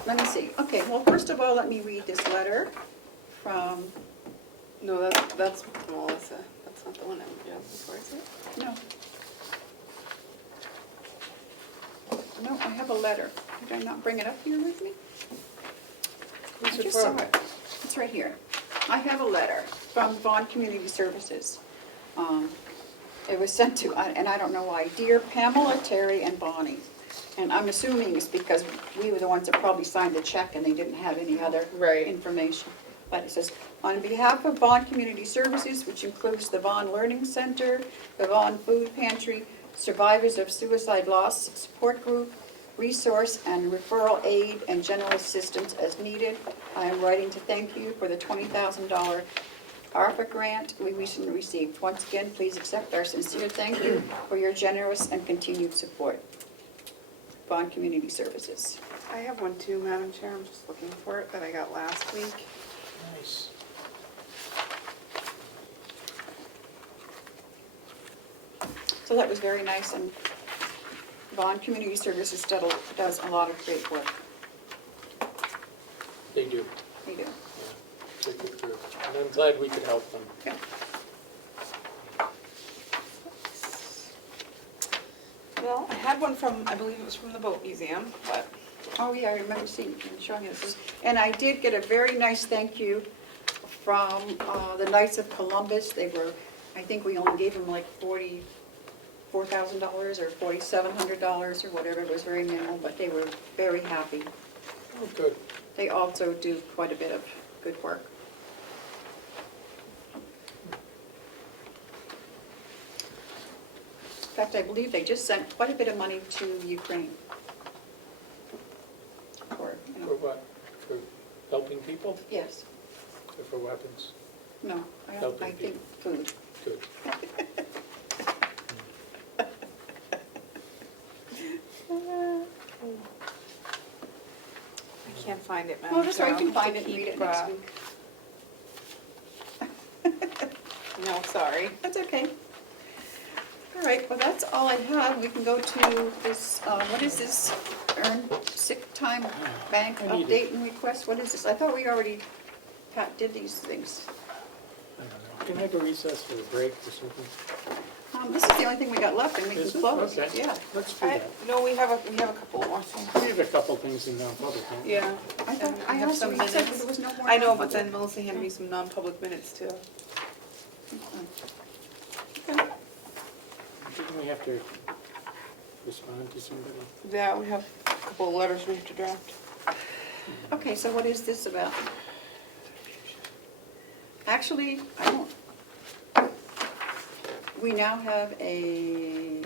Let me see, okay, well, first of all, let me read this letter from, No, that's Melissa. That's not the one I'm looking for, is it? no. No, I have a letter. Did I not bring it up here with me? I Who's it just saw from? it. It's right here. I have a letter from Vaughn Community Services. It was sent to, and I don't know why, Dear Pamela, Terry, and Bonnie. And I'm assuming it's because we were the ones that probably signed the check and they didn't have any other Right. information. But it says, on behalf of Vaughn Community Services, which includes the Vaughn Learning Center, the Vaughn Food Pantry, Survivors of Suicide Loss Support Group, Resource and Referral Aid, and General Assistance as needed, I am writing to thank you for the $20,000 ARPA grant we recently received. Once again, please accept our sincere thank you for your generous and continued support. Vaughn Community Services. I have one too, Madam Chair. I'm just looking for it that I got last week. Nice. So that was very nice, and Vaughn Community Services does a lot of great work. They do. They do. Yeah. They're good group. And I'm glad we could help them. Yeah. Well, I had one from, I believe it was from the Boat Museum, but Oh, yeah, I remember seeing, you showing us. And I did get a very nice thank you from the Knights of Columbus. They were, I think we only gave them like $44,000 or $4,700 or whatever. It was very minimal, but they were very happy. Oh, good. They also do quite a bit of good work. In fact, I believe they just sent quite a bit of money to Ukraine. For, you For know, what? For helping people yes, or for weapons? no, Helping I think food. Good. I can't find it, Madam Well, that's Chair. right, you I'll can have find to it and read keep, it next week. No, sorry. That's okay. All right, well, that's all I have. We can go to this, what is this? Earned sick time bank I need update and request? What is this? I thought we already, Pat, did these things. I don't know. Can I have a recess for a break or something? This is the only thing we got left, and we can Is it? close. Okay. Yeah. Let's do that. No, we have a couple more things. We have a couple things in non-public, huh? Yeah. I thought, And I we have asked some you, you said minutes. there was no more. I know, but then Melissa handed me some non-public minutes too. Okay. Didn't we have to respond to somebody? Yeah, we have a couple of letters we have to draft. Okay, so what is this about? Actually, I don't. We now have a.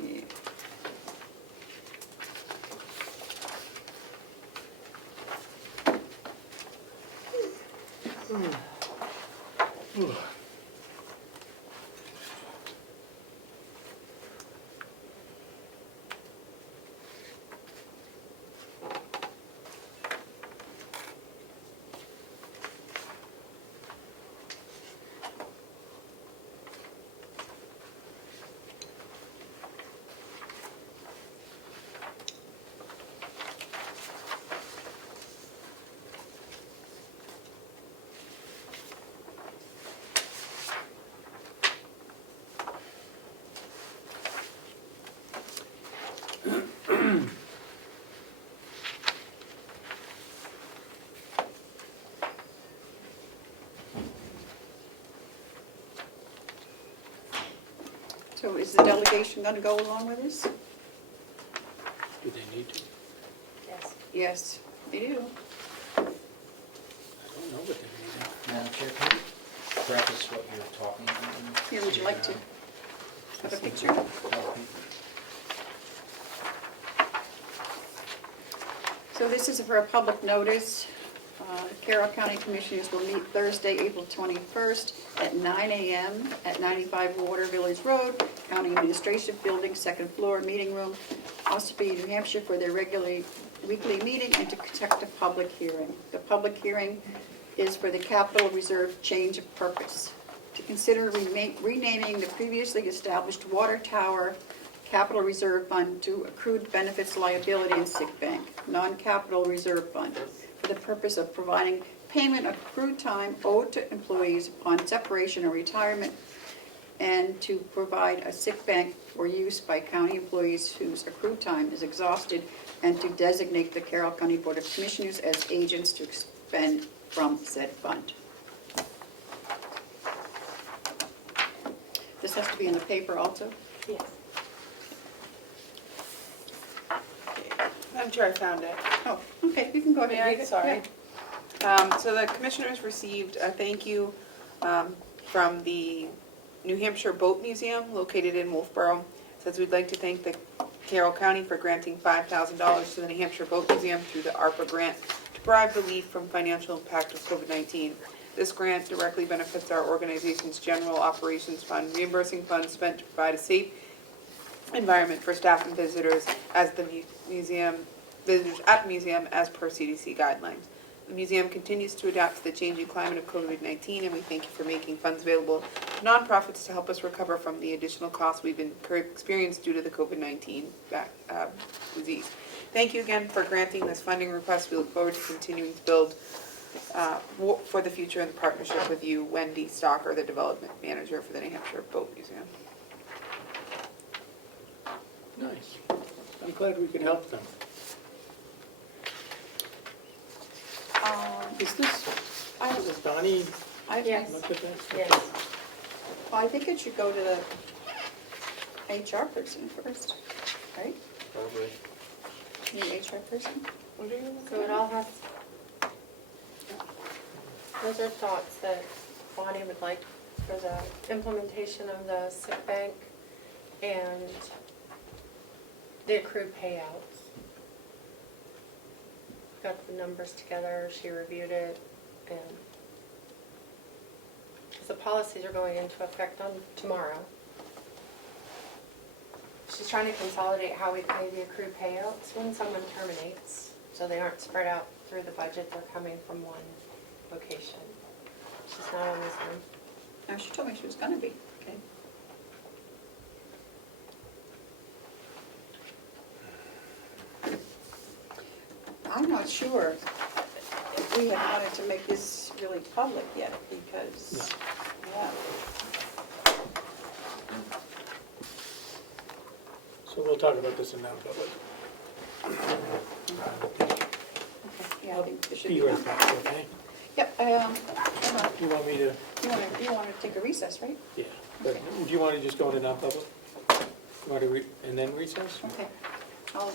So is the delegation gonna go along with this? Do they need to? Yes. Yes, they do. I don't know what they need. Madam Chair, can you preface what you're talking about? Here, would you like to have a picture? So this is for a public notice. The Carroll County Commissioners will meet Thursday, April 21st at 9 a.m. at 95 Water Village Road, County Administration Building, second floor, meeting room, Ospey, New Hampshire, for their regularly weekly meeting and to conduct a public hearing. The public hearing is for the capital reserve change of purpose. To consider renaming the previously established water tower capital reserve fund to accrued benefits liability and sick bank, non-capital reserve fund, for the purpose of providing payment of accrued time owed to employees upon separation or retirement, and to provide a sick bank for use by county employees whose accrued time is exhausted, and to designate the Carroll County Board of Commissioners as agents to expend from said fund. This has to be in the paper also? Yes. I'm sure I found it. Oh, okay, you can go ahead and read it. Sorry. Yeah. So the commissioners received a thank you from the New Hampshire Boat Museum located in Wolfboro. It says, we'd like to thank the Carroll County for granting $5,000 to the New Hampshire Boat Museum through the ARPA grant to provide relief from financial impact of COVID-19. This grant directly benefits our organization's general operations fund, reimbursing funds spent to provide a safe environment for staff and visitors as the visitors at the museum as per CDC guidelines. The museum continues to adapt to the changing climate of COVID-19, and we thank you for making funds available to nonprofits to help us recover from the additional costs we've experienced due to the COVID-19 disease. Thank you again for granting this funding request. We look forward to continuing to build for the future in partnership with you, Wendy Stocker, the development manager for the New Hampshire Boat Museum. Nice. I'm glad we could help them. Is this, does Donnie Yes. look at that? Yes. Well, I think it should go to the HR person first, right? Probably. The HR person? What are you looking So it all has, those are thoughts that Bonnie would like for the implementation of the sick bank and the accrued payouts. Got the numbers together, she reviewed it, and because the policies are going into effect on tomorrow. She's trying to consolidate how we pay the accrued payouts when someone terminates, so they aren't spread out through the budget, they're coming from one location. She's not always one. No, she told me she was gonna be, okay. I'm not sure if we had wanted to make this really public yet, because, yeah. So we'll talk about this in non-public. Okay, yeah, I think this should Be be right done. back, okay? Yep, hold on. You want me to, You wanna take a recess, right? yeah, but do you want to just go into non-public? You want to, and then recess? Okay. I'll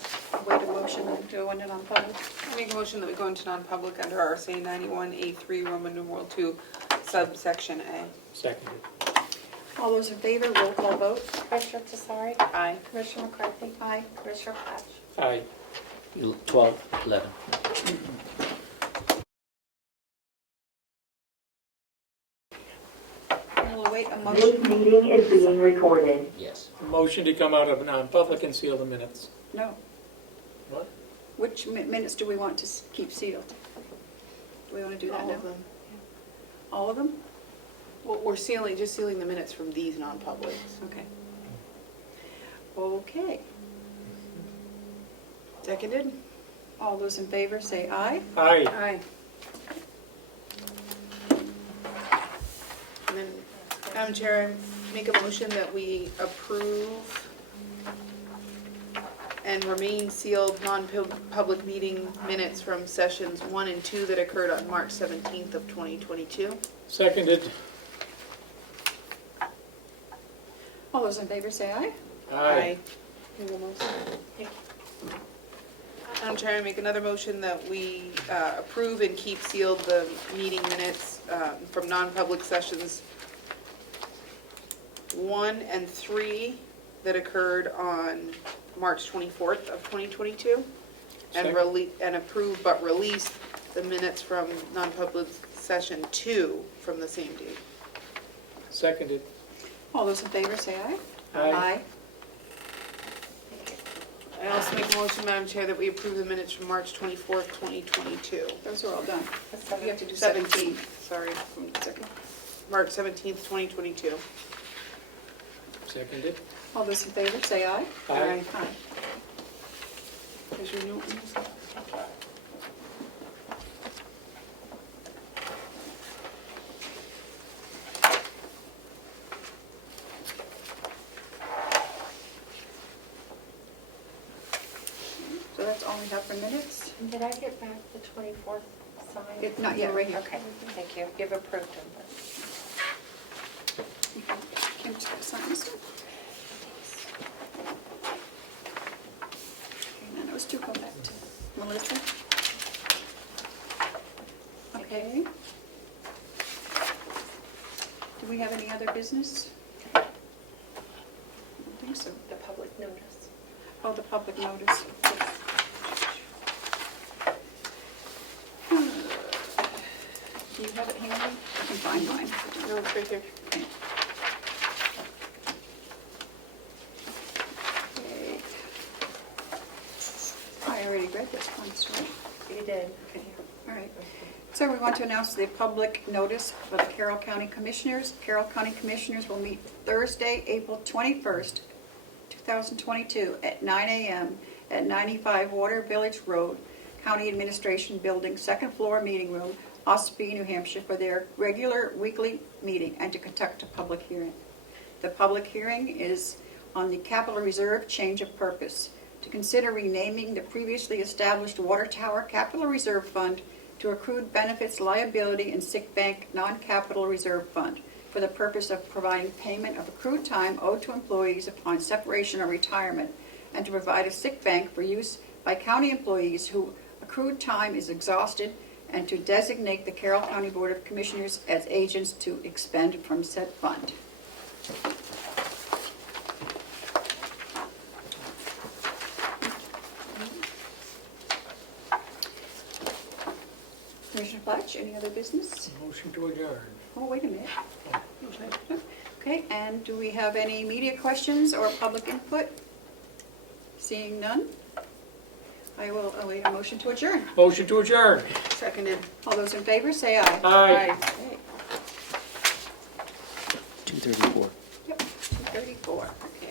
wait a motion to go into non-public. I make a motion that we go into non-public under RSA 91A3 Roman numeral 2 subsection A. Seconded. All those in favor, roll call vote. Commissioner Tesari? Aye. Commissioner McCarthy? Aye. Commissioner Patch? Aye. 12, 11. We'll await a This motion. meeting is being recorded. Yes. Motion to come out of non-public and seal the minutes. No. What? Which minutes do we want to keep sealed? Do we want to do that All now? of them. All of them? Well, we're just sealing the minutes from these non-publics. Okay. Okay. Seconded? All those in favor say aye. Aye. Aye. And then, Madam Chair, I make a motion that we approve and remain sealed non-public meeting minutes from sessions 1 and 2 that occurred on March 17th of 2022. Seconded. All those in favor say aye. Aye. I'm trying to make another motion that we approve and keep sealed the meeting minutes from non-public sessions 1 and 3 that occurred on March 24th of 2022. And approve but release the minutes from non-public session 2 from the same date. Seconded. All those in favor say aye. Aye. I also make a motion, Madam Chair, that we approve the minutes from March 24th, 2022. Those are all done. You have to do 17, 17. sorry. Second. March 17th, 2022. Seconded. All those in favor say aye. Aye. Aye. There's your note in this. So that's all we have for minutes. Did I get back the 24th signed? Not yet, right here. Okay, thank you. You've approved them, but. Kim, just gotta sign this one. Okay, now those two go back to Melissa. Okay. Do we have any other business? I don't think so. The public notice. Oh, the public notice. Do you have it handy? I can find mine. No, it's right here. Okay. Okay. I already read this once, right? You did. Okay, all right. So we want to announce the public notice for the Carroll County Commissioners. Carroll County Commissioners will meet Thursday, April 21st, 2022 at 9 a.m. at 95 Water Village Road, County Administration Building, second floor meeting room, Ospey, New Hampshire, for their regular weekly meeting and to conduct a public hearing. The public hearing is on the Capital Reserve change of purpose, to consider renaming the previously established Water Tower Capital Reserve Fund to Accrued Benefits Liability and Sick Bank Non-Capital Reserve Fund for the purpose of providing payment of accrued time owed to employees upon separation or retirement, and to provide a sick bank for use by county employees who accrued time is exhausted, and to designate the Carroll County Board of Commissioners as agents to expend from said fund. Commissioner Fletch, any other business? Motion to adjourn. Oh, wait a minute. Okay, and do we have any media questions or public input? Seeing none, I will await a motion to adjourn. Motion to adjourn. Seconded. All those in favor, say aye. Aye. Okay. 2:34. Yep, 2:34, okay.